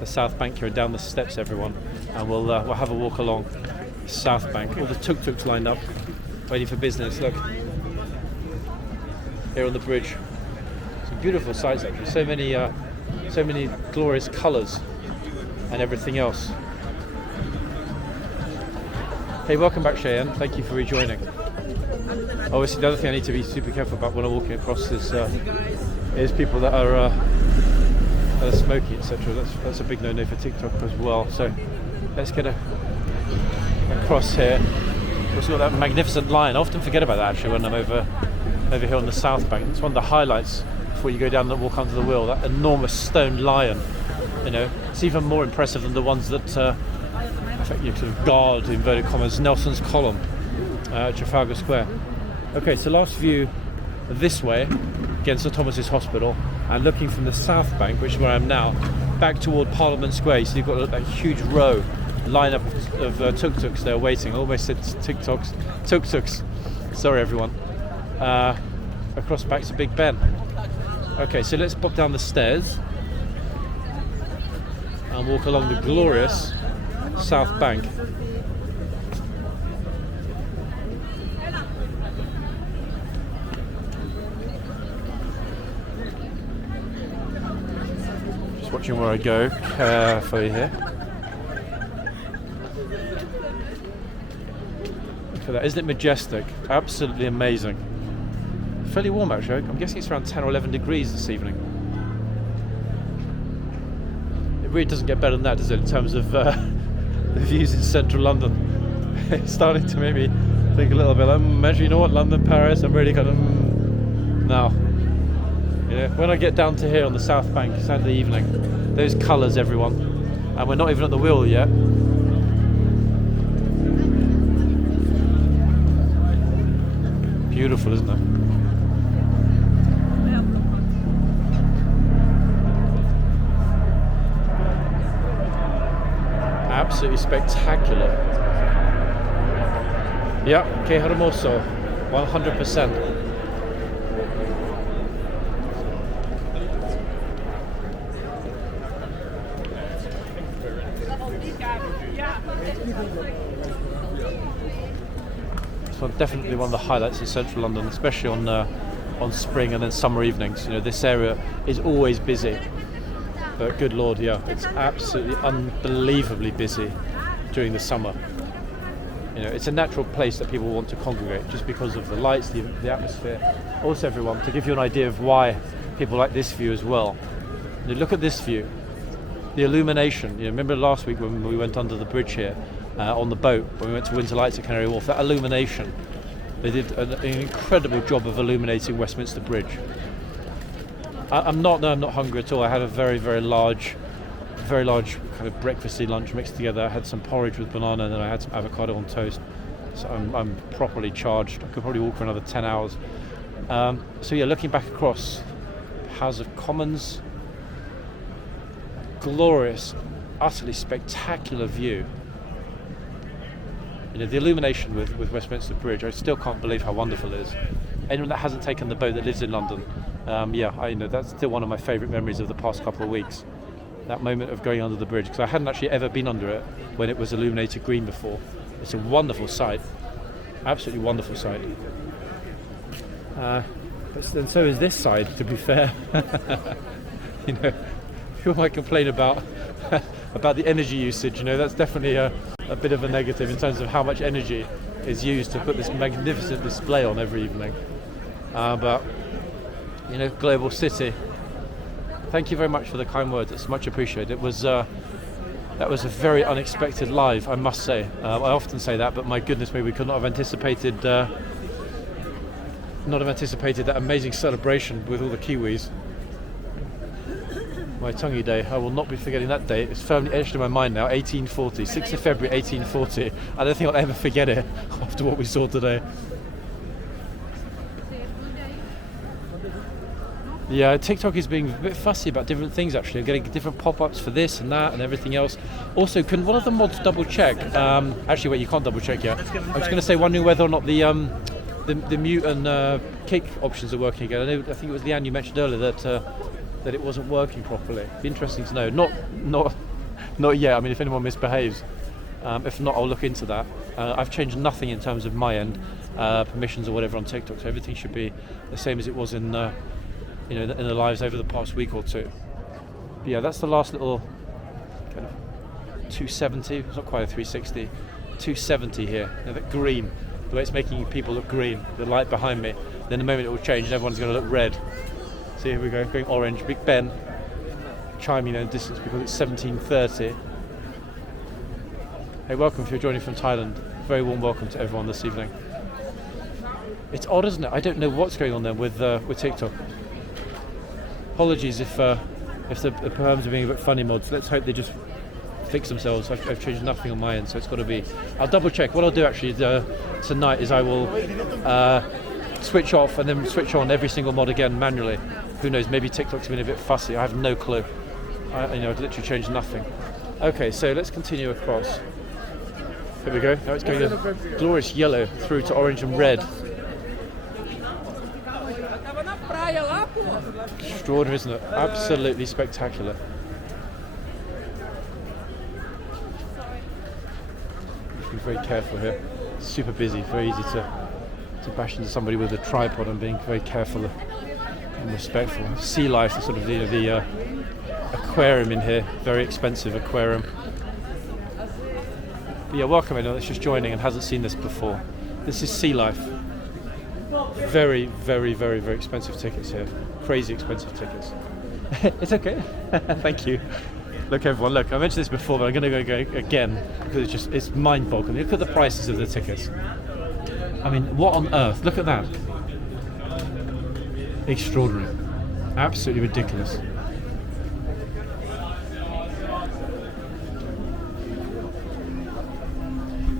South Bank here and down the steps, everyone, and we'll have a walk along the South Bank. All the tuk-tuks lined up, waiting for business. Look, here on the bridge. Some beautiful sights, actually. So many glorious colours and everything else. Hey, welcome back, Cheyenne. Thank you for rejoining. Obviously, the other thing I need to be super careful about when I'm walking across this is people that are smoking, etc. That's a big no-no for TikTok as well. So let's get across here. also got that magnificent lion. I often forget about that actually when I'm over here on the south bank. It's one of the highlights before you go down and walk under the wheel. That enormous stone lion. You know, it's even more impressive than the ones that you sort of guard, inverted commas, Nelson's column at Trafalgar Square. Okay, so last view this way against St Thomas's Hospital, and looking from the south bank, which is where I am now, back toward Parliament Square. So you've got that huge row line up of tuk-tuks there waiting. I almost said tuk-tuks. Sorry everyone. Across back to Big Ben. Okay, so let's pop down the stairs and walk along the glorious south bank. Just watching where I go carefully here. Look at that, isn't it majestic? Absolutely amazing. Fairly warm actually. I'm guessing it's around 10 or 11 degrees this evening. It really doesn't get better than that, does it, in terms of the views in central London. It's starting to make me think a little bit like, actually, you know what, London, Paris, I'm really kind of now. Yeah, when I get down to here on the south bank Saturday evening, those colours, everyone, and we're not even at the wheel yet. Beautiful, isn't it? Absolutely spectacular. Yeah, que hermoso, 100%. So definitely one of the highlights of central London, especially on spring and then summer evenings. You know, this area is always busy. But good lord, yeah, it's absolutely unbelievably busy during the summer. You know, it's a natural place that people want to congregate just because of the lights, the atmosphere. Also, everyone, to give you an idea of why people like this view as well. You know, look at this view, the illumination. You know, remember last week when we went under the bridge here on the boat when we went to Windsor Lights at Canary Wharf? That illumination, they did an incredible job of illuminating Westminster Bridge. I'm not hungry at all. I had a very large kind of breakfasty lunch mixed together. I had some porridge with banana and then I had some avocado on toast. So I'm properly charged. I could probably walk for another 10 hours. So yeah, looking back across House of Commons, glorious, utterly spectacular view. You know, the illumination with Westminster Bridge, I still can't believe how wonderful it is. Anyone that hasn't taken the boat that lives in London, that's still one of my favourite memories of the past couple of weeks. That moment of going under the bridge, because I hadn't actually ever been under it when it was illuminated green before. It's a wonderful sight, absolutely wonderful sight. But then so is this side, to be fair. You know, people might complain about the energy usage. You know, that's definitely a bit of a negative in terms of how much energy is used to put this magnificent display on every evening. But you know, global city. Thank you very much for the kind words. It's much appreciated. It was that was a very unexpected live, I must say. I often say that, but my goodness me, we could not have anticipated that amazing celebration with all the Kiwis. Waitangi Day, I will not be forgetting that date. It's firmly etched in my mind now. 1840, 6th of February 1840. I don't think I'll ever forget it after what we saw today. Yeah, TikTok is being a bit fussy about different things actually. I'm getting different pop-ups for this and that and everything else. Also, can one of the mods double check? Actually, wait, you can't double check yet. I was going to say, wondering whether or not the mute and kick options are working again. I think it was Leanne you mentioned earlier that it wasn't working properly. It'd be interesting to know. Not yet. I mean, if anyone misbehaves. If not, I'll look into that. I've changed nothing in terms of my end, permissions or whatever on TikTok, so everything should be the same as it was in the lives over the past week or two. But yeah, that's the last little kind of 270. It's not quite a 360. 270 here. You know, that green, the way it's making people look green. The light behind me. Then the moment it will change, and everyone's going to look red. So here we go, going orange. Big Ben chiming in the distance because it's 17:30. Hey, welcome if you're joining from Thailand. Very warm welcome to everyone this evening. It's odd, isn't it? I don't know what's going on there with TikTok. Apologies if the perms are being a bit funny mods. Let's hope they just fix themselves. I've changed nothing on my end, so it's got to be. I'll double check. What I'll do actually tonight is I will switch off and then switch on every single mod again manually. Who knows? Maybe TikTok's been a bit fussy. I have no clue. I've literally changed nothing. Okay, so let's continue across. Here we go. Now it's going a glorious yellow through to orange and red. Extraordinary, isn't it? Absolutely spectacular. Be very careful here. Super busy. Very easy to bash into somebody with a tripod and being very careful and respectful. Sea life, sort of the aquarium in here. Very expensive aquarium. But yeah, welcome anyone that's just joining and hasn't seen this before. This is Sea Life. Very, very, very, very expensive tickets here. Crazy expensive tickets. It's okay. Thank you. Look everyone, look, I mentioned this before, but I'm going to go again because it's mind-boggling. Look at the prices of the tickets. I mean, what on earth? Look at that. Extraordinary. Absolutely ridiculous.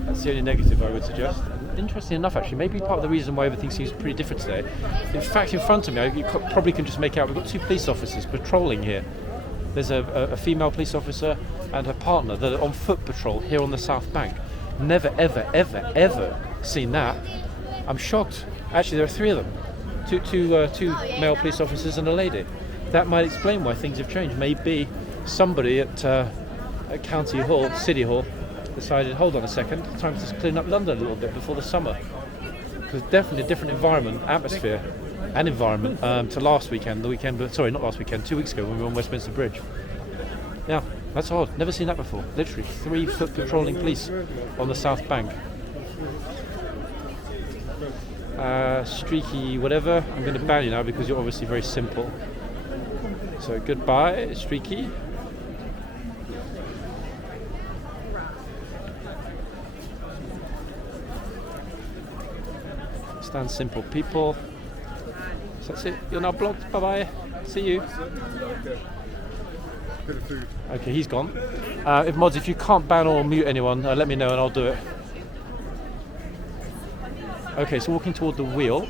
That's the only negative I would suggest. Interesting enough, actually, maybe part of the reason why everything seems pretty different today. In fact, in front of me, you probably can just make out we've got two police officers patrolling here. There's a female police officer and her partner that are on foot patrol here on the South Bank. Never, ever, ever, ever seen that. I'm shocked. Actually, there are three of them. Two male police officers and a lady. That might explain why things have changed. Maybe somebody at County Hall, City Hall, decided, hold on a second, time to clean up London a little bit before the summer. Because definitely a different atmosphere and environment to last weekend, sorry, not last weekend, 2 weeks ago when we were on Westminster Bridge. Yeah, that's odd, never seen that before. Literally, 3 foot patrolling police on the South Bank. Streaky whatever, I'm going to ban you now because you're obviously very simple. So goodbye, Streaky. Stand simple people. So that's it. You're now blocked. Bye bye. See you. Okay, he's gone. If you can't ban or mute anyone, let me know and I'll do it. Okay, so walking toward the wheel.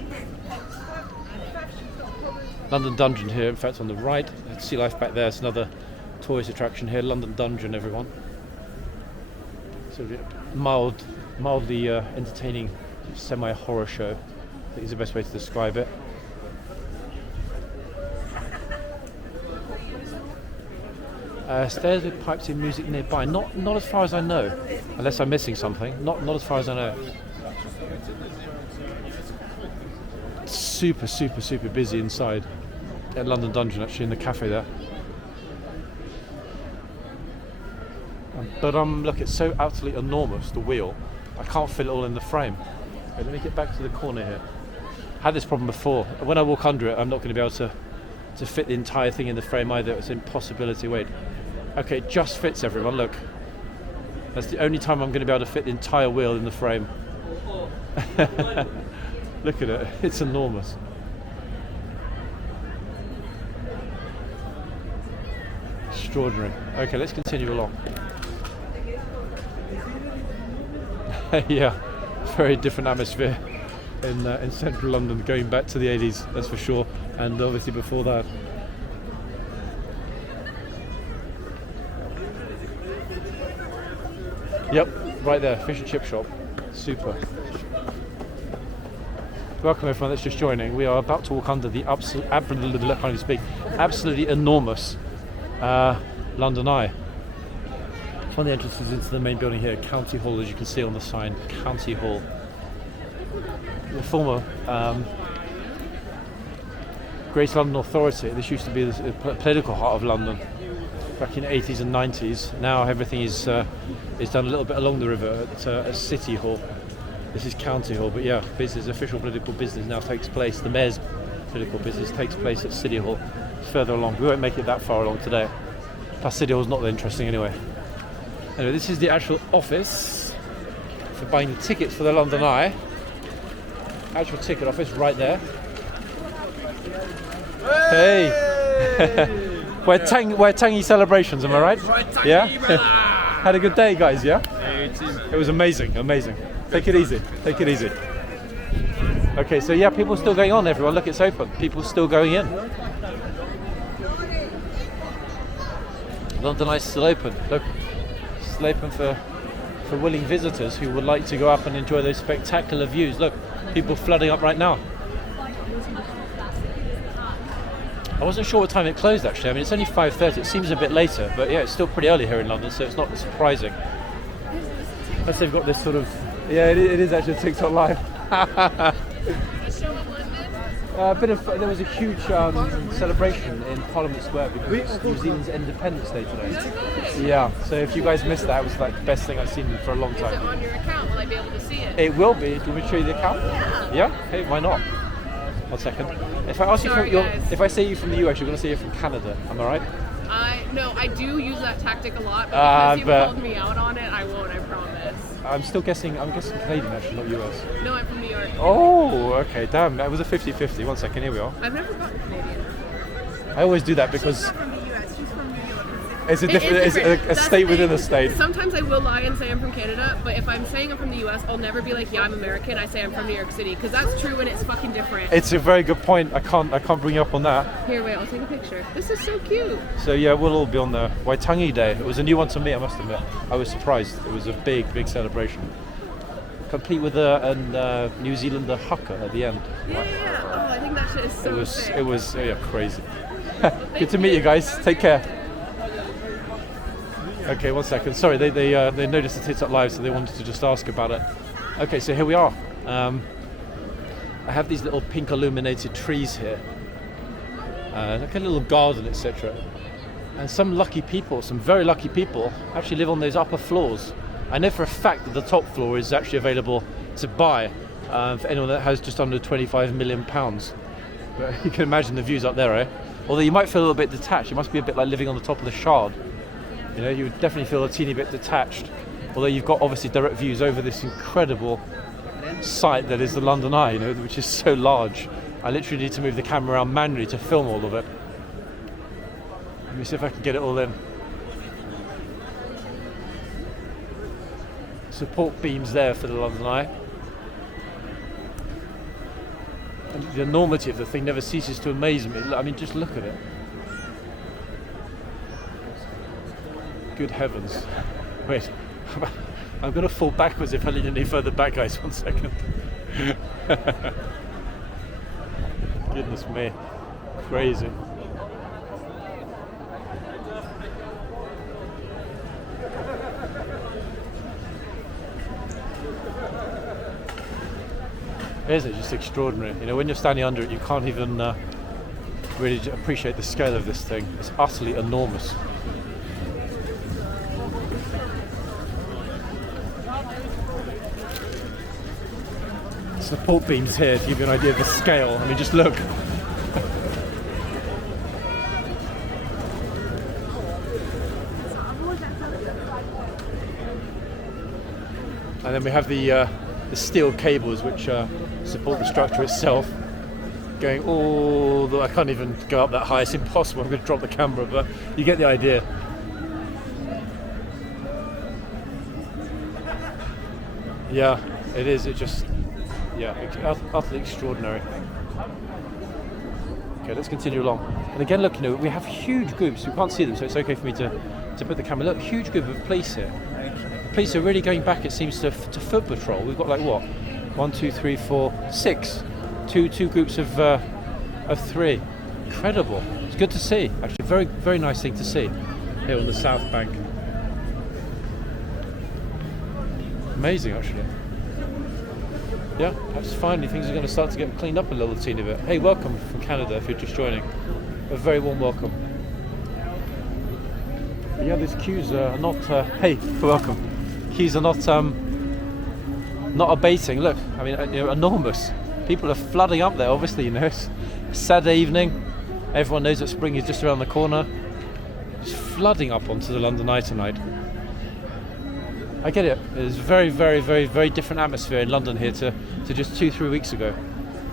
London Dungeon here, in fact, on the right. Sea Life back there. It's another tourist attraction here. London Dungeon, everyone. So mildly entertaining semi-horror show. I think is the best way to describe it. Stairs with pipes in music nearby. Not as far as I know, unless I'm missing something. Not as far as I know. Super, super, super busy inside at London Dungeon, actually, in the cafe there. But look, it's so utterly enormous, the wheel. I can't fit it all in the frame. Okay, let me get back to the corner here. Had this problem before. When I walk under it, I'm not going to be able to fit the entire thing in the frame either. It's an impossibility. Wait. Okay, it just fits, everyone. Look. That's the only time I'm going to be able to fit the entire wheel in the frame. Look at it. It's enormous. Extraordinary. Okay, let's continue along. Yeah, very different atmosphere in central London, going back to the 80s, that's for sure, and obviously before that. Yep, right there, fish and chip shop. Super. Welcome everyone that's just joining. We are about to walk under the absolutely enormous London Eye. One of the entrances into the main building here, County Hall, as you can see on the sign, County Hall. The former Great London Authority. This used to be the political heart of London back in the 80s and 90s. Now everything is done a little bit along the river at City Hall. This is County Hall, but yeah, business, official political business now takes place. The mayor's political business takes place at City Hall. Further along, we won't make it that far along today. Plus, City Hall's not that interesting anyway. Anyway, this is the actual office for buying tickets for the London Eye. Actual ticket office right there. Hey! Waitangi celebrations, am I right? Yeah? Had a good day, guys, yeah? It was amazing, amazing. Take it easy, take it easy. Okay, so yeah, people still going on, everyone. Look, it's open. People still going in. London Eye's still open. Look, still open for willing visitors who would like to go up and enjoy those spectacular views. Look, people flooding up right now. I wasn't sure what time it closed actually. I mean, it's only 5:30. It seems a bit later, but yeah, it's still pretty early here in London, so it's not surprising. Unless they've got this sort of, yeah, it is actually a TikTok live. There was a huge celebration in Parliament Square because it's New Zealand's Independence Day today. Yeah, so if you guys missed that, it was like the best thing I've seen for a long time. Is it on your account? Will I be able to see it? It will be. Do you want me to show you the account? Yeah? Hey, why not? 1 second. If I ask you if I say you're from the US, you're going to say you're from Canada. Am I right? No, I do use that tactic a lot, but because you've called me out on it, I won't, I promise. I'm guessing Canadian actually, not US. No, I'm from New York. Oh, okay, damn, that was a 50-50. 1 second, here we are. I've never gotten Canadian. I always do that because She's not from the US, she's from New York. it's a different, it's a state within a state. Sometimes I will lie and say I'm from Canada, but if I'm saying I'm from the US, I'll never be like, yeah, I'm American. I say I'm from New York City, because that's true and it's fucking different. It's a very good point. I can't bring you up on that. Here, wait, I'll take a picture. This is so cute. So yeah, we'll all be on the Waitangi Day. It was a new one to me, I must admit. I was surprised. It was a big celebration. Complete with a New Zealander haka at the end. Yeah. Oh, I think that shit is so sick. It was yeah, crazy. Good to meet you guys. Take care. Okay, 1 second. Sorry, they noticed the TikTok live, so they wanted to just ask about it. Okay, so here we are. I have these little pink illuminated trees here, like a little garden, etc. And some very lucky people, actually live on those upper floors. I know for a fact that the top floor is actually available to buy for anyone that has just under £25 million. But you can imagine the views up there, eh? Although you might feel a little bit detached. It must be a bit like living on the top of the Shard. You know, you would definitely feel a teeny bit detached. Although you've got obviously direct views over this incredible site that is the London Eye, you know, which is so large. I literally need to move the camera around manually to film all of it. Let me see if I can get it all in. Support beams there for the London Eye. And the enormity of the thing never ceases to amaze me. I mean, just look at it. Good heavens. Wait, I'm going to fall backwards if I lean any further back, guys. 1 second. Goodness me. Crazy. Isn't it just extraordinary? You know, when you're standing under it, you can't even really appreciate the scale of this thing. It's utterly enormous. Support beams here to give you an idea of the scale. I mean, just look. And then we have the steel cables which support the structure itself, going all the, I can't even go up that high, it's impossible, I'm going to drop the camera, but you get the idea. Yeah, it is, it just, yeah, utterly extraordinary. Okay, let's continue along. And again, look, you know, we have huge groups, we can't see them, so it's okay for me to put the camera. Look, huge group of police here. The police are really going back, it seems, to foot patrol. We've got like what? 1, 2, 3, 4, 6. Two groups of 3. Incredible. It's good to see. Actually, very, very nice thing to see here on the South Bank. Amazing, actually. Yeah, perhaps finally things are going to start to get cleaned up a little teeny bit. Hey, welcome from Canada if you're just joining. A very warm welcome. But yeah, these queues are not. Hey, welcome. Queues are not abating. Look, I mean, you know, enormous. People are flooding up there. Obviously, you know, it's a Saturday evening. Everyone knows that spring is just around the corner. Just flooding up onto the London Eye tonight. I get it. It's a very, very, very, very different atmosphere in London here to just 2-3 weeks ago.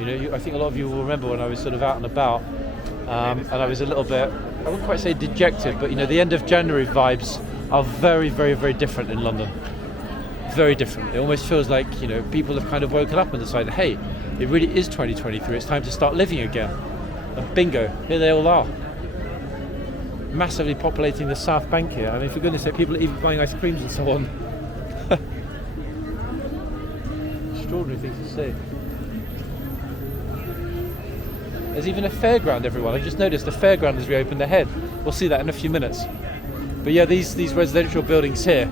You know, I think a lot of you will remember when I was sort of out and about, and I was a little bit, I wouldn't quite say dejected, but you know, the end of January vibes are very, very, very different in London. Very different. It almost feels like, you know, people have kind of woken up and decided, hey, it really is 2023. It's time to start living again. And bingo, here they all are. Massively populating the South Bank here. I mean, for goodness sake, people are even buying ice creams and so on. Extraordinary things to see. There's even a fairground, everyone. I just noticed the fairground has reopened ahead. We'll see that in a few minutes. But yeah, these residential buildings here,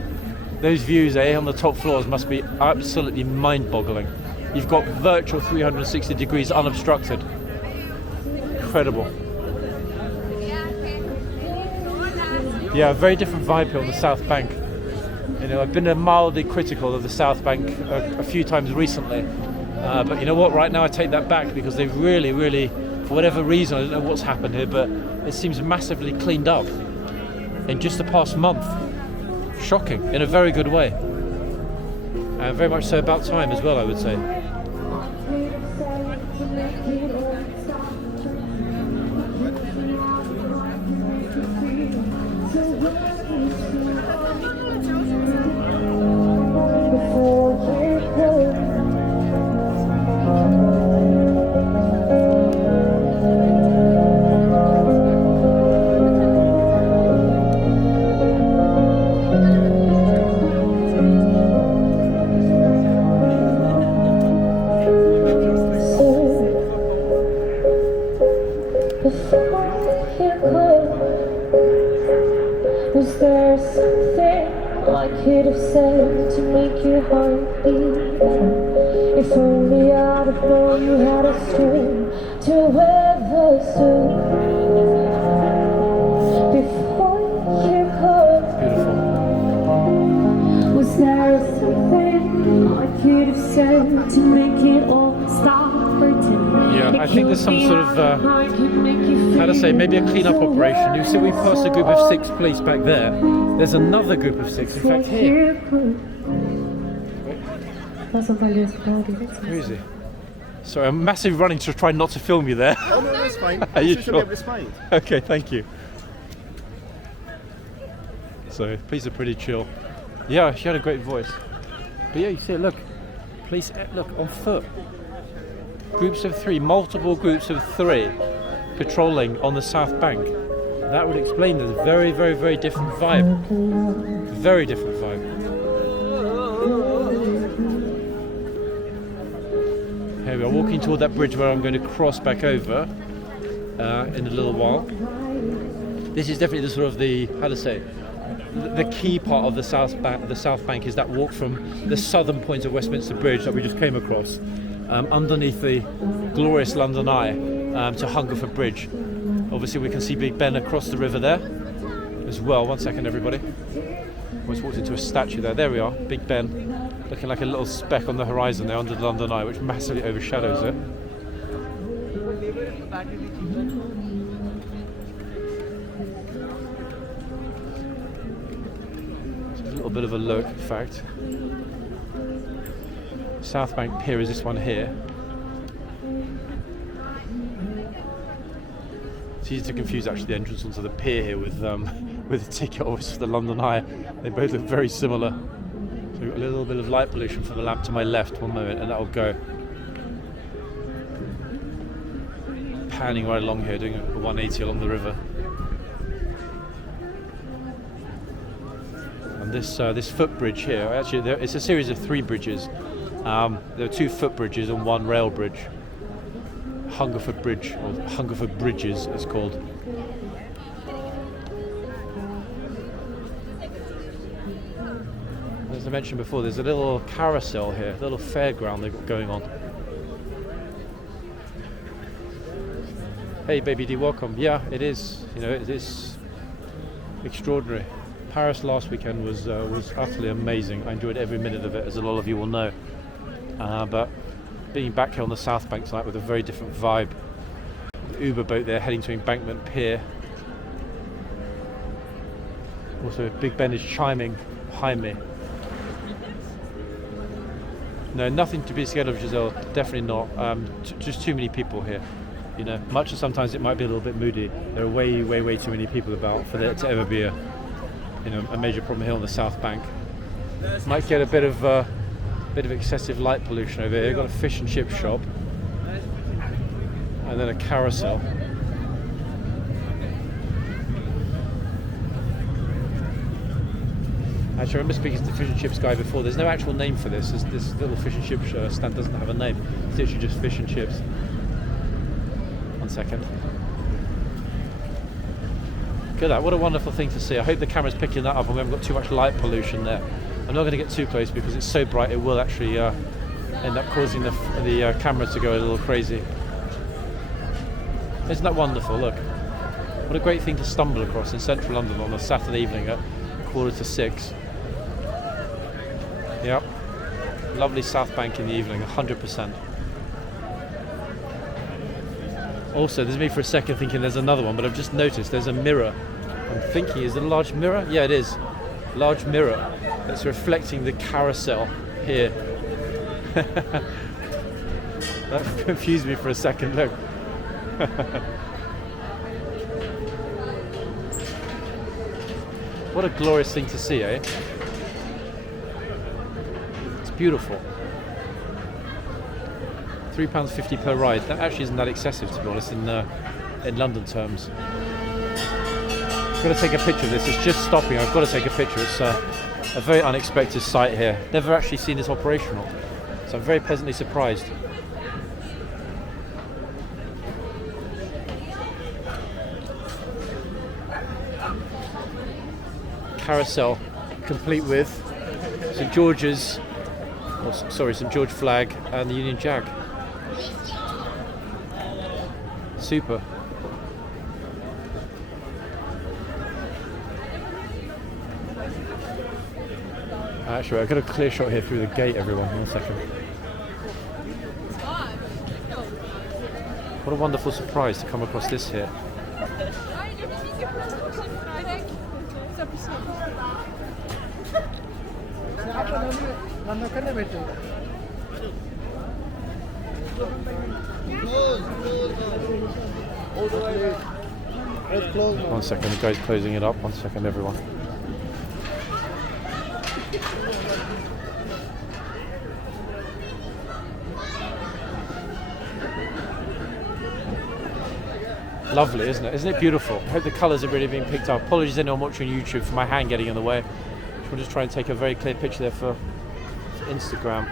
those views on the top floors must be absolutely mind-boggling. You've got virtual 360 degrees unobstructed. Incredible. Yeah, a very different vibe here on the South Bank. You know, I've been mildly critical of the South Bank a few times recently. But you know what, right now I take that back because they've really, really, for whatever reason, I don't know what's happened here, but it seems massively cleaned up in just the past month. Shocking, in a very good way. And very much so about time as well, I would say. Was there something I could have said to make your heart beat? If only I'd have known you had a string to weather soon. Before you could. Was there something I could have said to make it all stop hurting? Yeah, I think there's some sort of, how to say, maybe a clean-up operation. You see we passed a group of 6 police back there. There's another group of 6, in fact, here. Who is he? Sorry, I'm massively running to try not to film you there. Oh no, that's fine. Are you sure? Explained. Okay, thank you. So, police are pretty chill. Yeah, she had a great voice. But yeah, you see it, look. Police, look, on foot. Groups of 3, multiple groups of 3 patrolling on the South Bank. That would explain the very, very, very different vibe. Very different vibe. Here we are, walking toward that bridge where I'm going to cross back over in a little while. This is definitely the sort of the, how to say, the key part of the South Bank. The South Bank is that walk from the southern point of Westminster Bridge that we just came across, underneath the glorious London Eye, to Hungerford Bridge. Obviously we can see Big Ben across the river there as well. One second, everybody. Almost walked into a statue there. There we are, Big Ben, looking like a little speck on the horizon there under the London Eye, which massively overshadows it. Just a little bit of a look, in fact. South Bank Pier is this one here. It's easy to confuse actually the entrance onto the pier here with the ticket office for the London Eye. They both look very similar. So we've got a little bit of light pollution from the lamp to my left, one moment, and that'll go. Panning right along here, doing a 180 along the river. And this footbridge here, actually it's a series of 3 bridges. There are 2 footbridges and 1 rail bridge. Hungerford Bridge, or Hungerford Bridges it's called. As I mentioned before, there's a little carousel here, a little fairground they've got going on. Hey baby D, welcome. Yeah, it is, you know, it is extraordinary. Paris last weekend was utterly amazing. I enjoyed every minute of it, as a lot of you will know. But being back here on the South Bank tonight with a very different vibe. The Uber boat there heading to Embankment Pier. Also, Big Ben is chiming behind me. No, nothing to be scared of, Giselle. Definitely not. Just too many people here. You know, much as sometimes it might be a little bit moody. There are way too many people about for there to ever be a major problem here on the South Bank. Might get a bit of excessive light pollution over here. We've got a fish and chip shop, and then a carousel. Actually, I remember speaking to the fish and chips guy before. There's no actual name for this. This little fish and chip stand doesn't have a name. It's literally just fish and chips. One second. Look at that. What a wonderful thing to see. I hope the camera's picking that up and we haven't got too much light pollution there. I'm not going to get too close because it's so bright it will actually end up causing the camera to go a little crazy. Isn't that wonderful? Look. What a great thing to stumble across in central London on a Saturday evening at 5:45. Yep. Lovely South Bank in the evening, 100%. Also, there's me for a second thinking there's another one, but I've just noticed there's a mirror. I'm thinking, is it a large mirror? Yeah, it is. Large mirror that's reflecting the carousel here. That confused me for a second, look. What a glorious thing to see, eh? It's beautiful. £3.50 per ride. That actually isn't that excessive, to be honest, in London terms. I've got to take a picture of this. It's just stopping. I've got to take a picture. It's a very unexpected sight here. Never actually seen this operational, so I'm very pleasantly surprised. Carousel, complete with St George's, St George flag and the Union Jack. Super. Actually, I've got a clear shot here through the gate, everyone. 1 second. What a wonderful surprise to come across this here. One second, the guy's closing it up. 1 second, everyone. Lovely, isn't it? Isn't it beautiful? I hope the colours are really being picked up. Apologies to anyone watching on YouTube for my hand getting in the way. We'll just try and take a very clear picture there for Instagram.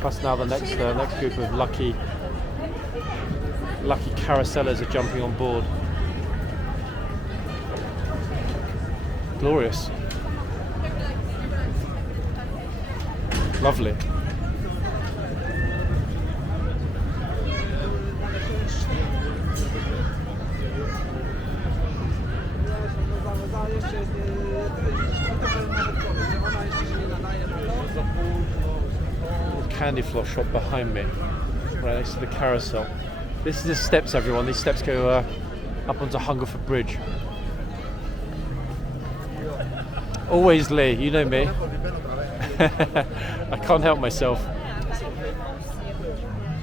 Plus now the next group of lucky carousellers are jumping on board. Glorious. Lovely. Candy floss shop behind me, right next to the carousel. This is the steps, everyone. These steps go up onto Hungerford Bridge. Always Lee, you know me. I can't help myself.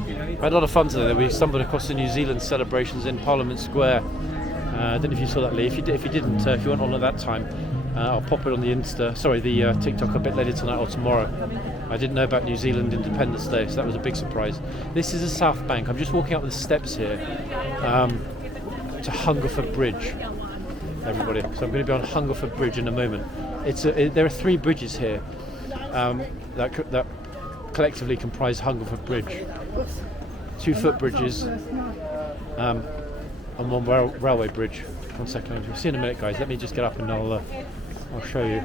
I had a lot of fun today. We stumbled across the New Zealand celebrations in Parliament Square. I don't know if you saw that, Lee. If you didn't, if you weren't on at that time, I'll pop it on the TikTok a bit later tonight or tomorrow. I didn't know about New Zealand Independence Day, so that was a big surprise. This is the South Bank. I'm just walking up the steps here to Hungerford Bridge, everybody. So I'm going to be on Hungerford Bridge in a moment. There are 3 bridges here that collectively comprise Hungerford Bridge. 2 footbridges and 1 railway bridge. 1 second. We'll see in a minute, guys. Let me just get up and I'll show you.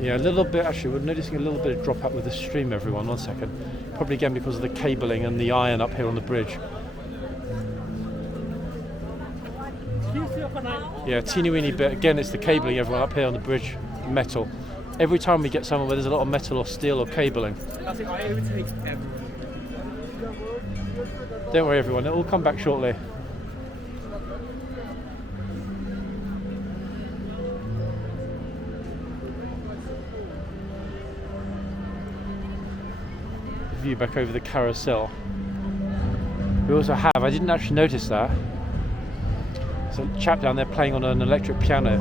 Yeah, a little bit, actually, we're noticing a little bit of drop out with the stream, everyone. 1 second. Probably again because of the cabling and the iron up here on the bridge. Yeah, teeny weeny bit. Again, it's the cabling, everyone, up here on the bridge. Metal. Every time we get somewhere where there's a lot of metal or steel or cabling. I think I overtake everyone. Don't worry everyone, it will come back shortly. View back over the carousel. We also have, I didn't actually notice that, there's a chap down there playing on an electric piano.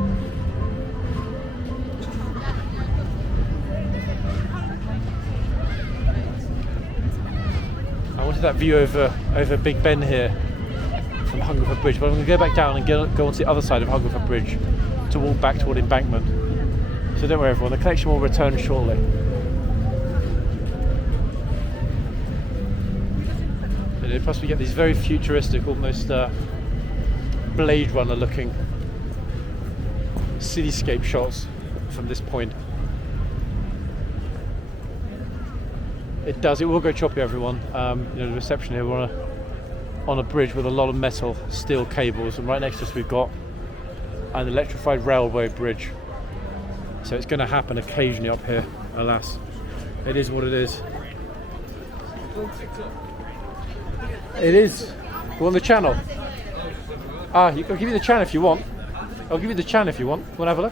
I wanted that view over Big Ben here from Hungerford Bridge, but I'm going to go back down and go onto the other side of Hungerford Bridge to walk back toward Embankment. So don't worry everyone, the collection will return shortly. Plus we get these very futuristic, almost Blade Runner looking cityscape shots from this point. It will go choppy everyone. You know, the reception here, we're on a bridge with a lot of metal, steel cables, and right next to us we've got an electrified railway bridge. So it's going to happen occasionally up here, alas. It is what it is. It is. Go on the channel. I'll give you the channel if you want. I'll give you the channel if you want. Want to have a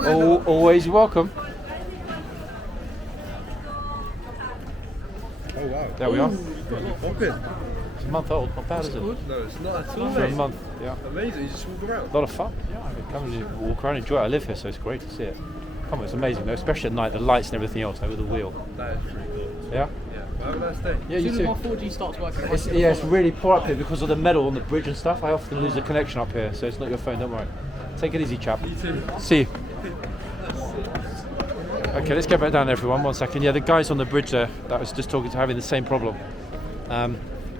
look? Always welcome. Oh wow. There we are. Popping. It's a month old. Not bad, is it? No, it's not at all. For a month, yeah. Amazing. You just walk around. A lot of fun. Yeah, I mean, come and walk around, enjoy it. I live here, so it's great to see it. Come on, it's amazing though, especially at night. The lights and everything else over the wheel. That is pretty cool. Yeah. Have a nice day. Yeah, you too. 4G starts working. It's really poor up here because of the metal on the bridge and stuff. I often lose the connection up here, so it's not your phone, don't worry. Take it easy, chap. You too. See you. Okay, let's get back down everyone, 1 second. Yeah, the guys on the bridge there that I was just talking to having the same problem.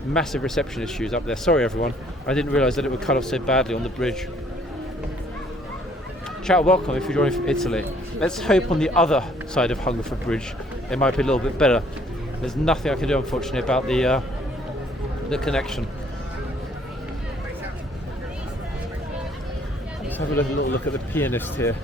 Massive reception issues up there. Sorry everyone, I didn't realise that it would cut off so badly on the bridge. Ciao, welcome if you're joining from Italy. Let's hope on the other side of Hungerford Bridge it might be a little bit better. There's nothing I can do unfortunately about the connection. Let's have a little look at the pianist here.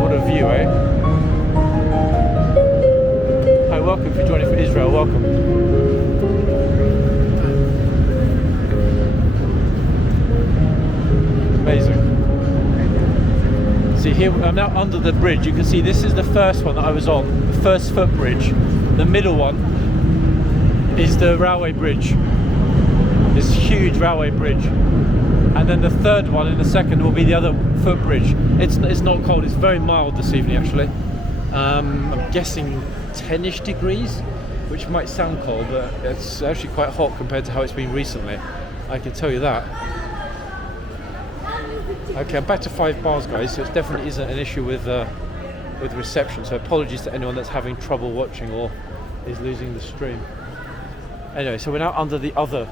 What a view, eh? Hi, welcome if you're joining from Israel, welcome. Amazing. See here, I'm now under the bridge. You can see this is the first one that I was on, the first footbridge. The middle one is the railway bridge, this huge railway bridge. And then the third one in a second will be the other footbridge. It's not cold, it's very mild this evening actually. I'm guessing 10-ish degrees, which might sound cold, but it's actually quite hot compared to how it's been recently. I can tell you that. Okay, I'm back to 5 bars, guys, so it definitely isn't an issue with reception, so apologies to anyone that's having trouble watching or is losing the stream. Anyway, so we're now under the other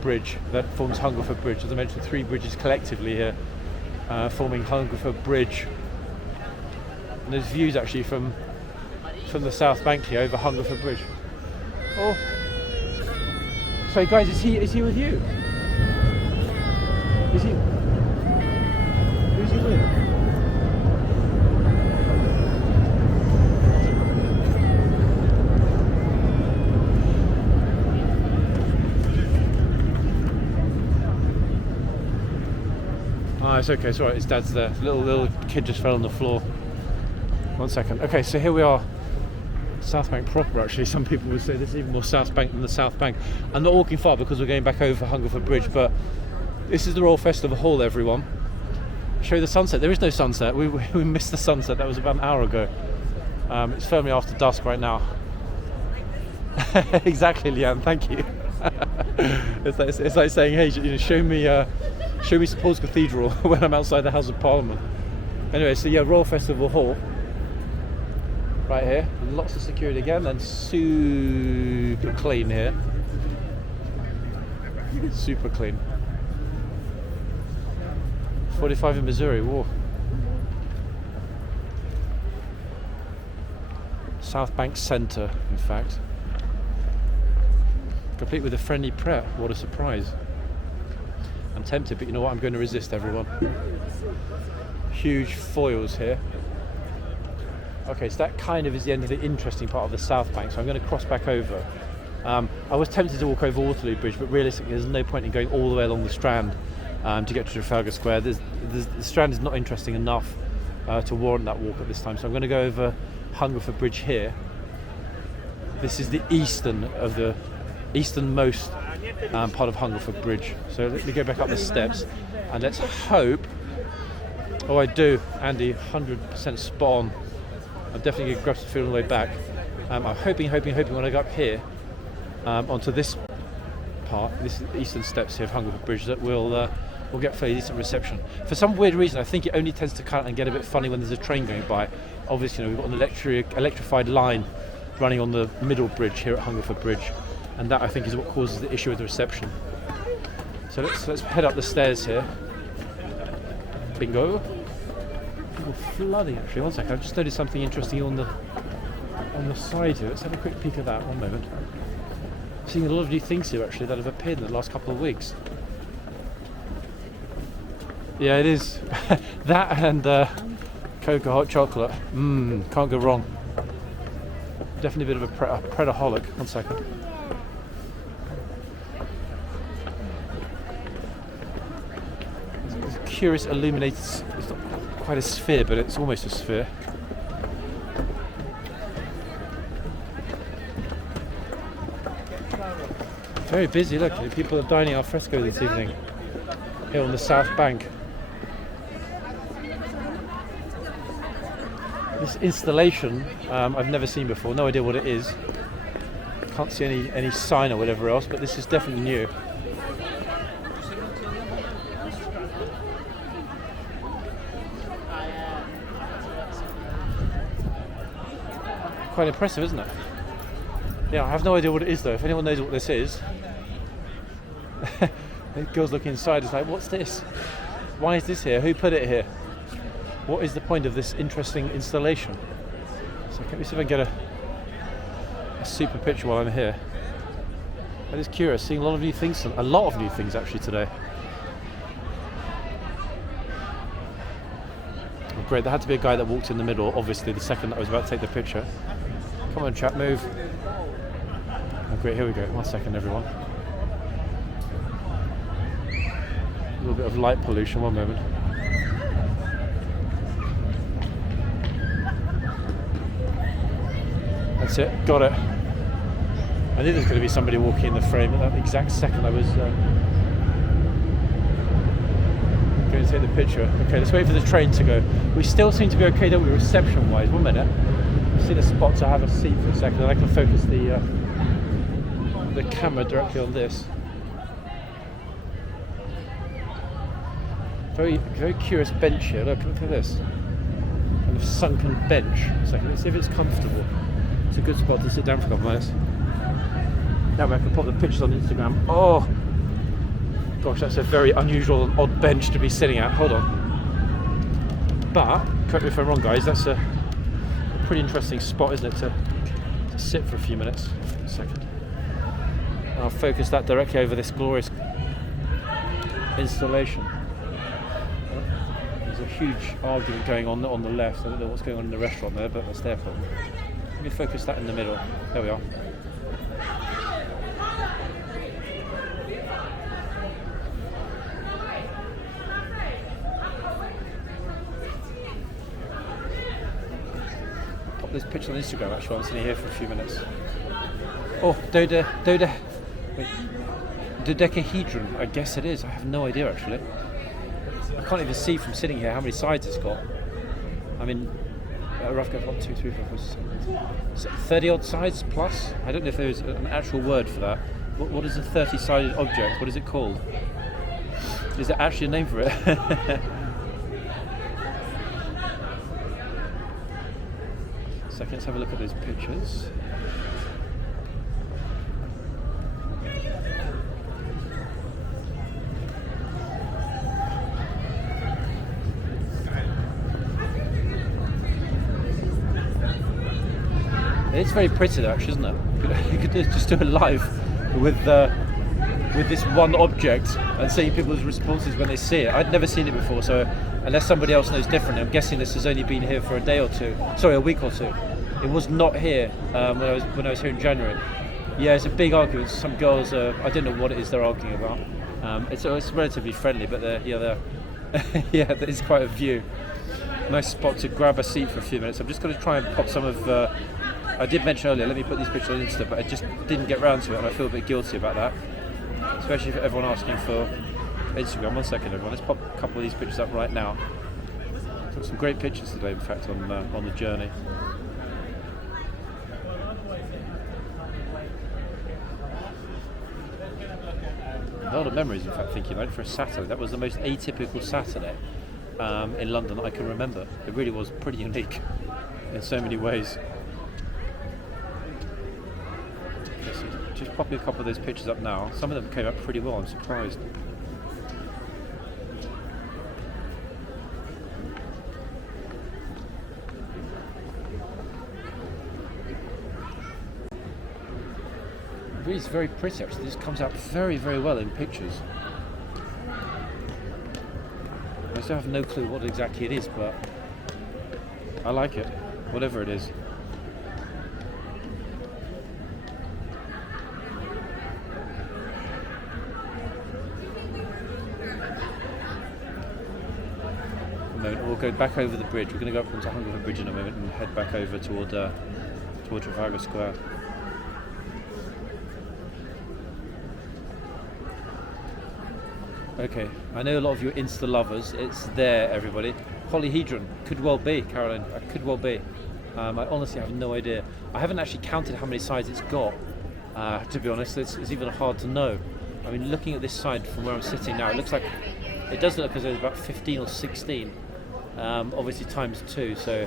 bridge that forms Hungerford Bridge. As I mentioned, 3 bridges collectively here forming Hungerford Bridge. And there's views actually from the South Bank here over Hungerford Bridge. Oh, so guys, is he with you? Is he? Who's he with? Ah, it's okay, it's alright, his dad's there. The little kid just fell on the floor. 1 second. Okay, so here we are. South Bank proper actually. Some people would say this is even more South Bank than the South Bank. I'm not walking far because we're going back over Hungerford Bridge, but this is the Royal Festival Hall, everyone. Show you the sunset. There is no sunset. We missed the sunset. That was about an hour ago. It's firmly after dusk right now. Exactly, Leanne. Thank you. it's like saying, hey, you know, show me St Paul's Cathedral when I'm outside the House of Parliament. Anyway, so yeah, Royal Festival Hall. Right here. Lots of security again, and super clean here. Super clean. 45 in Missouri, whoa. South Bank Centre, in fact. complete with a friendly prayer. What a surprise. I'm tempted, but you know what? I'm going to resist, everyone. Huge foils here. Okay, so that kind of is the end of the interesting part of the South Bank, so I'm going to cross back over. I was tempted to walk over Waterloo Bridge, but realistically there's no point in going all the way along the Strand to get to Trafalgar Square. The Strand is not interesting enough to warrant that walk at this time, so I'm going to go over Hungerford Bridge here. This is the easternmost part of Hungerford Bridge. So let me go back up the steps, and let's hope. Oh, I do, Andy, 100% spot on. I'm definitely going to grab some food on the way back. I'm hoping when I go up here onto this part, this eastern steps here of Hungerford Bridge, that we'll get fairly decent reception. For some weird reason, I think it only tends to cut and get a bit funny when there's a train going by. Obviously, you know, we've got an electrified line running on the middle bridge here at Hungerford Bridge, and that I think is what causes the issue with the reception. So let's head up the stairs here. Bingo. People flooding actually. One second, I've just noticed something interesting on the side here. Let's have a quick peek at that. One moment. I'm seeing a lot of new things here actually that have appeared in the last couple of weeks. Yeah, it is. That and Coca hot chocolate. Can't go wrong. Definitely a bit of a predaholic. One second. There's a curious illuminated. It's not quite a sphere, but it's almost a sphere. Very busy. Look, people are dining al fresco this evening here on the South Bank. This installation I've never seen before, no idea what it is. Can't see any sign or whatever else, but this is definitely new. Quite impressive, isn't it? Yeah, I have no idea what it is though. If anyone knows what this is, the girls looking inside is like, what's this? Why is this here? Who put it here? What is the point of this interesting installation? So let me see if I can get a super picture while I'm here. I'm just curious, seeing a lot of new things actually today. Oh, great, there had to be a guy that walked in the middle, obviously the second that I was about to take the picture. Come on chap, move. Oh great, here we go. 1 second everyone. A little bit of light pollution, one moment. That's it, got it. I knew there was going to be somebody walking in the frame at that exact second I was going to take the picture. Okay, let's wait for the train to go. We still seem to be okay, don't we, reception wise? 1 minute. I've seen a spot to have a seat for a second, and I can focus the camera directly on this. Very curious bench here. Look at this. Kind of sunken bench. Let's see if it's comfortable. It's a good spot to sit down for a couple of minutes. Now I can pop the pictures on Instagram. Oh, gosh, that's a very unusual and odd bench to be sitting at. Hold on. But, correct me if I'm wrong, guys, that's a pretty interesting spot, isn't it, to sit for a few minutes. 1 second. I'll focus that directly over this glorious installation. There's a huge argument going on the left. I don't know what's going on in the restaurant there, but that's their problem. Let me focus that in the middle. There we are. Pop this picture on Instagram actually. I'm sitting here for a few minutes. Oh, dodecahedron, I guess it is. I have no idea actually. I can't even see from sitting here how many sides it's got. I mean, a rough go 1, 2, 3, 4, 5, 6, 30 odd sides plus. I don't know if there's an actual word for that. What is a 30-sided object? What is it called? Is there actually a name for it? Second, let's have a look at those pictures. It's very pretty though, actually, isn't it? You could just do a live with this one object and seeing people's responses when they see it. I'd never seen it before, so unless somebody else knows differently, I'm guessing this has only been here for a week or two. It was not here when I was here in January. Yeah, it's a big argument. Some girls, I don't know what it is they're arguing about. It's relatively friendly, but they're it's quite a view. Nice spot to grab a seat for a few minutes. I'm just going to try and pop some of. I did mention earlier, let me put these pictures on Insta, but I just didn't get round to it, and I feel a bit guilty about that. Especially for everyone asking for Instagram. 1 second, everyone. Let's pop a couple of these pictures up right now. Took some great pictures today, in fact, on the journey. A lot of memories, in fact, thinking about it for a Saturday. That was the most atypical Saturday in London I can remember. It really was pretty unique in so many ways. Just popping a couple of those pictures up now. Some of them came up pretty well, I'm surprised. It's very pretty actually. This comes out very, very well in pictures. I still have no clue what exactly it is, but I like it, whatever it is. We'll go back over the bridge. We're going to go up onto Hungerford Bridge in a moment and head back over toward Trafalgar Square. Okay, I know a lot of you are Insta lovers. It's there, everybody. Polyhedron, could well be, Caroline. Could well be. I honestly have no idea. I haven't actually counted how many sides it's got. To be honest, it's even hard to know. I mean, looking at this side from where I'm sitting now, it does look as though it's about 15 or 16. Obviously times 2, so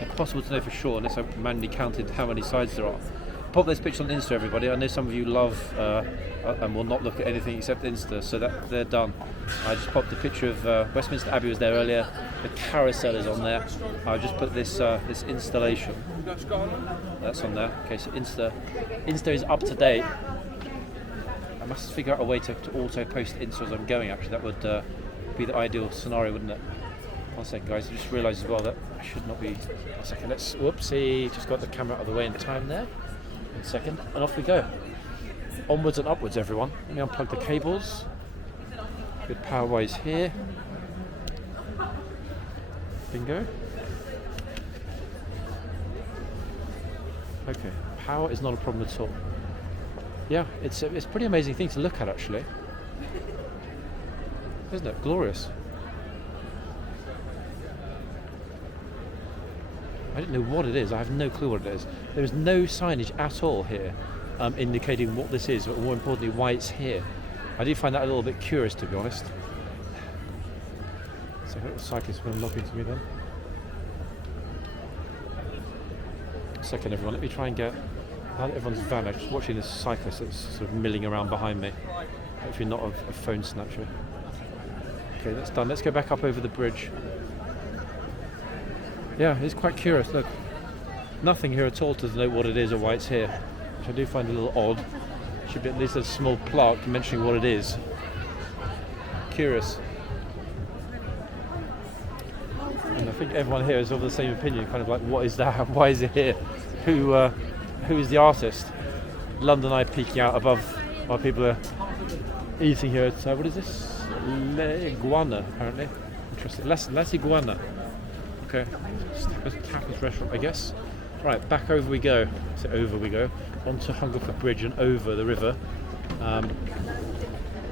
impossible to know for sure unless I manually counted how many sides there are. Pop those pictures on Insta, everybody. I know some of you love and will not look at anything except Insta, so that they're done. I just popped a picture of Westminster Abbey was there earlier. The carousel is on there. I just put this installation. That's on there. Okay, so Insta is up to date. I must figure out a way to auto post Insta as I'm going. Actually, that would be the ideal scenario, wouldn't it? 1 second, guys. I just realised as well that I should not be. 1 second. Let's. Whoopsie! Just got the camera out of the way in time there. 1 second, and off we go. Onwards and upwards, everyone. Let me unplug the cables. Good power wise here. Bingo. Okay, power is not a problem at all. Yeah, it's a pretty amazing thing to look at, actually. Isn't it? Glorious. I don't know what it is. I have no clue what it is. There is no signage at all here indicating what this is, but more importantly, why it's here. I do find that a little bit curious, to be honest. So the cyclist will lock into me then. 1 second, everyone. Let me try and get. Everyone's vanished. Just watching this cyclist that's sort of milling around behind me. Hopefully not a phone snatcher. Okay, that's done. Let's go back up over the bridge. Yeah, it's quite curious. Look, nothing here at all to denote what it is or why it's here, which I do find a little odd. Should be at least a small plaque mentioning what it is. Curious. And I think everyone here is of the same opinion, kind of like, what is that? Why is it here? Who is the artist? London Eye peeking out above while people are eating here. So what is this? Iguana, apparently. Interesting. Las Iguana. Okay, tapas restaurant, I guess. Right, back over we go. So over we go, onto Hungerford Bridge and over the river.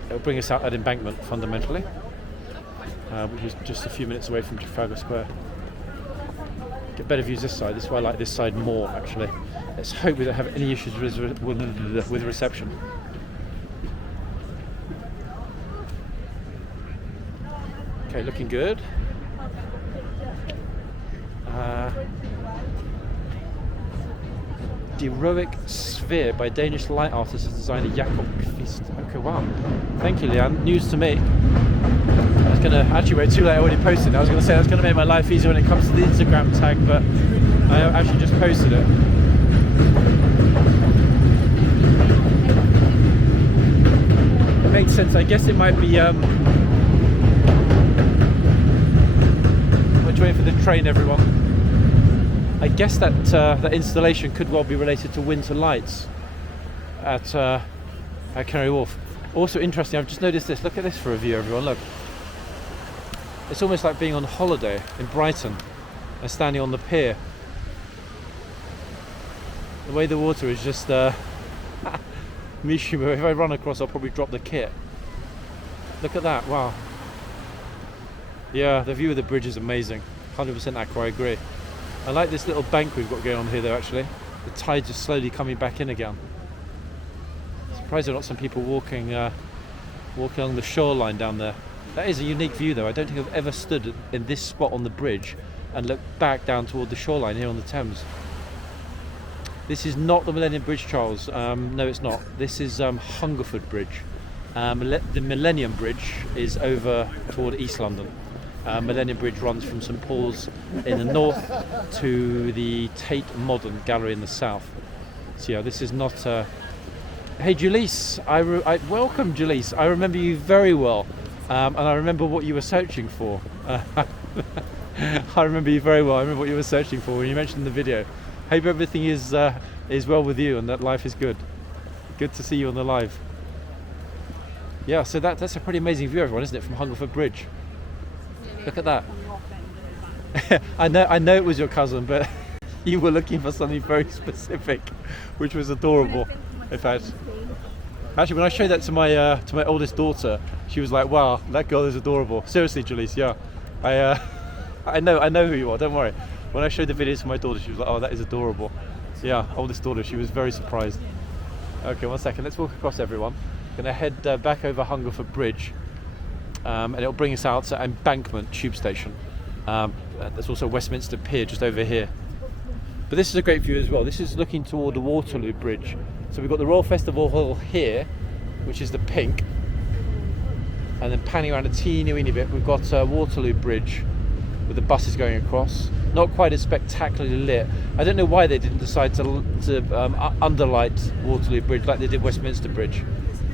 It'll bring us out at Embankment, fundamentally, which is just a few minutes away from Trafalgar Square. Get better views this side. This is why I like this side more, actually. Let's hope we don't have any issues with reception. Okay, looking good. The Heroic Sphere by Danish light artist and designer Jakob Kvist. Okay, wow. Thank you, Leanne. News to me. I was going to, actually wait too late, I already posted it. I was going to say that's going to make my life easier when it comes to the Instagram tag, but I actually just posted it. makes sense. I guess it might be. We're waiting for the train, everyone. I guess that that installation could well be related to winter lights at Canary Wharf. Also interesting, I've just noticed this. Look at this for a view, everyone. Look, it's almost like being on holiday in Brighton and standing on the pier. The way the water is just Mishima. If I run across, I'll probably drop the kit. Look at that! Wow. Yeah, the view of the bridge is amazing. 100% Aqua, I agree. I like this little bank we've got going on here, though. Actually, the tides are slowly coming back in again. Surprised there are not some people walking along the shoreline down there. That is a unique view, though. I don't think I've ever stood in this spot on the bridge and looked back down toward the shoreline here on the Thames. This is not the Millennium Bridge, Charles. No, it's not. This is Hungerford Bridge. The Millennium Bridge is over toward East London. Millennium Bridge runs from St Paul's in the north to the Tate Modern Gallery in the south. So yeah, this is not... Hey Julisse, welcome Julisse. I remember you very well, and I remember what you were searching for. I remember you very well. I remember what you were searching for when you mentioned the video. Hope everything is well with you and that life is good. Good to see you on the live. Yeah, so that's a pretty amazing view, everyone, isn't it, from Hungerford Bridge? Look at that. I know it was your cousin, but you were looking for something very specific, which was adorable. In fact, actually, when I showed that to my oldest daughter, she was like, "Wow, that girl is adorable." Seriously, Julisse, yeah, I know who you are. Don't worry. When I showed the videos to my daughter, she was like, "Oh, that is adorable." Yeah, oldest daughter. She was very surprised. Okay, 1 second. Let's walk across, everyone. Gonna head back over Hungerford Bridge, and it'll bring us out to Embankment Tube Station. There's also Westminster Pier just over here. But this is a great view as well. This is looking toward the Waterloo Bridge. So we've got the Royal Festival Hall here, which is the pink, and then panning around a teeny weeny bit, we've got Waterloo Bridge with the buses going across. Not quite as spectacularly lit. I don't know why they didn't decide to underlight Waterloo Bridge like they did Westminster Bridge,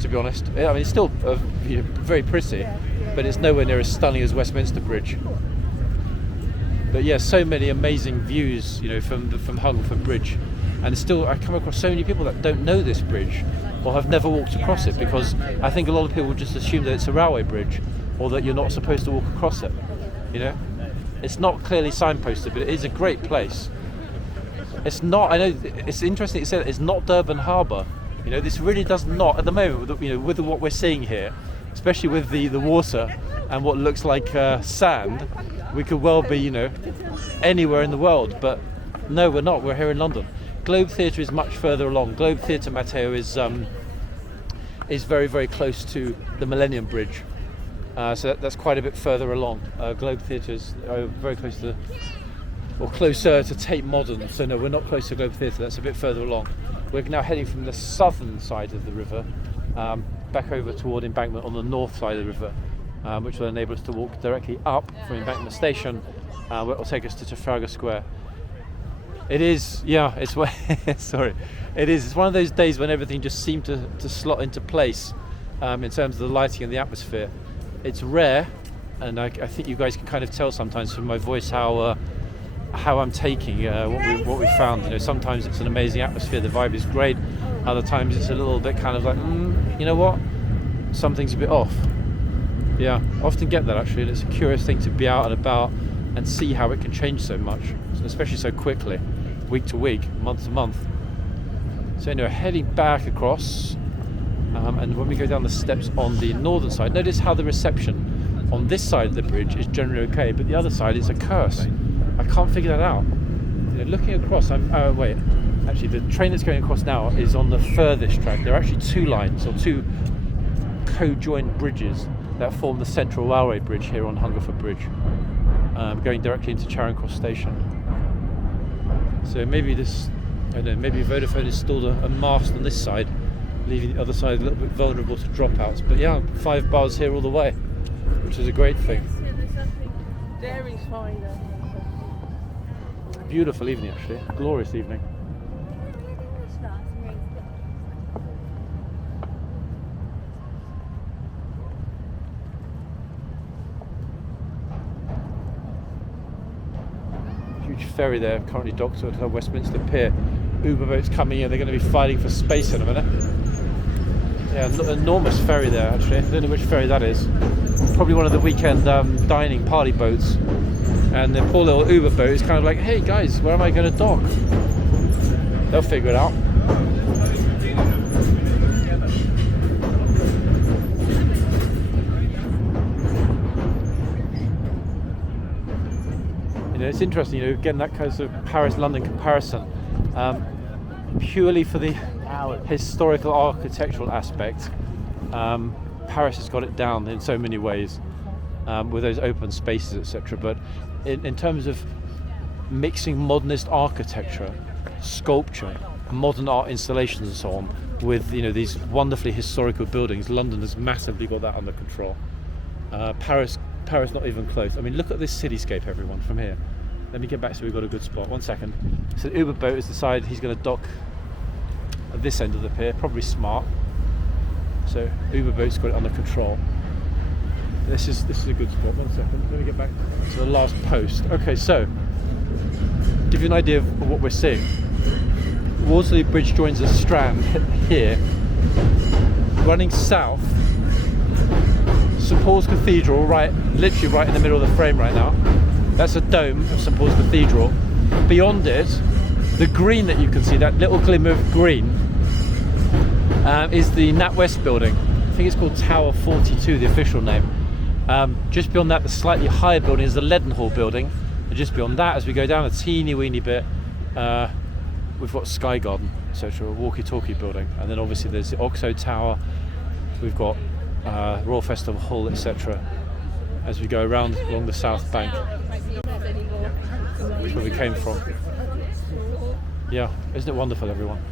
to be honest. I mean, it's still very pretty, but it's nowhere near as stunning as Westminster Bridge. But yeah, so many amazing views, from Hungerford Bridge, and still I come across so many people that don't know this bridge or have never walked across it, because I think a lot of people just assume that it's a railway bridge or that you're not supposed to walk across it. It's not clearly signposted, but it is a great place. It's not. I know it's interesting you said it's not Durban Harbour. This really does not at the moment. With what we're seeing here, especially with the water and what looks like sand. We could well be, anywhere in the world, but no, we're not. We're here in London. Globe Theatre is much further along. Globe Theatre, Matteo, is very, very close to the Millennium Bridge. So that's quite a bit further along. Globe Theatre is very close to, or closer to Tate Modern. So no, we're not close to Globe Theatre. That's a bit further along. We're now heading from the southern side of the river back over toward Embankment on the north side of the river. Which will enable us to walk directly up from Embankment Station, where it will take us to Trafalgar Square. It is, yeah, it's sorry, it is. It's one of those days when everything just seemed to slot into place in terms of the lighting and the atmosphere. It's rare, and I think you guys can kind of tell sometimes from my voice how I'm taking what we found. Sometimes it's an amazing atmosphere, the vibe is great. Other times it's a little bit kind of like, you know what, something's a bit off. Yeah, I often get that actually, and it's a curious thing to be out and about and see how it can change so much, especially so quickly, week to week, month to month. So anyway, heading back across, and when we go down the steps on the northern side, notice how the reception on this side of the bridge is generally okay, but the other side is a curse. I can't figure that out. Looking across, actually the train that's going across now is on the furthest track. There are actually two lines, or two co-joined bridges that form the Central Railway Bridge here on Hungerford Bridge, going directly into Charing Cross Station. So maybe maybe Vodafone installed a mast on this side, leaving the other side a little bit vulnerable to dropouts. But yeah, 5 bars here all the way, which is a great thing. Beautiful evening, actually. Glorious evening. ferry there, currently docked at Westminster Pier. Uber boats coming in, they're going to be fighting for space in a minute. Yeah, enormous ferry there actually. I don't know which ferry that is. Probably one of the weekend dining party boats. And the poor little Uber boat is kind of like, hey guys, where am I going to dock? They'll figure it out. You know, it's interesting, you know, getting that kind of Paris-London comparison. Purely for the historical architectural aspect, Paris has got it down in so many ways, with those open spaces, etc. But in terms of mixing modernist architecture, sculpture, modern art installations and so on, with, you know, these wonderfully historical buildings, London has massively got that under control. Paris not even close. I mean, look at this cityscape, everyone, from here. Let me get back so we've got a good spot. 1 second. So the Uber boat has decided he's going to dock at this end of the pier, probably smart. So Uber boat's got it under control. This is a good spot. 1 second. Let me get back to the last post. Okay, so give you an idea of what we're seeing. Waterloo Bridge joins the Strand here, running south. St Paul's Cathedral, literally right in the middle of the frame right now. That's a dome of St Paul's Cathedral. Beyond it, the green that you can see, that little glimmer of green, is the NatWest building. I think it's called Tower 42, the official name. Just beyond that, the slightly higher building is the Leadenhall building. And just beyond that, as we go down a teeny weeny bit, we've got Sky Garden, etc., a walkie-talkie building. And then obviously there's the Oxo Tower, we've got Royal Festival Hall, etc. as we go around along the south bank, which is where we came from. Yeah, isn't it wonderful, everyone?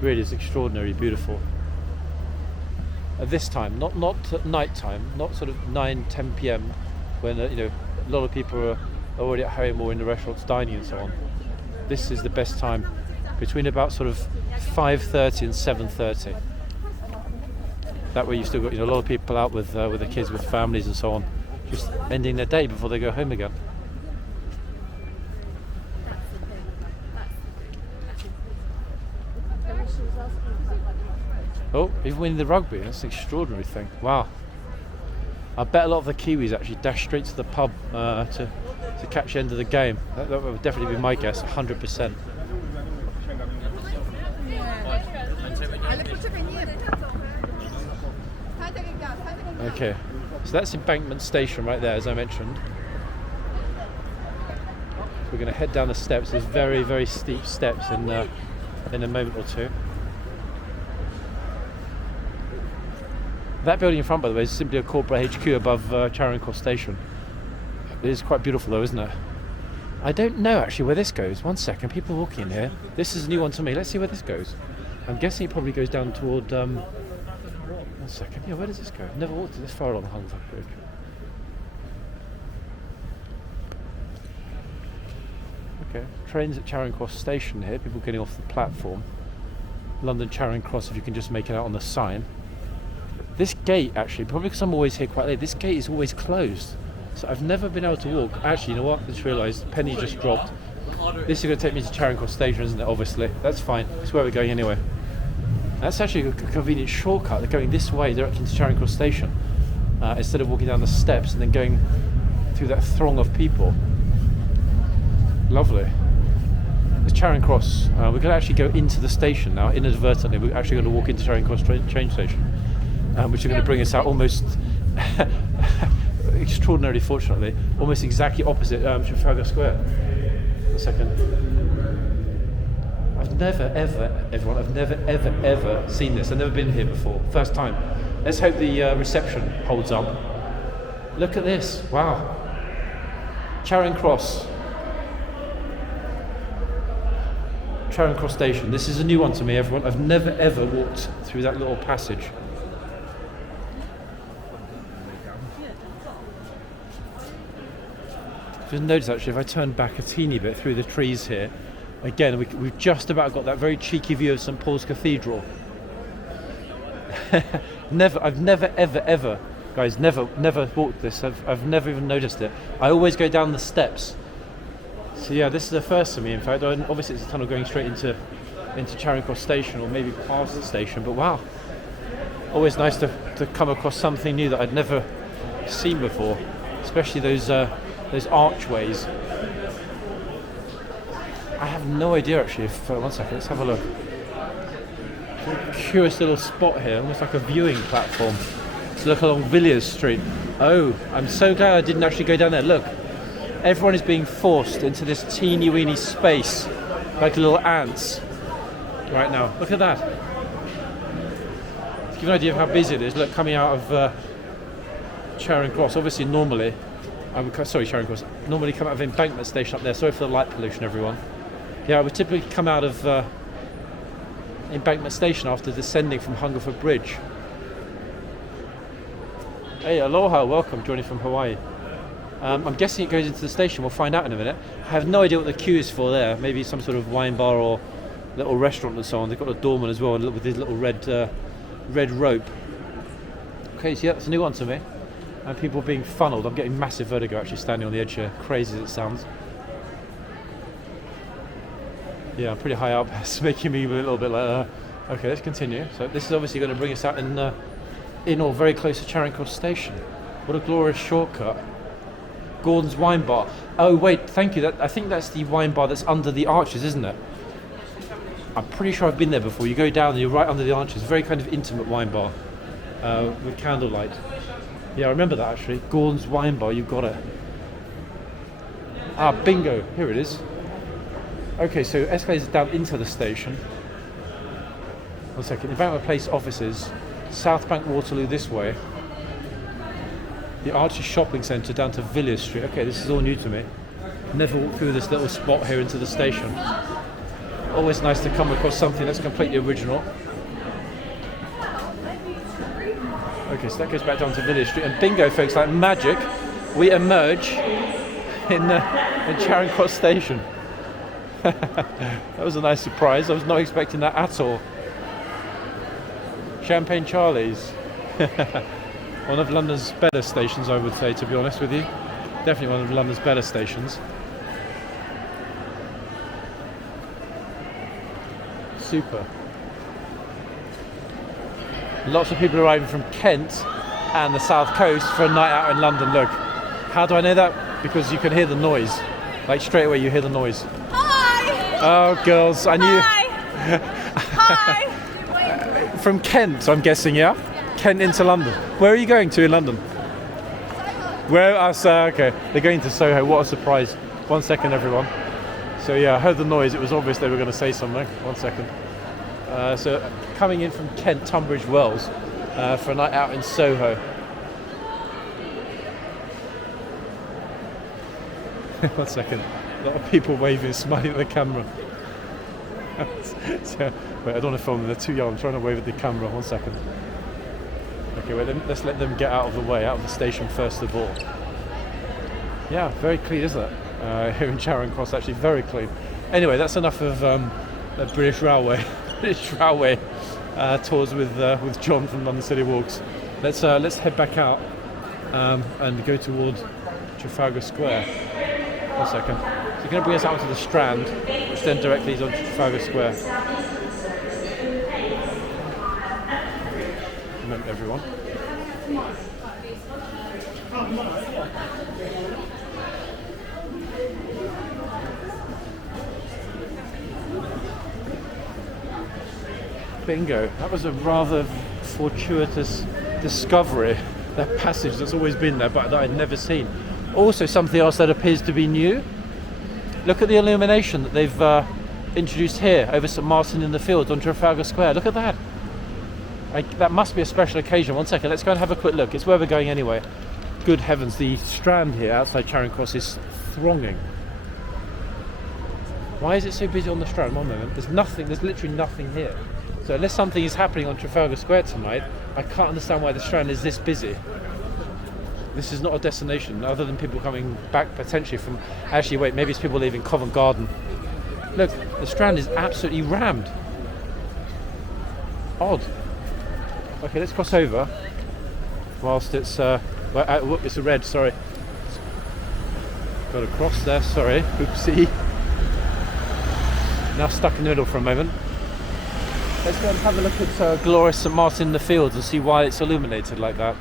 Really is extraordinary, beautiful. At this time, not at night time, not sort of 9-10 p.m. when you know, a lot of people are already at home or in the restaurants dining and so on. This is the best time, between about sort of 5:30 and 7:30. That way you've still got, you know, a lot of people out with their kids, with families and so on, just ending their day before they go home again. Oh, even winning the rugby, that's an extraordinary thing. Wow. I bet a lot of the Kiwis actually dash straight to the pub to catch the end of the game. That would definitely be my guess, 100%. Okay, so that's Embankment Station right there, as I mentioned. We're going to head down the steps. There's very, very steep steps in a moment or two. That building in front, by the way, is simply a corporate HQ above Charing Cross Station. It is quite beautiful though, isn't it? I don't know actually where this goes. 1 second, people are walking in here. This is a new one to me. Let's see where this goes. I'm guessing it probably goes down toward... 1 second, yeah, where does this go? I've never walked this far along Hungerford Bridge. Okay, trains at Charing Cross Station here, people getting off the platform. London Charing Cross, if you can just make it out on the sign. This gate, actually, probably because I'm always here quite late, this gate is always closed. So I've never been able to walk. Actually, you know what? I just realised, penny just dropped. This is going to take me to Charing Cross Station, isn't it? Obviously. That's fine. It's where we're going anyway. That's actually a convenient shortcut. They're going this way directly to Charing Cross Station, instead of walking down the steps and then going through that throng of people. Lovely. There's Charing Cross. We're going to actually go into the station now, inadvertently. We're actually going to walk into Charing Cross train station, which are going to bring us out almost, extraordinarily fortunately, almost exactly opposite Trafalgar Square. 1 second. I've never ever seen this. I've never been here before. First time. Let's hope the reception holds up. Look at this. Wow. Charing Cross. Charing Cross Station. This is a new one to me, everyone. I've never ever walked through that little passage. Just notice actually, if I turn back a teeny bit through the trees here, again, we've just about got that very cheeky view of St Paul's Cathedral. I've never ever, guys, never walked this. I've never even noticed it. I always go down the steps So yeah, this is the first for me. In fact, obviously it's a tunnel going straight into Charing Cross Station, or maybe past the station. But wow, always nice to come across something new that I'd never seen before, especially those archways. I have no idea actually. If one second, let's have a look. Curious little spot here, almost like a viewing platform. Let's look along Villiers Street. Oh, I'm so glad I didn't actually go down there. Look, everyone is being forced into this teeny weeny space, like little ants, right now. Look at that. To give you an idea of how busy it is, look, coming out of Charing Cross. Obviously, normally, Charing Cross. Normally come out of Embankment Station up there. Sorry for the light pollution, everyone. Yeah, I would typically come out of Embankment Station after descending from Hungerford Bridge. Hey, aloha, welcome, joining from Hawaii. I'm guessing it goes into the station. We'll find out in a minute. I have no idea what the queue is for there. Maybe some sort of wine bar or little restaurant and so on. They've got a doorman as well with his little red rope. Okay, so yeah, that's a new one to me. And people being funneled. I'm getting massive vertigo actually standing on the edge here. Crazy as it sounds. Yeah, I'm pretty high up. It's making me a little bit like, okay, let's continue. So this is obviously going to bring us out in or very close to Charing Cross Station. What a glorious shortcut. Gordon's Wine Bar. Oh wait, thank you. I think that's the wine bar that's under the arches, isn't it? I'm pretty sure I've been there before. You go down and you're right under the arches. Very kind of intimate wine bar with candlelight. Yeah, I remember that actually. Gordon's Wine Bar, you've got it. Ah, bingo. Here it is. Okay, so escalators down into the station. 1 second. Embankment Place offices. South Bank Waterloo this way. The Archie Shopping Centre down to Villiers Street. Okay, this is all new to me. Never walked through this little spot here into the station. Always nice to come across something that's completely original. Okay, so that goes back down to Villiers Street. And bingo, folks, like magic, we emerge in Charing Cross Station. That was a nice surprise. I was not expecting that at all. Champagne Charlie's. One of London's better stations, I would say, to be honest with you. Definitely one of London's better stations. Super. Lots of people arriving from Kent and the south coast for a night out in London. Look, how do I know that? Because you can hear the noise. Like straight away you hear the noise. Hi! Oh girls, I knew. Hi! From Kent, I'm guessing, yeah? Kent into London. Where are you going to in London? Where? Okay, they're going to Soho. What a surprise. 1 second, everyone. So yeah, I heard the noise. It was obvious they were going to say something. 1 second. So coming in from Kent, Tunbridge Wells, for a night out in Soho. 1 second. A lot of people waving, smiling at the camera. So, wait, I don't want to film them. They're too young. I'm trying to wave at the camera. 1 second. Okay, wait, let's let them get out of the way, out of the station first of all. Yeah, very clean, isn't it? Here in Charing Cross, actually, very clean. Anyway, that's enough of the British Railway. British Railway tours with John from London City Walks. Let's head back out and go towards Trafalgar Square. 1 second. So you're going to bring us out onto the Strand, which then directly leads on to Trafalgar Square. Remember, everyone. Bingo. That was a rather fortuitous discovery. That passage that's always been there, but that I'd never seen. Also, something else that appears to be new. Look at the illumination that they've introduced here over St Martin in the Fields on Trafalgar Square. Look at that. That must be a special occasion. 1 second, let's go and have a quick look. It's where we're going anyway. Good heavens, the Strand here outside Charing Cross is thronging. Why is it so busy on the Strand? 1 moment. There's literally nothing here. So unless something is happening on Trafalgar Square tonight, I can't understand why the Strand is this busy. This is not a destination, other than people coming back potentially from... Actually, wait, maybe it's people leaving Covent Garden. Look, the Strand is absolutely rammed. Odd. Okay, let's cross over. Whilst it's... it's a red, sorry. Got across there, sorry, oopsie. Now stuck in the middle for a moment. Let's go and have a look at glorious St Martin in the Fields and see why it's illuminated like that.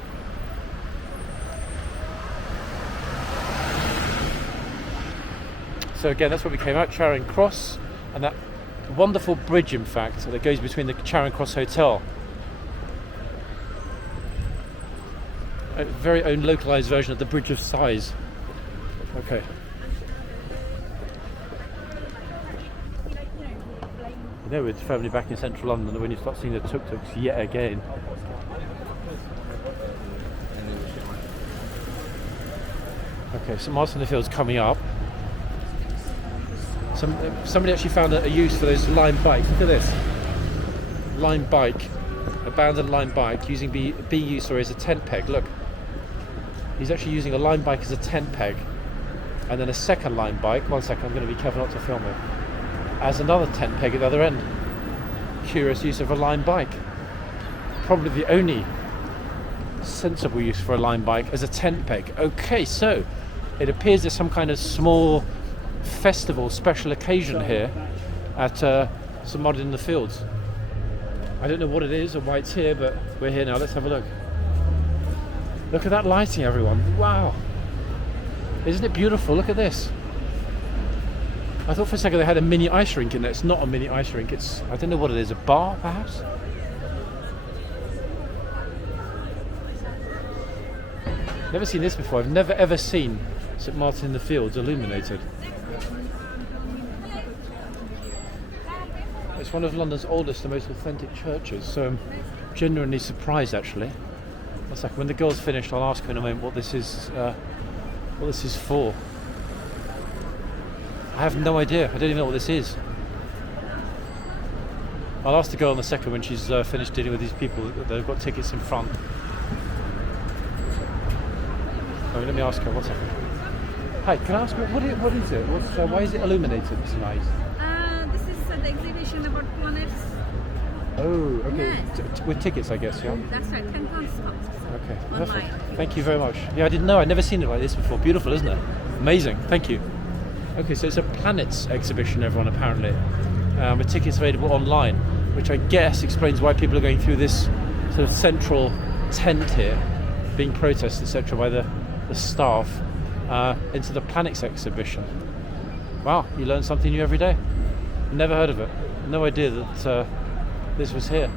So again, that's where we came out, Charing Cross, and that wonderful bridge, in fact, that goes between the Charing Cross Hotel. A very own localised version of the Bridge of Sighs. Okay. You know, with family back in central London, when you start seeing the tuk-tuks yet again. Okay, St Martin in the Fields coming up. Somebody actually found a use for those Lime bikes. Look at this. Lime bike, abandoned Lime bike, using being used as a tent peg. Look. He's actually using a Lime bike as a tent peg. And then a second Lime bike, one second, I'm going to be careful not to film it, as another tent peg at the other end. Curious use of a Lime bike. Probably the only sensible use for a Lime bike as a tent peg. Okay, so it appears there's some kind of small festival, special occasion here at St Martin in the Fields. I don't know what it is or why it's here, but we're here now. Let's have a look. Look at that lighting, everyone. Wow. Isn't it beautiful? Look at this. I thought for a second they had a mini ice rink in there. It's not a mini ice rink. It's, I don't know what it is, a bar perhaps? Never seen this before. I've never ever seen St Martin in the Fields illuminated. It's one of London's oldest and most authentic churches, so I'm genuinely surprised actually. One second, when the girl's finished, I'll ask her in a moment what this is for. I have no idea. I don't even know what this is. I'll ask the girl in a second when she's finished dealing with these people that have got tickets in front. Oh, let me ask her. 1 second. Hi, can I ask what is it? Why is it illuminated tonight? This is the exhibition about planets. Oh, okay. Yeah. With tickets, I guess, yeah? That's right, £10 cost. Okay, perfect. Online. Thank you very much. Yeah, I didn't know. I'd never seen it like this before. Beautiful, isn't it? Amazing. Thank you. Okay, so it's a planets exhibition, everyone, apparently. With tickets available online, which I guess explains why people are going through this sort of central tent here, being protested, etc., by the staff, into the planets exhibition. Wow, you learn something new every day. Never heard of it. No idea that this was here.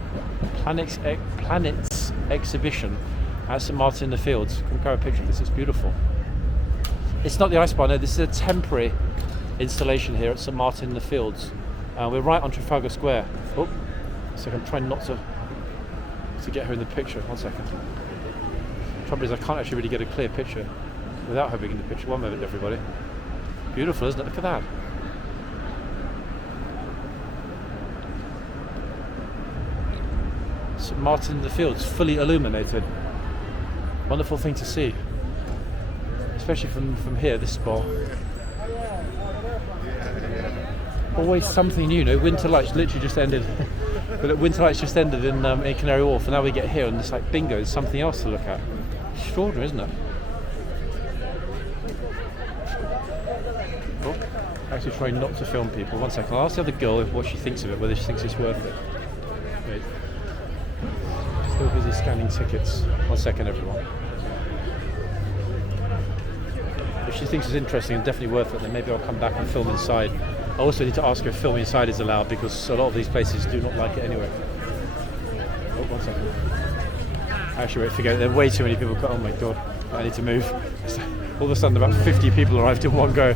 Planets exhibition at St Martin in the Fields. Can we grab a picture of this? It's beautiful. It's not the ice bar, no, this is a temporary installation here at St Martin in the Fields. We're right on Trafalgar Square. Oh, so I'm trying not to get her in the picture. 1 second. The trouble is I can't actually really get a clear picture without her being in the picture. One moment, everybody. Beautiful, isn't it? Look at that. St Martin in the Fields, fully illuminated. Wonderful thing to see, especially from here, this spot. Always something new, you know. Winter Lights literally just ended, but Winter Lights just ended in Canary Wharf, and now we get here, and it's like bingo, there's something else to look at. Extraordinary, isn't it? Oh, actually trying not to film people. 1 second, I'll ask the other girl what she thinks of it, whether she thinks it's worth it. Wait. Still busy scanning tickets. 1 second, everyone. If she thinks it's interesting and definitely worth it, then maybe I'll come back and film inside. I also need to ask her if filming inside is allowed, because a lot of these places do not like it anyway. Oh, 1 second. Actually, wait, forget it. There are way too many people. Oh my god, I need to move. All of a sudden, about 50 people arrived in one go.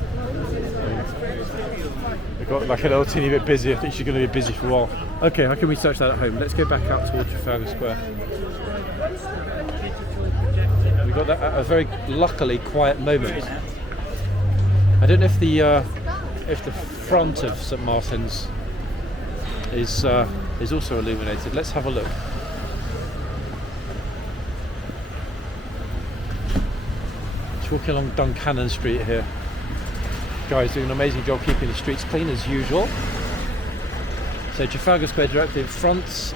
We got like a little teeny bit busy. I think she's going to be busy for a while. Okay, how can we search that at home? Let's go back out towards Trafalgar Square. We got that at a very luckily quiet moment. I don't know if the front of St Martin's is also illuminated. Let's have a look. Just walking along Duncannon Street here. Guys doing an amazing job keeping the streets clean as usual. So Trafalgar Square directly in front,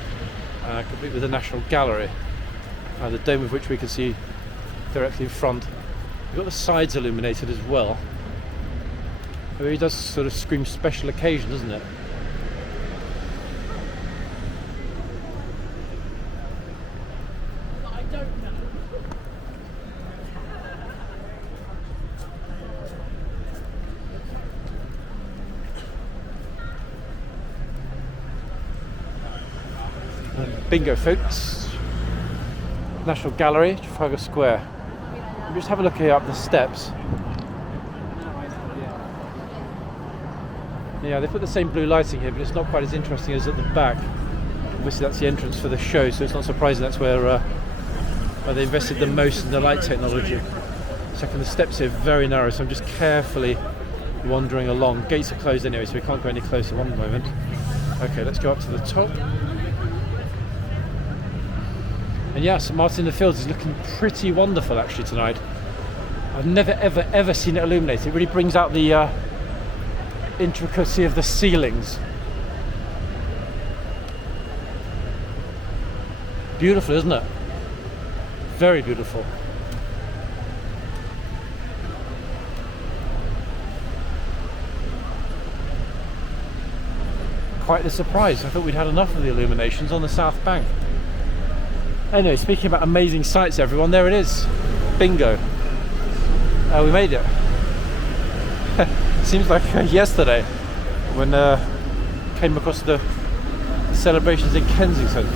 complete with the National Gallery, the dome of which we can see directly in front. We've got the sides illuminated as well. It really does sort of scream special occasion, doesn't it? I don't know. Bingo, folks. National Gallery, Trafalgar Square. Just have a look here up the steps. Yeah, they put the same blue lighting here, but it's not quite as interesting as at the back. Obviously that's the entrance for the show, so it's not surprising that's where they invested the most in the light technology. Checking the steps here, very narrow, so I'm just carefully wandering along. Gates are closed anyway, so we can't go any closer one moment. Okay, let's go up to the top. And yeah, St Martin in the Fields is looking pretty wonderful actually tonight. I've never ever seen it illuminated. It really brings out the intricacy of the ceilings. Beautiful, isn't it? Very beautiful. Quite a surprise. I thought we'd had enough of the illuminations on the South Bank. Anyway, speaking about amazing sights, everyone, there it is. Bingo. We made it. Seems like yesterday when came across the celebrations in Kensington.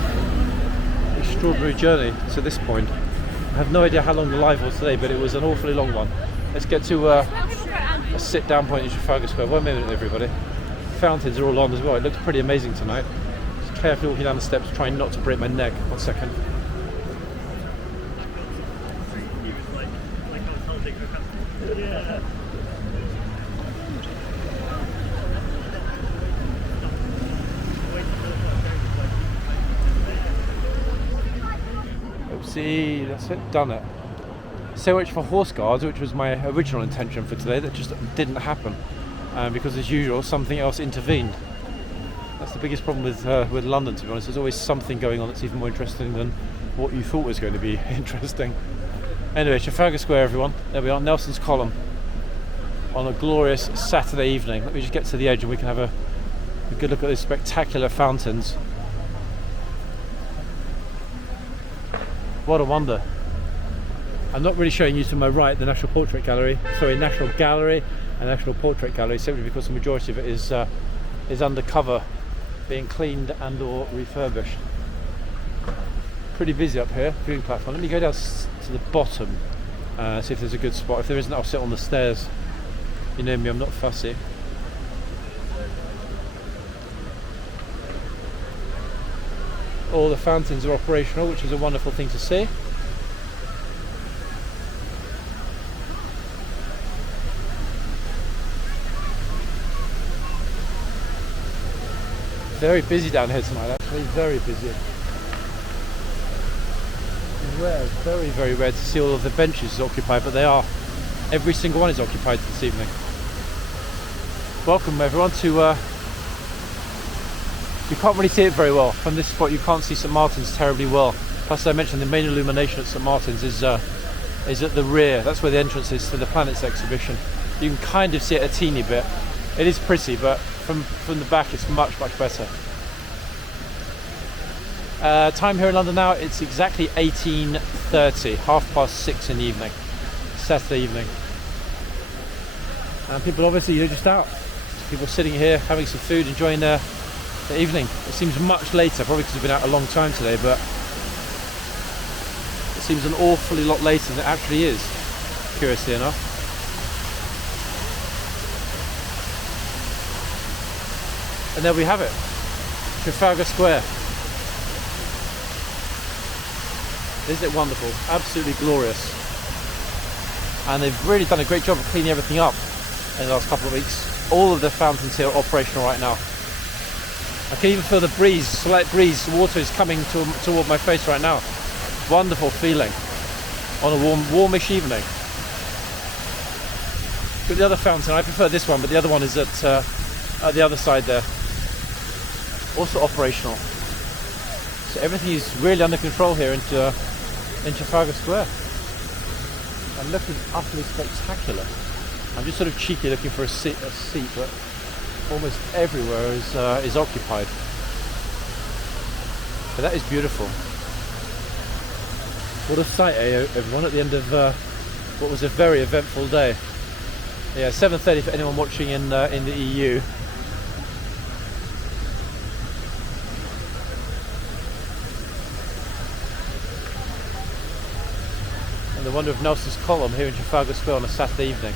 Extraordinary journey to this point. I have no idea how long the live was today, but it was an awfully long one. Let's get to a sit-down point in Trafalgar Square. 1 minute, everybody. Fountains are all on as well. It looks pretty amazing tonight. Just carefully walking down the steps, trying not to break my neck. 1 second. Oopsie, that's it, done it. So much for horse guards, which was my original intention for today. That just didn't happen because, as usual, something else intervened. That's the biggest problem with London, to be honest. There's always something going on that's even more interesting than what you thought was going to be interesting. Anyway, Trafalgar Square, everyone. There we are, Nelson's Column, on a glorious Saturday evening. Let me just get to the edge and we can have a good look at these spectacular fountains. What a wonder. I'm not really showing you to my right the National Gallery and National Portrait Gallery, simply because the majority of it is undercover, being cleaned and or refurbished. Pretty busy up here, viewing platform. Let me go down to the bottom, see if there's a good spot. If there isn't, I'll sit on the stairs. You know me, I'm not fussy. All the fountains are operational, which is a wonderful thing to see. Very busy down here tonight, actually, very busy. Rare, very, very rare to see all of the benches occupied, but they are. Every single one is occupied this evening. Welcome everyone to, you can't really see it very well. From this spot you can't see St Martin's terribly well. Plus, as I mentioned, the main illumination at St Martin's is at the rear. That's where the entrance is to the Planets exhibition. You can kind of see it a teeny bit. It is pretty, but from the back it's much, much better. Time here in London now, it's exactly 18:30, 6:30 in the evening, Saturday evening. And people obviously are just out. People sitting here having some food, enjoying the evening. It seems much later, probably because we've been out a long time today, but it seems an awfully lot later than it actually is, curiously enough. And there we have it, Trafalgar Square. Isn't it wonderful? Absolutely glorious. And they've really done a great job of cleaning everything up in the last couple of weeks. All of the fountains here are operational right now. I can even feel the breeze, slight breeze. The water is coming toward my face right now. Wonderful feeling on a warmish evening. But the other fountain, I prefer this one, but the other one is at the other side there. Also operational. So everything is really under control here in Trafalgar Square. And looking utterly spectacular. I'm just sort of cheeky looking for a seat, but almost everywhere is occupied. But that is beautiful. What a sight, eh, everyone, at the end of what was a very eventful day. Yeah, 7:30 for anyone watching in the EU. And the wonder of Nelson's column here in Trafalgar Square on a Saturday evening.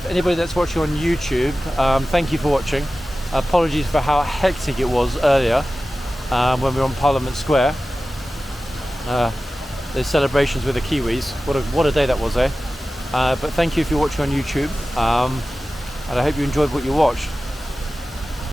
For anybody that's watching on YouTube, thank you for watching. Apologies for how hectic it was earlier when we were on Parliament Square. The celebrations with the Kiwis. What a day that was, eh? But thank you if you're watching on YouTube, and I hope you enjoyed what you watched.